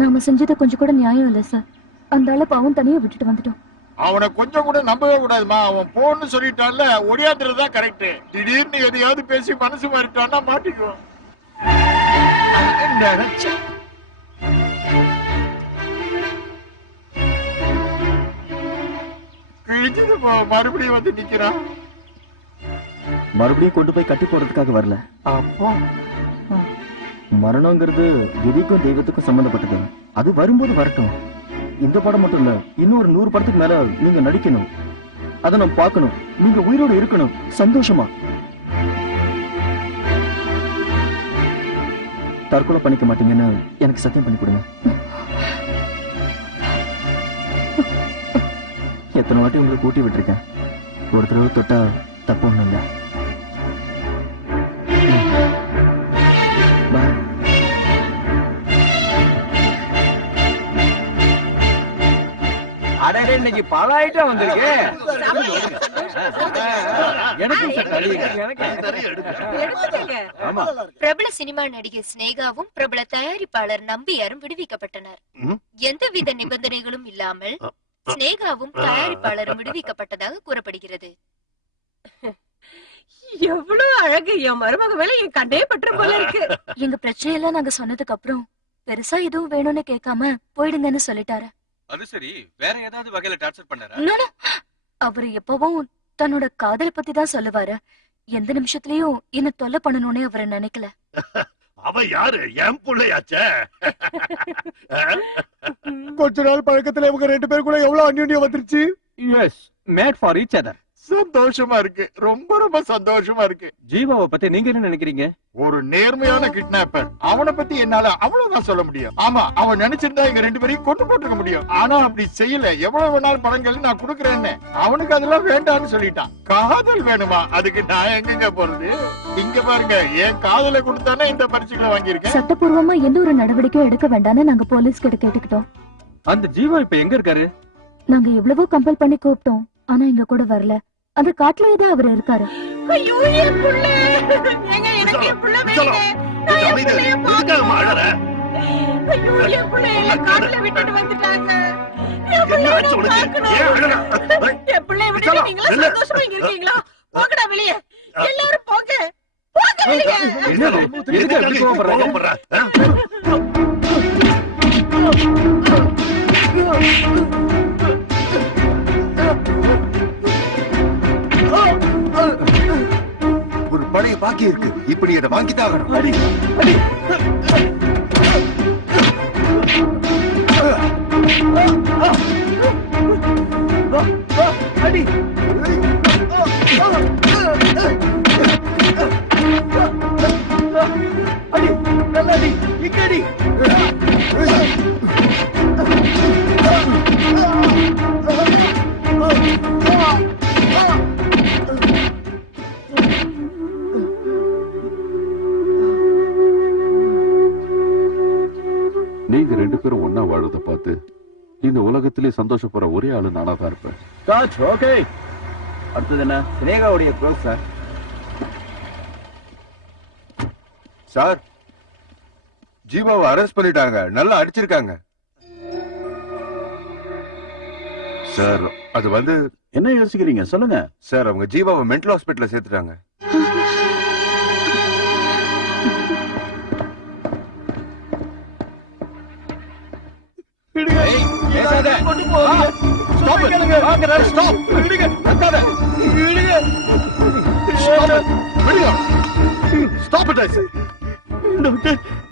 நாம செஞ்சது கொஞ்சம் கூட நியாயம் இல்ல சார். அந்த ஆளை பாவம் தனியா விட்டுட்டு வந்துட்டோம். அவனை கொஞ்சம் கூட நம்பவே கூடாதுமா. அவன் போன்னு சொல்லிட்டான்ல, ஒடியாந்துறதுதான் கரெக்ட். திடீர்னு எதையாவது பேசி மனசு மாறிட்டான்னா மாட்டிக்குவோம். கிழிச்சது மறுபடியும் வந்து நிக்கிறான். மறுபடியும் கொண்டு போய் கட்டி போடுறதுக்காக வரல. அப்பா மரணங்கிறது விதிக்கும் தெய்வத்துக்கும் சம்பந்தப்பட்டது. அது வரும்போது வரட்டும். இந்த படம் மட்டும் இல்ல, இன்னொரு 100 படத்துக்கு மேல நீங்க நடிக்கணும். அதை நான் பார்க்கணும். நீங்க உயிரோடு இருக்கணும், சந்தோஷமா. தற்கொலை பண்ணிக்க மாட்டீங்கன்னு எனக்கு சத்தியம் பண்ணி கொடுங்க. எத்தனை வாட்டி உங்களை கூட்டி விட்டுருக்கேன். ஒரு தடவை தொட்டா தப்பு ஒண்ணும் இல்லை. அடடே இன்னைக்கு பல ஐட்டம் வந்திருக்கு. எனக்கும் சட்டை எடுத்துக்கங்க. ஆமா. பிரபல சினிமா நடிகை ஸ்னேகாவும் பிரபல தயாரிப்பாளர் நம்பியாரும் விடுவிக்கப்பட்டனர். எந்தவித நிபந்தனைகளும் இல்லாமல் ஸ்னேகாவும் தயாரிப்பாளரும் விடுவிக்கப்பட்டதாக கூறப்படுகிறது. எவ்வளவு அழகு! என் மருமக மேல என் கண்டே பற்ற போல இருக்கு. எங்க பிரச்சனையெல்லாம் நாங்க சொன்னதுக்கு அப்புறம் பெருசா எதுவும் வேணும்னு கேட்காம போயிடுங்கன்னு சொல்லிட்டாரு. அது சரி, வேற ஏதாவது வகையில டார்ச்சர் பண்ணாரா? அவரு எப்பவும் தன்னோட காதலை பத்தி தான் சொல்லுவாரு. எந்த நிமிஷத்துலயும் என்ன தொல்லை பண்ணணும்னே அவரை நினைக்கல. அவ யாரு? என் பிள்ளையாச்சே. கொஞ்ச நாள் பழக்கத்துல இவங்க 2 பேரும் கூட எவ்வளவு அந்யோன்யம் வந்துருச்சு. Yes, made for each other. சந்தோஷமா இருக்கு, ரொம்ப ரொம்ப சந்தோஷமா இருக்கு. ஜீவாவை பத்தி நீங்க என்ன நினைக்கிறீங்க? ஒரு நேர்மையான கிட்னாப்பர். அவனை பத்தி என்னால அவ்வளவுதான் சொல்ல முடியும். ஆமா, அவன் நினைச்சிருந்தா எங்க 2 பேரையும் கொண்டு போட்டுக்க முடியும். ஆனா அப்படி செய்யல. எவ்வளவு வேணாலும் படங்கள் நான் கொடுக்கறேன்னு அவனுக்கு அதெல்லாம் வேண்டாம்னு சொல்லிட்டான். காதல் வேணுமா? அதுக்கு நான் எங்க போறது? இங்க பாருங்க, என் காதலை கொடுத்தானே இந்த பரிசுகளை வாங்கியிருக்கேன். சட்டப்பூர்வமா எந்த ஒரு நடவடிக்கையும் எடுக்க வேண்டாம்னு நாங்க போலீஸ் கிட்ட கேட்டுக்கிட்டோம். அந்த ஜீவா இப்ப எங்க இருக்காரு? நாங்க எவ்வளவோ கம்பல் பண்ணி கூப்பிட்டோம், ஆனா இங்க கூட வரல. அந்த காட்டுலயே தான் அவர் இருக்காரு. ஐயோ, என் புள்ள! ஏங்க, எனக்கு என் புள்ள வேணுங்க. நான் என் புள்ளைய பார்க்கணும். ஐயோ, என் புள்ளைய காட்டுல விட்டுட்டு வந்துட்டாங்க. என் புள்ளைய பார்க்கணும். என் புள்ளைய விட்டுட்டு நீங்களா சந்தோஷமா இங்க இருக்கீங்களா? போங்கடா வெளியே. எல்லாரும் போங்க. போங்க வெளியே. எதுக்கு அப்படி கோவப்படுறாங்க? ஒரு பழைய பாக்கி இருக்கு, இப்படி அதை வாங்கித்தான் அடி நல்லடி இங்கடி. நீங்க 2 பேரும் ஒன்னா வாழறத பார்த்து இந்த உலகத்திலே சந்தோஷப்படுற ஒரே ஆளு நானா தான் இருப்பேன். ஓகே, அடுத்தது என்ன? ஸ்னேகாவுடைய க்ளோஸ் சார். சார், ஜீவாவை அரெஸ்ட் பண்ணிட்டாங்க, நல்லா அடிச்சிருக்காங்க சார். அது வந்து என்ன யோசிக்கிறீங்க சொல்லுங்க சார். அவங்க ஜீவாவை மென்டல் ஹாஸ்பிட்டல்ல சேர்த்துட்டாங்க.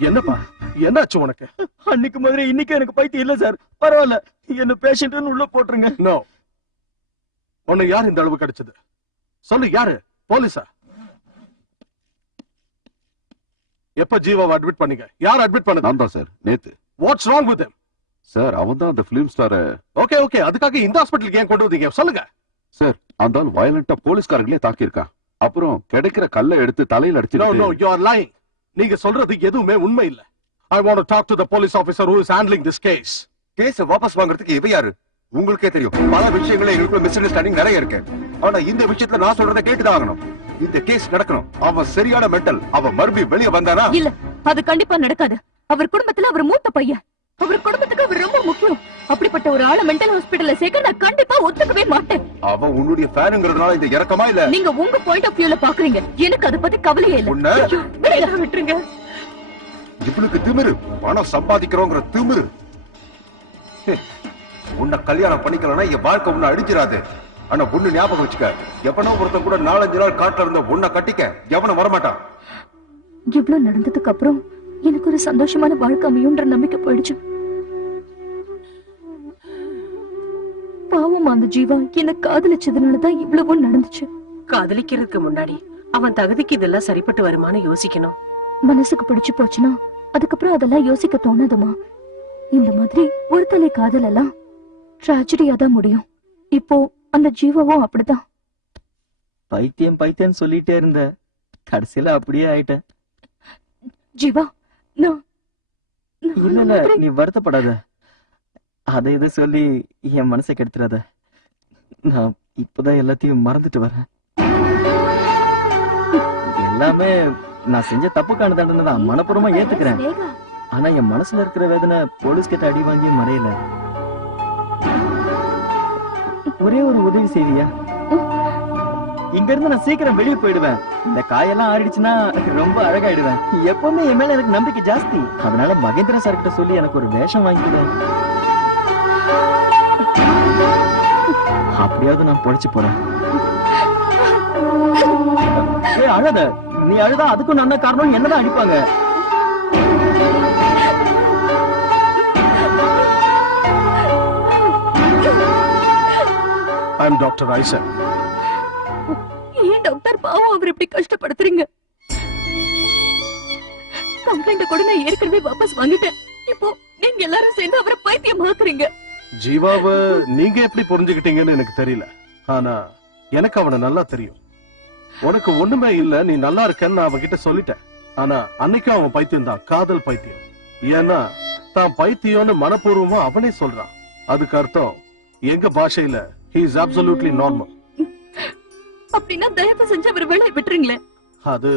என்னப்பா, என்னாச்சு உனக்கு? அன்னைக்கு மாதிரி இன்னைக்கு எனக்கு பைத்தியம் இல்ல சார். பரவாயில்ல, என்ன பேஷண்ட்னு உள்ள போட்டுருங்க. நோ, உன்னை யார் இந்த அளவு கிடைச்சது? சொல்லு, யாரு? போலீஸா? எப்ப ஜீவாவை அட்மிட் பண்ணீங்க? யார் அட்மிட் பண்ணது? நான் தான் சார், நேத்து. What's wrong with him? Sir, அவன் தான் அந்த பிலிம் ஸ்டார. ஓகே ஓகே, அதுக்காக இந்த ஹாஸ்பிடலுக்கு ஏன் கொண்டு வந்தீங்க? சொல்லுங்க சார். அந்த ஆள் வயலண்டா போலீஸ்காரங்களே தாக்கியிருக்கான். அப்புறம் கிடைக்கிற கல்லை எடுத்து தலையில No, no, அடிச்சு. you are lying. நீங்க சொல்றது எதுவுமே உண்மை இல்ல. I want to talk to the police officer who is handling this case. கேஸ வாபஸ் வாங்குறதுக்கு இவ யாரு? உங்களுக்கே தெரியும், பல விஷயங்களே எங்களுக்குள்ள மிஸ் அண்டர்ஸ்டாண்டிங் நிறைய இருக்கு. ஆனா இந்த விஷயத்துல நான் சொல்றதை கேட்டுதான் ஆகணும். இந்த கேஸ் நடக்கணும். அவன் சரியான மென்டல். அவன் மறுபடியும் வெளியே வந்தானா? இல்ல, அது கண்டிப்பா நடக்காது. அவர் குடும்பத்துல அவர் மூத்த பையன். அவர் குடும்பத்துக்கு அவர் ரொம்ப முக்கியம். அப்படிப்பட்ட ஒரு ஆளை மென்டல் ஹாஸ்பிடல்ல சேர்க்க நான் கண்டிப்பா ஒத்துக்கவே மாட்டேன். அவன் உன்னுடைய ஃபேனுங்கிறதுனால இந்த இறக்கமா இல்ல? நீங்க உங்க பாயிண்ட் ஆஃப் வியூல பாக்குறீங்க, எனக்கு அத பத்தி கவலையே இல்ல. உன்னை விட்டுருங்க. இவளுக்கு திமிரு, பணம் சம்பாதிக்கிறோங்கிற திமிரு. உன்னை கல்யாணம் பண்ணிக்கலன்னா என் வாழ்க்கை உன்னை அடிச்சிடாது. ஆனா ஒண்ணு ஞாபகம் வச்சுக்க, எவனோ ஒருத்தன் கூட 4-5 நாள் காட்டுல இருந்த உன்னை கட்டிக்க எவனும் வரமாட்டான். இவ்வளவு நடந்ததுக்கு அப்புறம் எனக்கு ஒரு சந்தோஷமான வாழ்க்கை அமையும்ன்ற நம்பிக்கை போயிடுச்சு. பாவம் அந்த ஜீவா என்ன காதலிச்சதுனாலதான் இவ்வளவும் நடந்துச்சு. காதலிக்கிறதுக்கு முன்னாடி அவன் தகுதிக்கு இதெல்லாம் சரிப்பட்டு வருமானு யோசிக்கணும். மனசுக்கு பிடிச்சு போச்சுன்னா அதுக்கப்புறம் அதெல்லாம் யோசிக்க தோணாதுமா. இந்த மாதிரி ஒரு தலை காதல் எல்லாம் டிராஜடியா தான் முடியும். இப்போ அந்த ஜீவாவும் அப்படிதான். பைத்தியம் பைத்தியம் சொல்லிட்டே இருந்த, கடைசியில அப்படியே ஆயிட்டேன். ஜீவா, இல்ல நீ வருத்தப்படாத. அதை இதை சொல்லி என் மனசை கெடுத்துறாத. நான் இப்பதான் எல்லாத்தையும் மறந்துட்டு வரேன். எல்லாமே நான் செஞ்ச தப்புக்கான தண்டனை தான், மனப்பூர்வமா ஏத்துக்கிறேன். ஆனா என் மனசுல இருக்கிற வேதனை போலீஸ் கிட்ட அடி வாங்கி மறையல. ஒரே ஒரு உதவி செய்வியா? இங்க இருந்து நான் சீக்கிரம் வெளியே போயிடுவேன். இந்த காயெல்லாம் ஆறிடுச்சுன்னா ரொம்ப அழகாயிடுவேன். எப்பவுமே என் மேல எனக்கு நம்பிக்கை ஜாஸ்தி. அதனால மகேந்திர சார் கிட்ட சொல்லி எனக்கு ஒரு வேஷம் வாங்கிடுவேன். அப்படியாவது நான் பொழைச்சு போறேன். அழாத, நீ அழுதா அதுக்கும் நல்ல காரணம் என்னதான் அடிப்பாங்க. I'm Dr. Isaac. ஏன் டாக்டர் பாவம் அவர் இப்படி கஷ்டப்படுத்துறீங்க? கம்ப்ளைண்ட் கூட நான் ஏற்கனவே வாபஸ் வாங்கிட்டேன். இப்போ நீங்க எல்லாரும் சேர்ந்து அவரை பைத்தியமாக்குறீங்க. ஜீவாவை நீங்க எப்படி புரிஞ்சுக்கிட்டீங்கன்னு எனக்கு தெரியல. ஆனா எனக்கு அவனை நல்லா தெரியும். உனக்கு ஒண்ணுமே இல்ல, நீ நல்லா இருக்கன்னு நான் அவன்கிட்ட சொல்லிட்டேன். ஆனா அன்னைக்கும் அவன் பைத்தியம் தான், காதல் பைத்தியம். ஏன்னா தான் பைத்தியம்னு மனப்பூர்வமா அவனே சொல்றான். அதுக்கு அர்த்தம் எங்க பாஷையில he is absolutely normal. அப்படின்னா தயவு செஞ்சு அவர் வேலையை விட்டுருங்களே. அது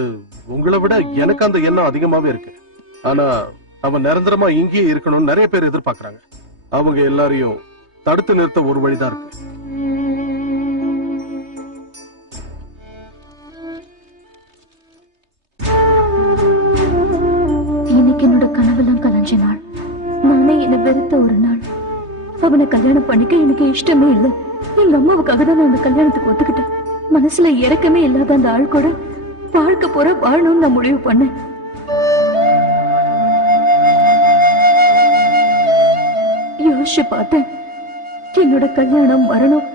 உங்களை விட எனக்கு அந்த எண்ணம் அதிகமாவே இருக்கு. ஆனா அவன் நிரந்தரமா இங்கேயே இருக்கணும்னு நிறைய பேர் எதிர்பார்க்கறாங்க. அவங்க எல்லாரையும் தடுத்து நிறுத்த ஒரு வழிதான் இருக்கு. இன்னைக்கு என்னோட கனவெல்லாம் கலைஞ்ச நாள். நானே என்னை வெறுத்த ஒரு நாள். அவனை கல்யாணம் பண்ணிக்க எனக்கு இஷ்டமே இல்லை. எங்க அம்மாவுக்காக தான் நான் அந்த கல்யாணத்துக்கு ஒத்துக்கிட்டேன். மனசுல இறக்கமே இல்லாத அந்த ஆள் கூட வாழ்க்கை போற வாழணும்னு நான் முடிவு பண்ணேன். யோசிச்சு பார்த்தேன். என்னோட கல்யாணம் மரணம்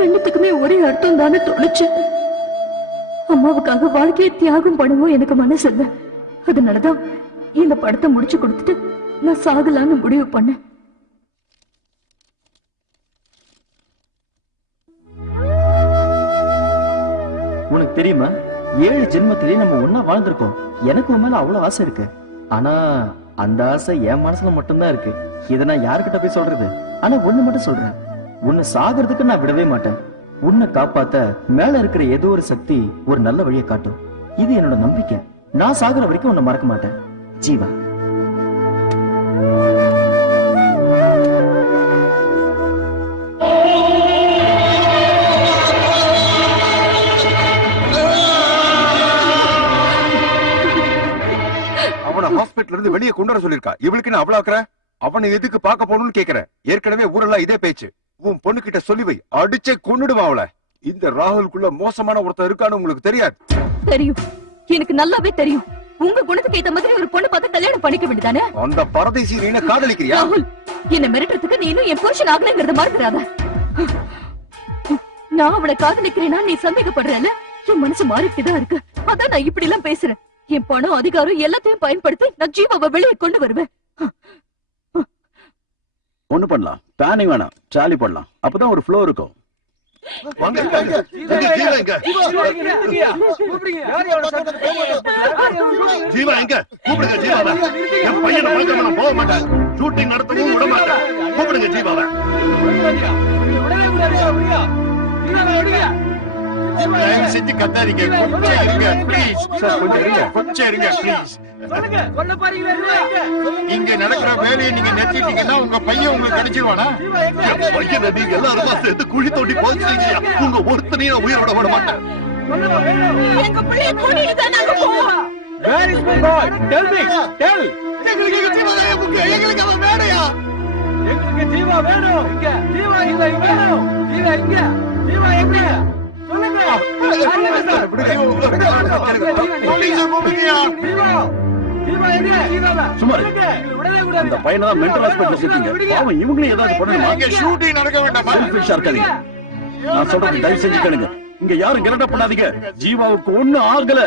ரெண்டுத்துக்குமே ஒரே அர்த்தம் தானே தோணுச்சு. அம்மாவுக்காக வாழ்க்கையை தியாகம் பண்ணவும் எனக்கு மனசு இல்லை. அதனாலதான் இந்த படத்தை முடிச்சு கொடுத்துட்டு நான் சாகலான்னு முடிவு பண்ணேன். உனக்கு தெரியுமா, 7 ஜென்மத்திலேயே நம்ம ஒன்னா வாழ்ந்திருக்கோம். எனக்கு உன் மேல அவ்வளவு ஆசை இருக்கு. ஆனா அந்த ஆசை என் மனசுல மட்டும்தான் இருக்கு. இதை நான் யாருக்கிட்ட போய் சொல்றது? ஆனா ஒண்ணு மட்டும் சொல்றேன், உன்னை சாகிறதுக்கு நான் விடவே மாட்டேன். உன்னை காப்பாத்த மேல இருக்கிற ஏதோ ஒரு சக்தி ஒரு நல்ல வழியை காட்டும். இது என்னோட நம்பிக்கை. நான் சாகுற வரைக்கும் உன்னை மறக்க மாட்டேன். ஜீவா. ஹாஸ்பிட்டல் இருந்து வெளியே கொண்டு வர சொல்லிருக்கா. இவளுக்கு நான் அவ்வளவு அவனை எதுக்கு பார்க்க போகணும்னு கேக்குறேன். ஏற்கனவே ஊரெல்லாம் இதே பேச்சு. உன் பொண்ணு கிட்ட சொல்லி வை, அடிச்சே கொன்னுடுவா அவளை. இந்த ராகுலுக்குள்ள மோசமான ஒருத்தர் இருக்கான்னு உங்களுக்கு தெரியாது? தெரியும், எனக்கு நல்லாவே தெரியும். உங்க குணத்துக்கு ஏத்த மாதிரி ஒரு பொண்ணு பார்த்து கல்யாணம் பண்ணிக்க வேண்டியதானே? அந்த பரதேசி நீ காதலிக்கிறியா? ராகுல், என்ன மிரட்டுறதுக்கு நீ இன்னும் என் புருஷன் ஆகலைங்கிறத மறந்துடாத. நான் அவளை காதலிக்கிறேன்னா நீ சந்தேகப்படுறல? என் மனசு மாறிட்டுதான் இருக்கு. அதான் நான் இப்படி எல்லாம் பேசுறேன். என் பணம் அதிகாரம் எல்லாத்தையும் பயன்படுத்தி நான் ஜீவாவை வெளியே கொண்டு வருவேன். ஒண்ணு பண்ணலாம், பேனிங் வேணாம், சாலி பண்ணலாம். அப்பதான் ஒரு ஃப்ளோ இருக்கும். ஜீவா எங்க? கூப்பிடுங்க ஜீவாவை. என் பையனை பார்க்க நான் போக மாட்டேன். ஷூட்டிங் நடத்தவும் விட மாட்டேன். கூப்பிடுங்க ஜீவாவை. செஞ்சு கத்தாதீங்க. கொஞ்சம் இருங்க ப்ளீஸ். கொஞ்சம் இருங்க ப்ளீஸ். இங்க நடக்கிற வேலையை நீங்க நிறுத்திட்டீங்கன்னா உங்க பையன் உங்களுக்கு கிடைச்சிருவானா? என் பையனை நீங்க எல்லாருமா சேர்த்து குழி தோண்டி போச்சுட்டீங்க. உங்க ஒருத்தனையும் உயிரோட விட மாட்டேன். எங்க பிள்ளைய கூட்டிட்டு தான் நாங்க போவோம். Where is my boy? Tell me. Tell. எங்களுக்கு ஜீவாவே முக்கியம். எங்களுக்கு அவன் வேணையா? எங்களுக்கு ஜீவா வேணும். இங்க ஜீவா இல்ல, இங்க வேணும். ஜீவா இங்க. ஜீவா எங்க? சொல்லுங்க. அந்த பையனை தான் மென்டல் ஹாஸ்பிட்டல் சேர்த்தீங்க. அவன் இவங்களும் ஏதாவது பண்ணணுமா? ஷூட்டிங் நடக்க வேண்டாமா? செல்ஃபிஷா இருக்காதீங்க. நான் சொல்றது தயவு செஞ்சு கேளுங்க. இங்க யாரும் கரெக்டா பண்ணாதீங்க. ஜீவாவுக்கு ஒண்ணு ஆகல.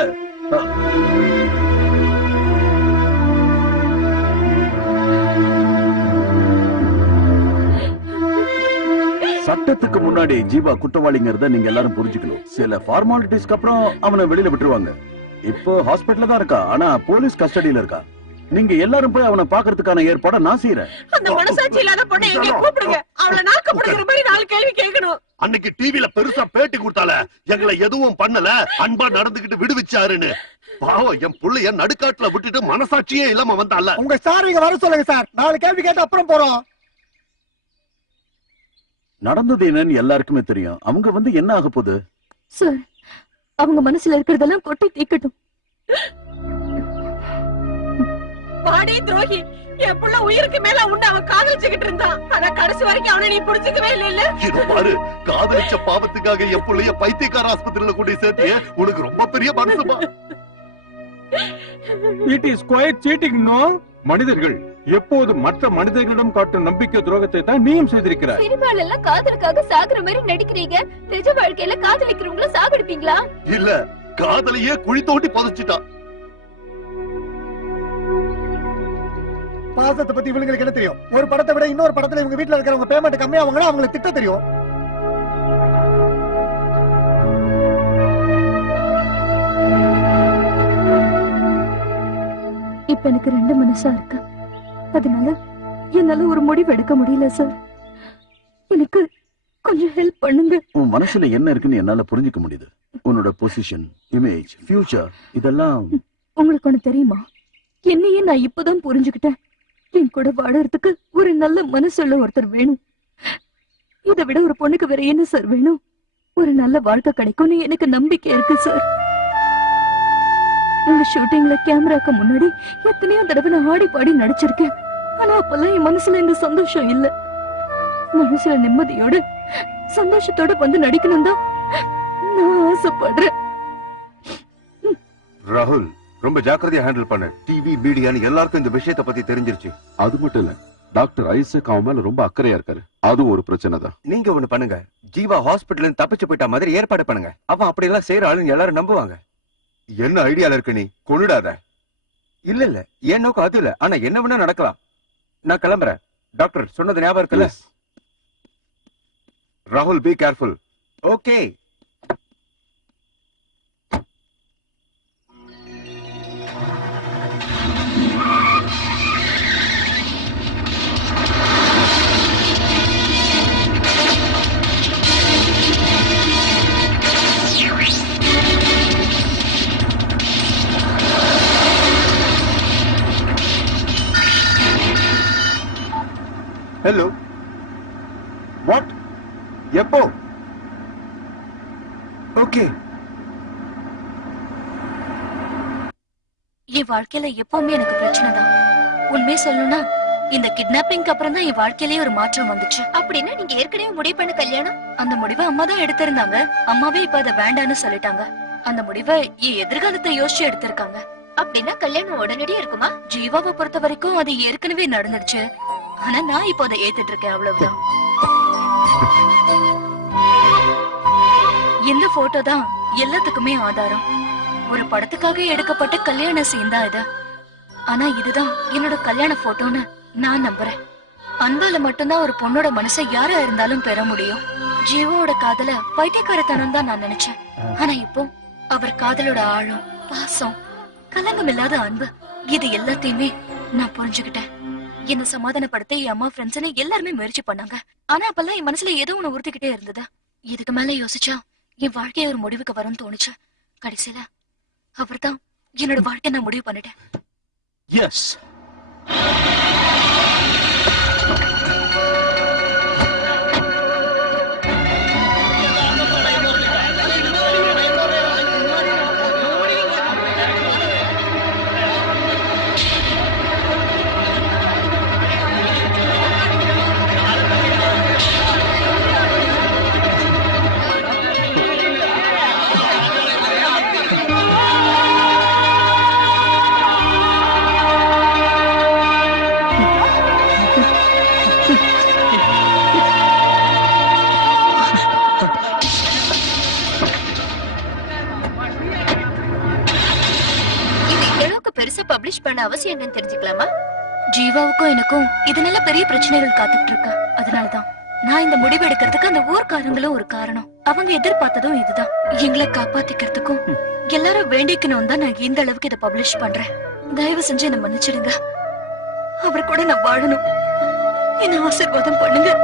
சட்டத்துக்கு முன்னாடி ஜீவா குற்றவாளிங்கிறத நீங்க எல்லாரும் புரிஞ்சுக்கணும். சில ஃபார்மாலிட்டிஸ்க்கு அப்புறம் அவனை வெளியில விட்டுருவாங்க. இப்போ ஹாஸ்பிட்டல்ல தான் இருக்கா, ஆனா போலீஸ் கஸ்டடியில இருக்கா. நீங்க எல்லாரும் போய் அவனை பாக்குறதுக்கான ஏற்பாட நான் செய்யறேன். அந்த மனசாட்சி இல்லாத பொண்ணை எங்க கூப்பிடுங்க. அவளை நாக்க புடிக்கிற மாதிரி 4 கேள்வி கேட்கணும். அன்னைக்கு டிவில பெருசா பேட்டி கொடுத்தால, எங்களை எதுவும் பண்ணல, அன்பா நடந்துகிட்டு விடுவிச்சாருன்னு. பாவம், என் புள்ளைய நடுக்காட்டுல விட்டுட்டு மனசாட்சியே இல்லாம வந்தால. உங்க சார் இங்க வர சொல்லுங்க சார். 4 கேள்வி கேட்டு அப்புறம் போறோம். நடந்தது என்னன்னு எல்லாருக்குமே தெரியும். அவங்க வந்து என்ன ஆக போகுது? சார், அவங்க மனசுல இருக்கிறதெல்லாம் கொட்டி தீக்கட்டும். பாடி துரோகி, என் புள்ள உயிருக்கு மேல உன்னை அவன் காதலிச்சுக்கிட்டு இருந்தான். ஆனா கடைசி வரைக்கும் அவனை நீ புடிச்சுக்கவே இல்ல. இது பாரு, காதலிச்ச பாவத்துக்காக என் புள்ளைய பைத்தியக்கார ஆஸ்பத்திரியில கூட்டி சேர்த்து உனக்கு ரொம்ப பெரிய மனசுமா. It is quite cheating. No, மனிதர்கள் எப்போது மற்ற மனிதர்களிடம் காட்டும் நம்பிக்கை துரோகத்தை தான் நீயும் செய்திருக்கிறாய். சினிமால எல்லாம் காதலுக்காக சாகுற மாதிரி நடிக்கிறீங்க. நிஜ வாழ்க்கையில காதலிக்கிறவங்கள சாகடிப்பீங்களா? இல்ல, காதலியே குழி தோண்டி புதைச்சிட்டான். பாசத்தை பத்தி இவங்களுக்கு என்ன தெரியும்? ஒரு படத்தை விட இன்னொரு படத்துல இவங்க வீட்டுல இருக்கிறவங்க பேமெண்ட் கம்மியாவாங்கன்னா அவங்களுக்கு திட்ட தெரியும். இப்ப எனக்கு 2 மனசா இருக்கு. அதனால என்னால ஒரு முடிவு எடுக்க முடியல சார். எனக்கு கொஞ்சம் ஹெல்ப் பண்ணுங்க. உன் மனசுல என்ன இருக்குன்னு என்னால புரிஞ்சுக்க முடியுது. உன்னோட பொசிஷன், இமேஜ், ஃபியூச்சர், இதெல்லாம் உங்களுக்கு ஒண்ணு தெரியுமா? என்னையே நான் இப்பதான் புரிஞ்சுக்கிட்டேன். என் கூட வாழறதுக்கு ஒரு நல்ல மனசுள்ள ஒருத்தர் வேணும். இதை விட ஒரு பொண்ணுக்கு வேற என்ன சார் வேணும்? ஒரு நல்ல வாழ்க்கை கிடைக்கும்னு எனக்கு நம்பிக்கை இருக்கு சார். உங்க ஷூட்டிங்ல கேமராக்கு முன்னாடி எத்தனையோ தடவை நான் ஆடி பாடி நடிச்சிருக்கேன். ஆனா அப்பெல்லாம் என் மனசுல இந்த சந்தோஷம் இல்ல. மனசுல நிம்மதியோட சந்தோஷத்தோட வந்து நடிக்கணும் தான் நான் ஆசைப்படுறேன். ராகுல், ரொம்ப ஜாக்கிரதையா ஹேண்டில் பண்ணு. டிவி மீடியான்னு எல்லாருக்கும் இந்த விஷயத்தை பத்தி தெரிஞ்சிருச்சு. அது மட்டும் இல்ல, டாக்டர் ஐசக் அவன் மேல ரொம்ப அக்கறையா இருக்காரு. அதுவும் ஒரு பிரச்சனை தான். நீங்க ஒண்ணு பண்ணுங்க, ஜீவா ஹாஸ்பிட்டல் தப்பிச்சு போயிட்ட மாதிரி ஏற்பாடு பண்ணுங்க. அவன் அப்படி எல்லாம் செய்யற ஆளுங்க எல்லாரும் நம்புவாங்க. என்ன ஐடியால இருக்கு? நீ கொன்னுடாத. இல்ல இல்ல, என் நோக்கம் அது இல்ல. ஆனா என்ன வேணா நடக்கலாம். நான் கிளம்புறேன். டாக்டர் சொன்னது ஞாபகம் இருக்குல்ல? ராகுல், be careful. Okay. Hello, what? எப்போ? ஓகே. என் வாழ்க்கையில எப்பவுமே எனக்கு பிரச்சனை தான். உண்மையை சொல்லணும்னா இந்த கிட்னாப்பிங்க்கு அப்புறம் தான் என் வாழ்க்கையிலேயே ஒரு மாற்றம் வந்துச்சு. அப்படின்னா நீங்க ஏற்கனவே முடிவு பண்ண கல்யாணம்? அந்த முடிவை அம்மா தான் எடுத்திருந்தாங்க. அம்மாவே இப்ப அதை வேண்டான்னு சொல்லிட்டாங்க. அந்த முடிவை என் எதிர்காலத்தை யோசிச்சு எடுத்திருக்காங்க. அப்படின்னா கல்யாணம் உடனடியே இருக்குமா? ஜீவாவை பொறுத்த வரைக்கும் அது ஏற்கனவே நடந்துடுச்சு. ஆனா நான் இப்போ அதை ஏத்துட்டு இருக்கேன், அவ்வளவுதான். இந்த போட்டோ தான் எல்லாத்துக்குமே ஆதாரம். ஒரு படத்துக்காக எடுக்கப்பட்ட கல்யாண சீன் தான் இது. ஆனா இதுதான் என்னோட கல்யாண போட்டோன்னு நான் நம்புறேன். அன்பால மட்டும்தான் ஒரு பொண்ணோட மனசை யாரா இருந்தாலும் பெற முடியும். ஜீவோட காதல பைத்தியக்காரத்தனம் தான் நான் நினைச்சேன். ஆனா இப்போ அவர் காதலோட ஆழம், பாசம், கலங்கம் இல்லாத அன்பு, இது எல்லாத்தையுமே நான் புரிஞ்சுக்கிட்டேன். என்ன சமாதானப்படுத்த என் அம்மா, ஃப்ரெண்ட்ஸ்னு எல்லாருமே முயற்சி பண்ணாங்க. ஆனா அப்பெல்லாம் என் மனசுல ஏதோ ஒண்ணு உறுத்திக்கிட்டே இருந்தது. இதுக்கு மேல யோசிச்சா என் வாழ்க்கைய ஒரு முடிவுக்கு வரும்னு தோணுச்சு. கடைசியில அவர்தான் என்னோட வாழ்க்கை நான் முடிவு பண்ணிட்டேன். எஸ். பப்ளிஷ் பண்ண அவசியம் என்னன்னு தெரிஞ்சுக்கலாமா? ஜீவாவுக்கும் எனக்கும் இதனால பெரிய பிரச்சனைகள் காத்துட்டு இருக்கு. அதனாலதான் நான் இந்த முடிவு எடுக்கிறதுக்கு அந்த ஊர்க்காரங்களும் ஒரு காரணம். அவங்க எதிர்பார்த்ததும் இதுதான். எங்களை காப்பாத்திக்கிறதுக்கும் எல்லாரும் வேண்டிக்கணும் தான் நான் இந்த அளவுக்கு இதை பப்ளிஷ் பண்றேன். தயவு செஞ்சு என்ன மன்னிச்சிடுங்க. அவர் கூட நான் வாழணும். என்ன ஆசீர்வாதம் பண்ணுங்க.